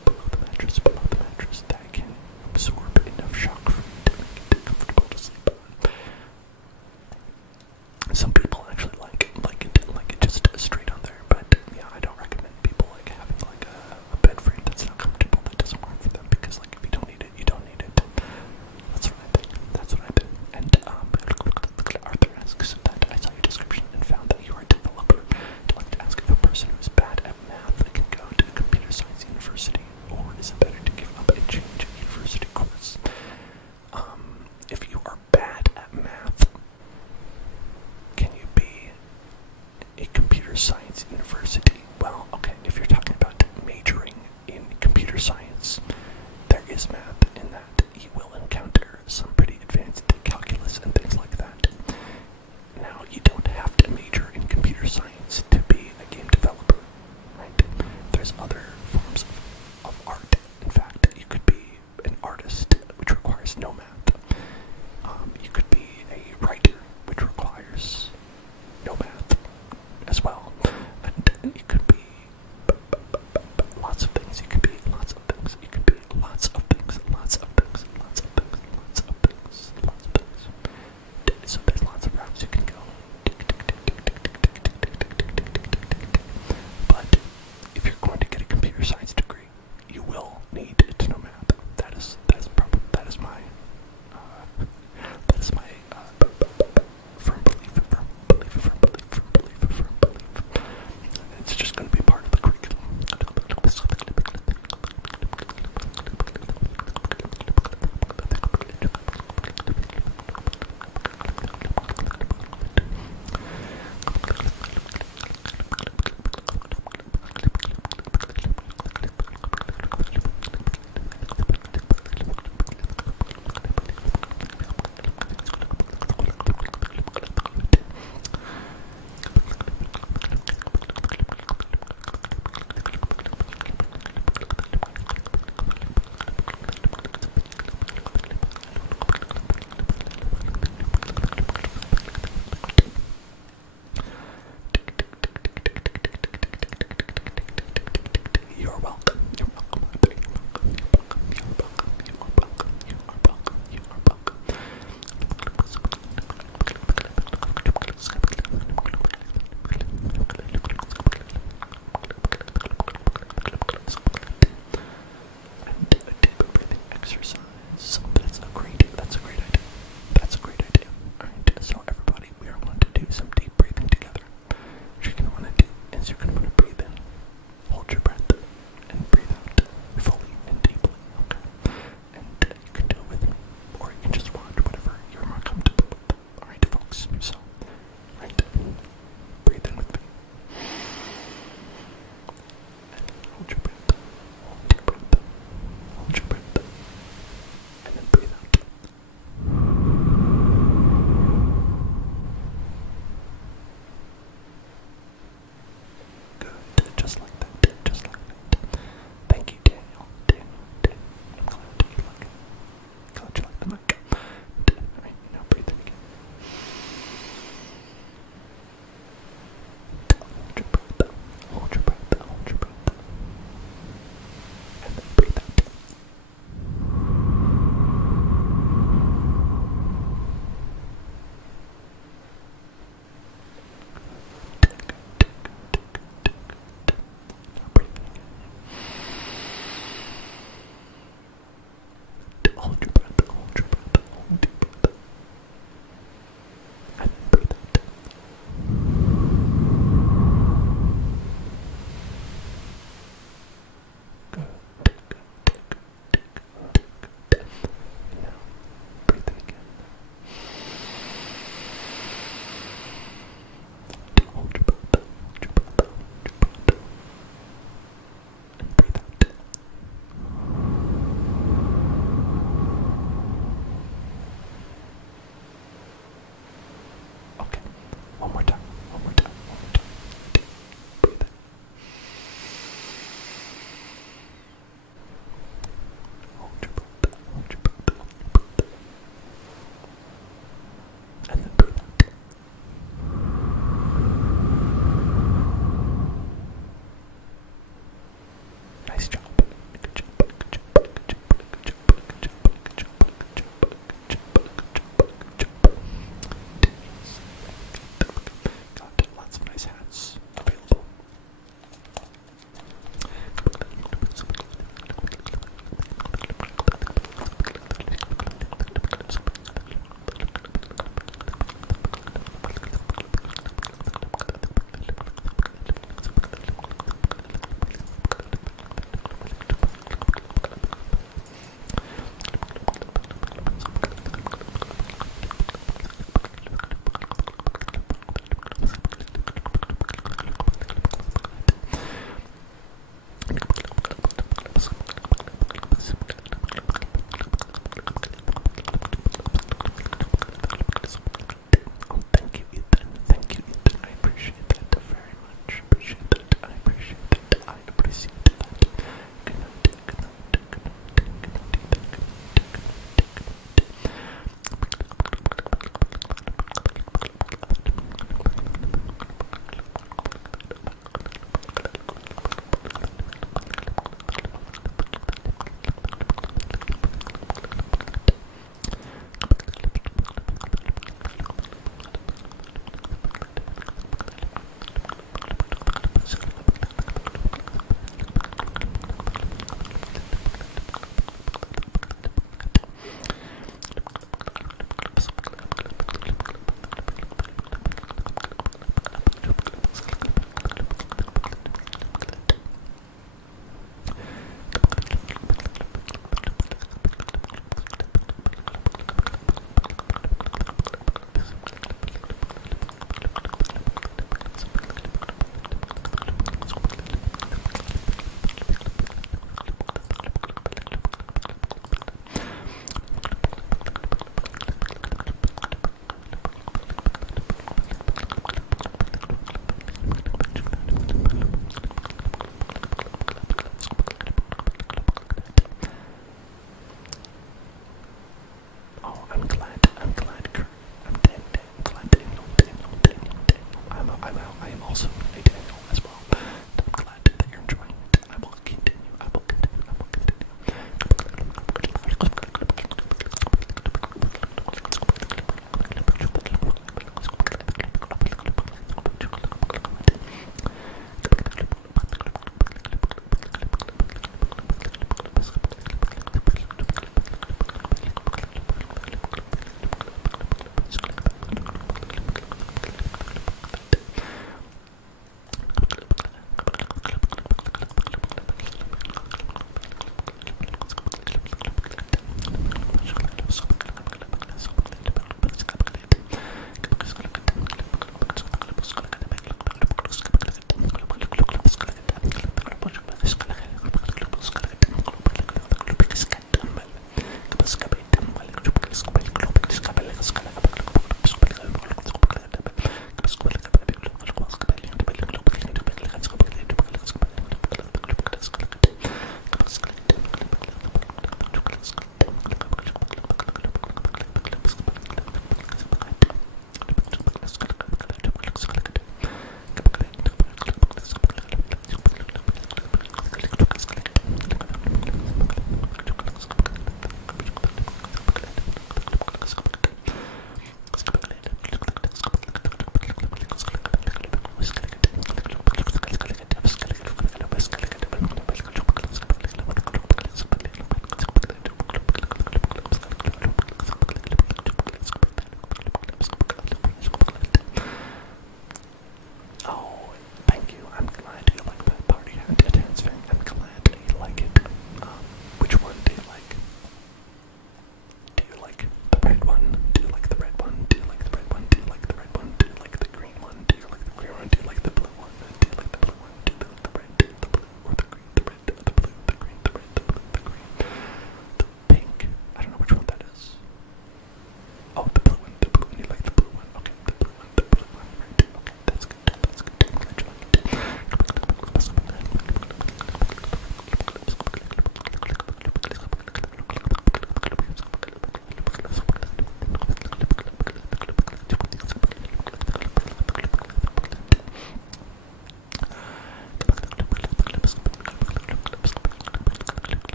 that can absorb enough shock for you to make it comfortable to sleep on. Some people actually like it just straight on there, but yeah, I don't recommend people like having like a bed frame that's not comfortable, that doesn't work for them, because like if you don't need it, you don't need it. That's what I think. That's what I think. And Arthur asks that I saw your description and found that you are a developer. I'd like to ask if a person who is bad at math can go to a computer science university, or is it better to give up and change a university course? If you are bad at math, can you be a computer science university? Well, okay, if you're talking about majoring in computer science, there is math in that. You will encounter some pretty advanced calculus and things like that. Now, you don't have to major in computer science to be a game developer, right? There's other forms of art. In fact, you could be an artist, which requires no math. You could be a writer, which requires no math as well. And you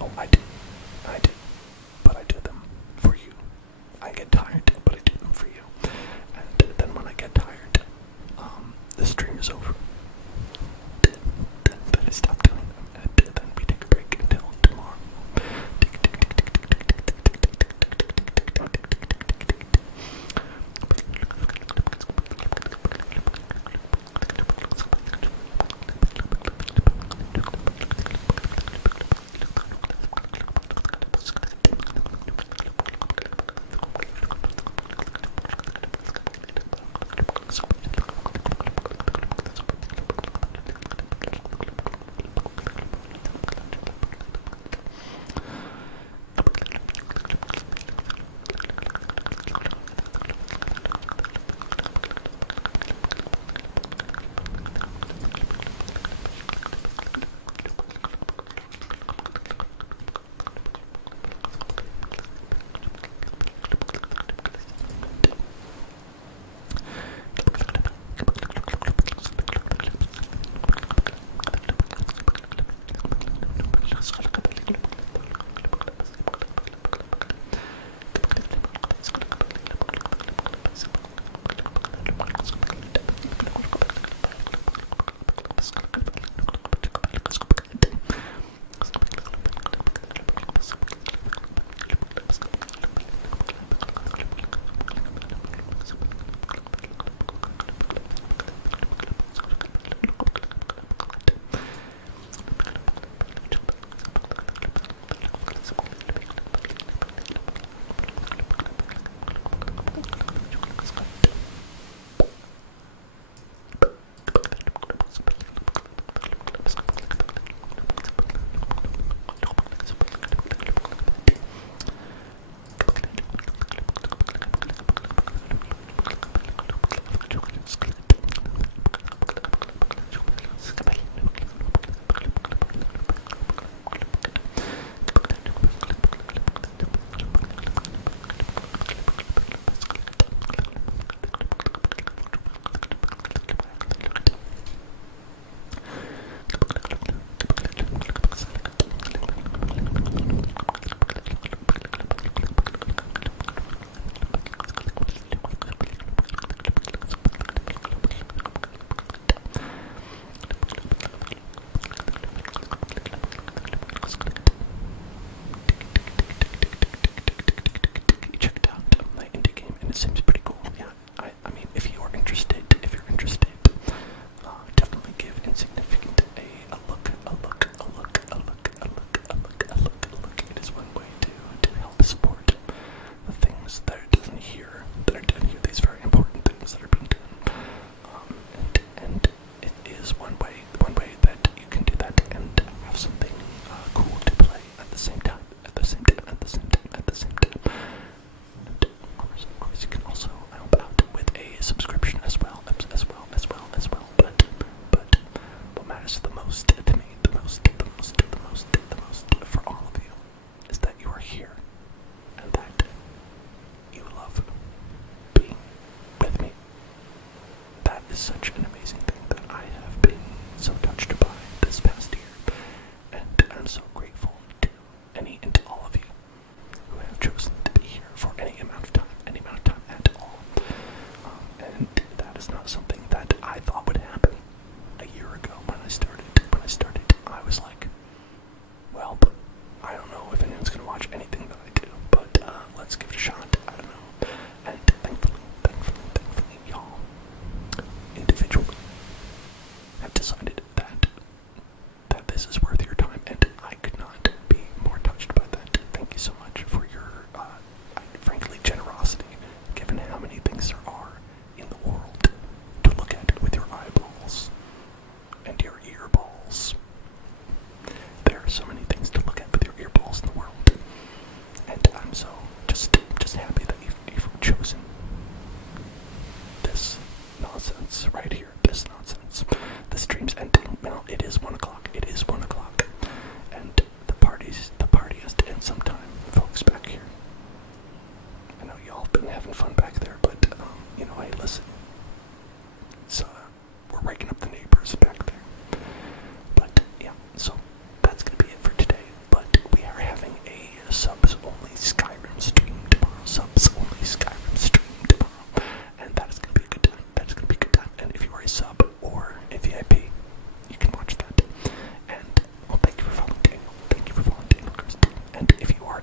Oh, I do. I do. But I do them for you. I get tired, but I do them for you. And then when I get tired, the stream is over. Then I stop doing them, and then we take a break until tomorrow.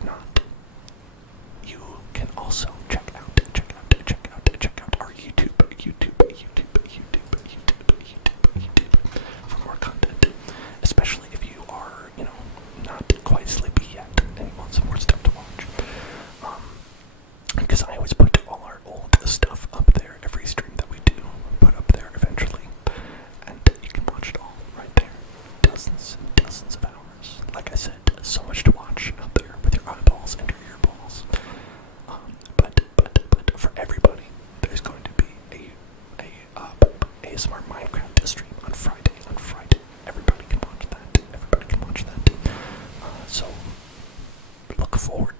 not, you can also check out our YouTube for more content. Especially if you are, not quite sleepy yet and you want some more stuff to watch. Because I always put all our old stuff up there. Every stream that we do, put up there eventually, and you can watch it all right there. Dozens and dozens of hours. Like I said, so much to watch out there with your eyeballs and your earballs. But for everybody, there's going to be a ASMR Minecraft stream on Friday. Everybody can watch that. So look forward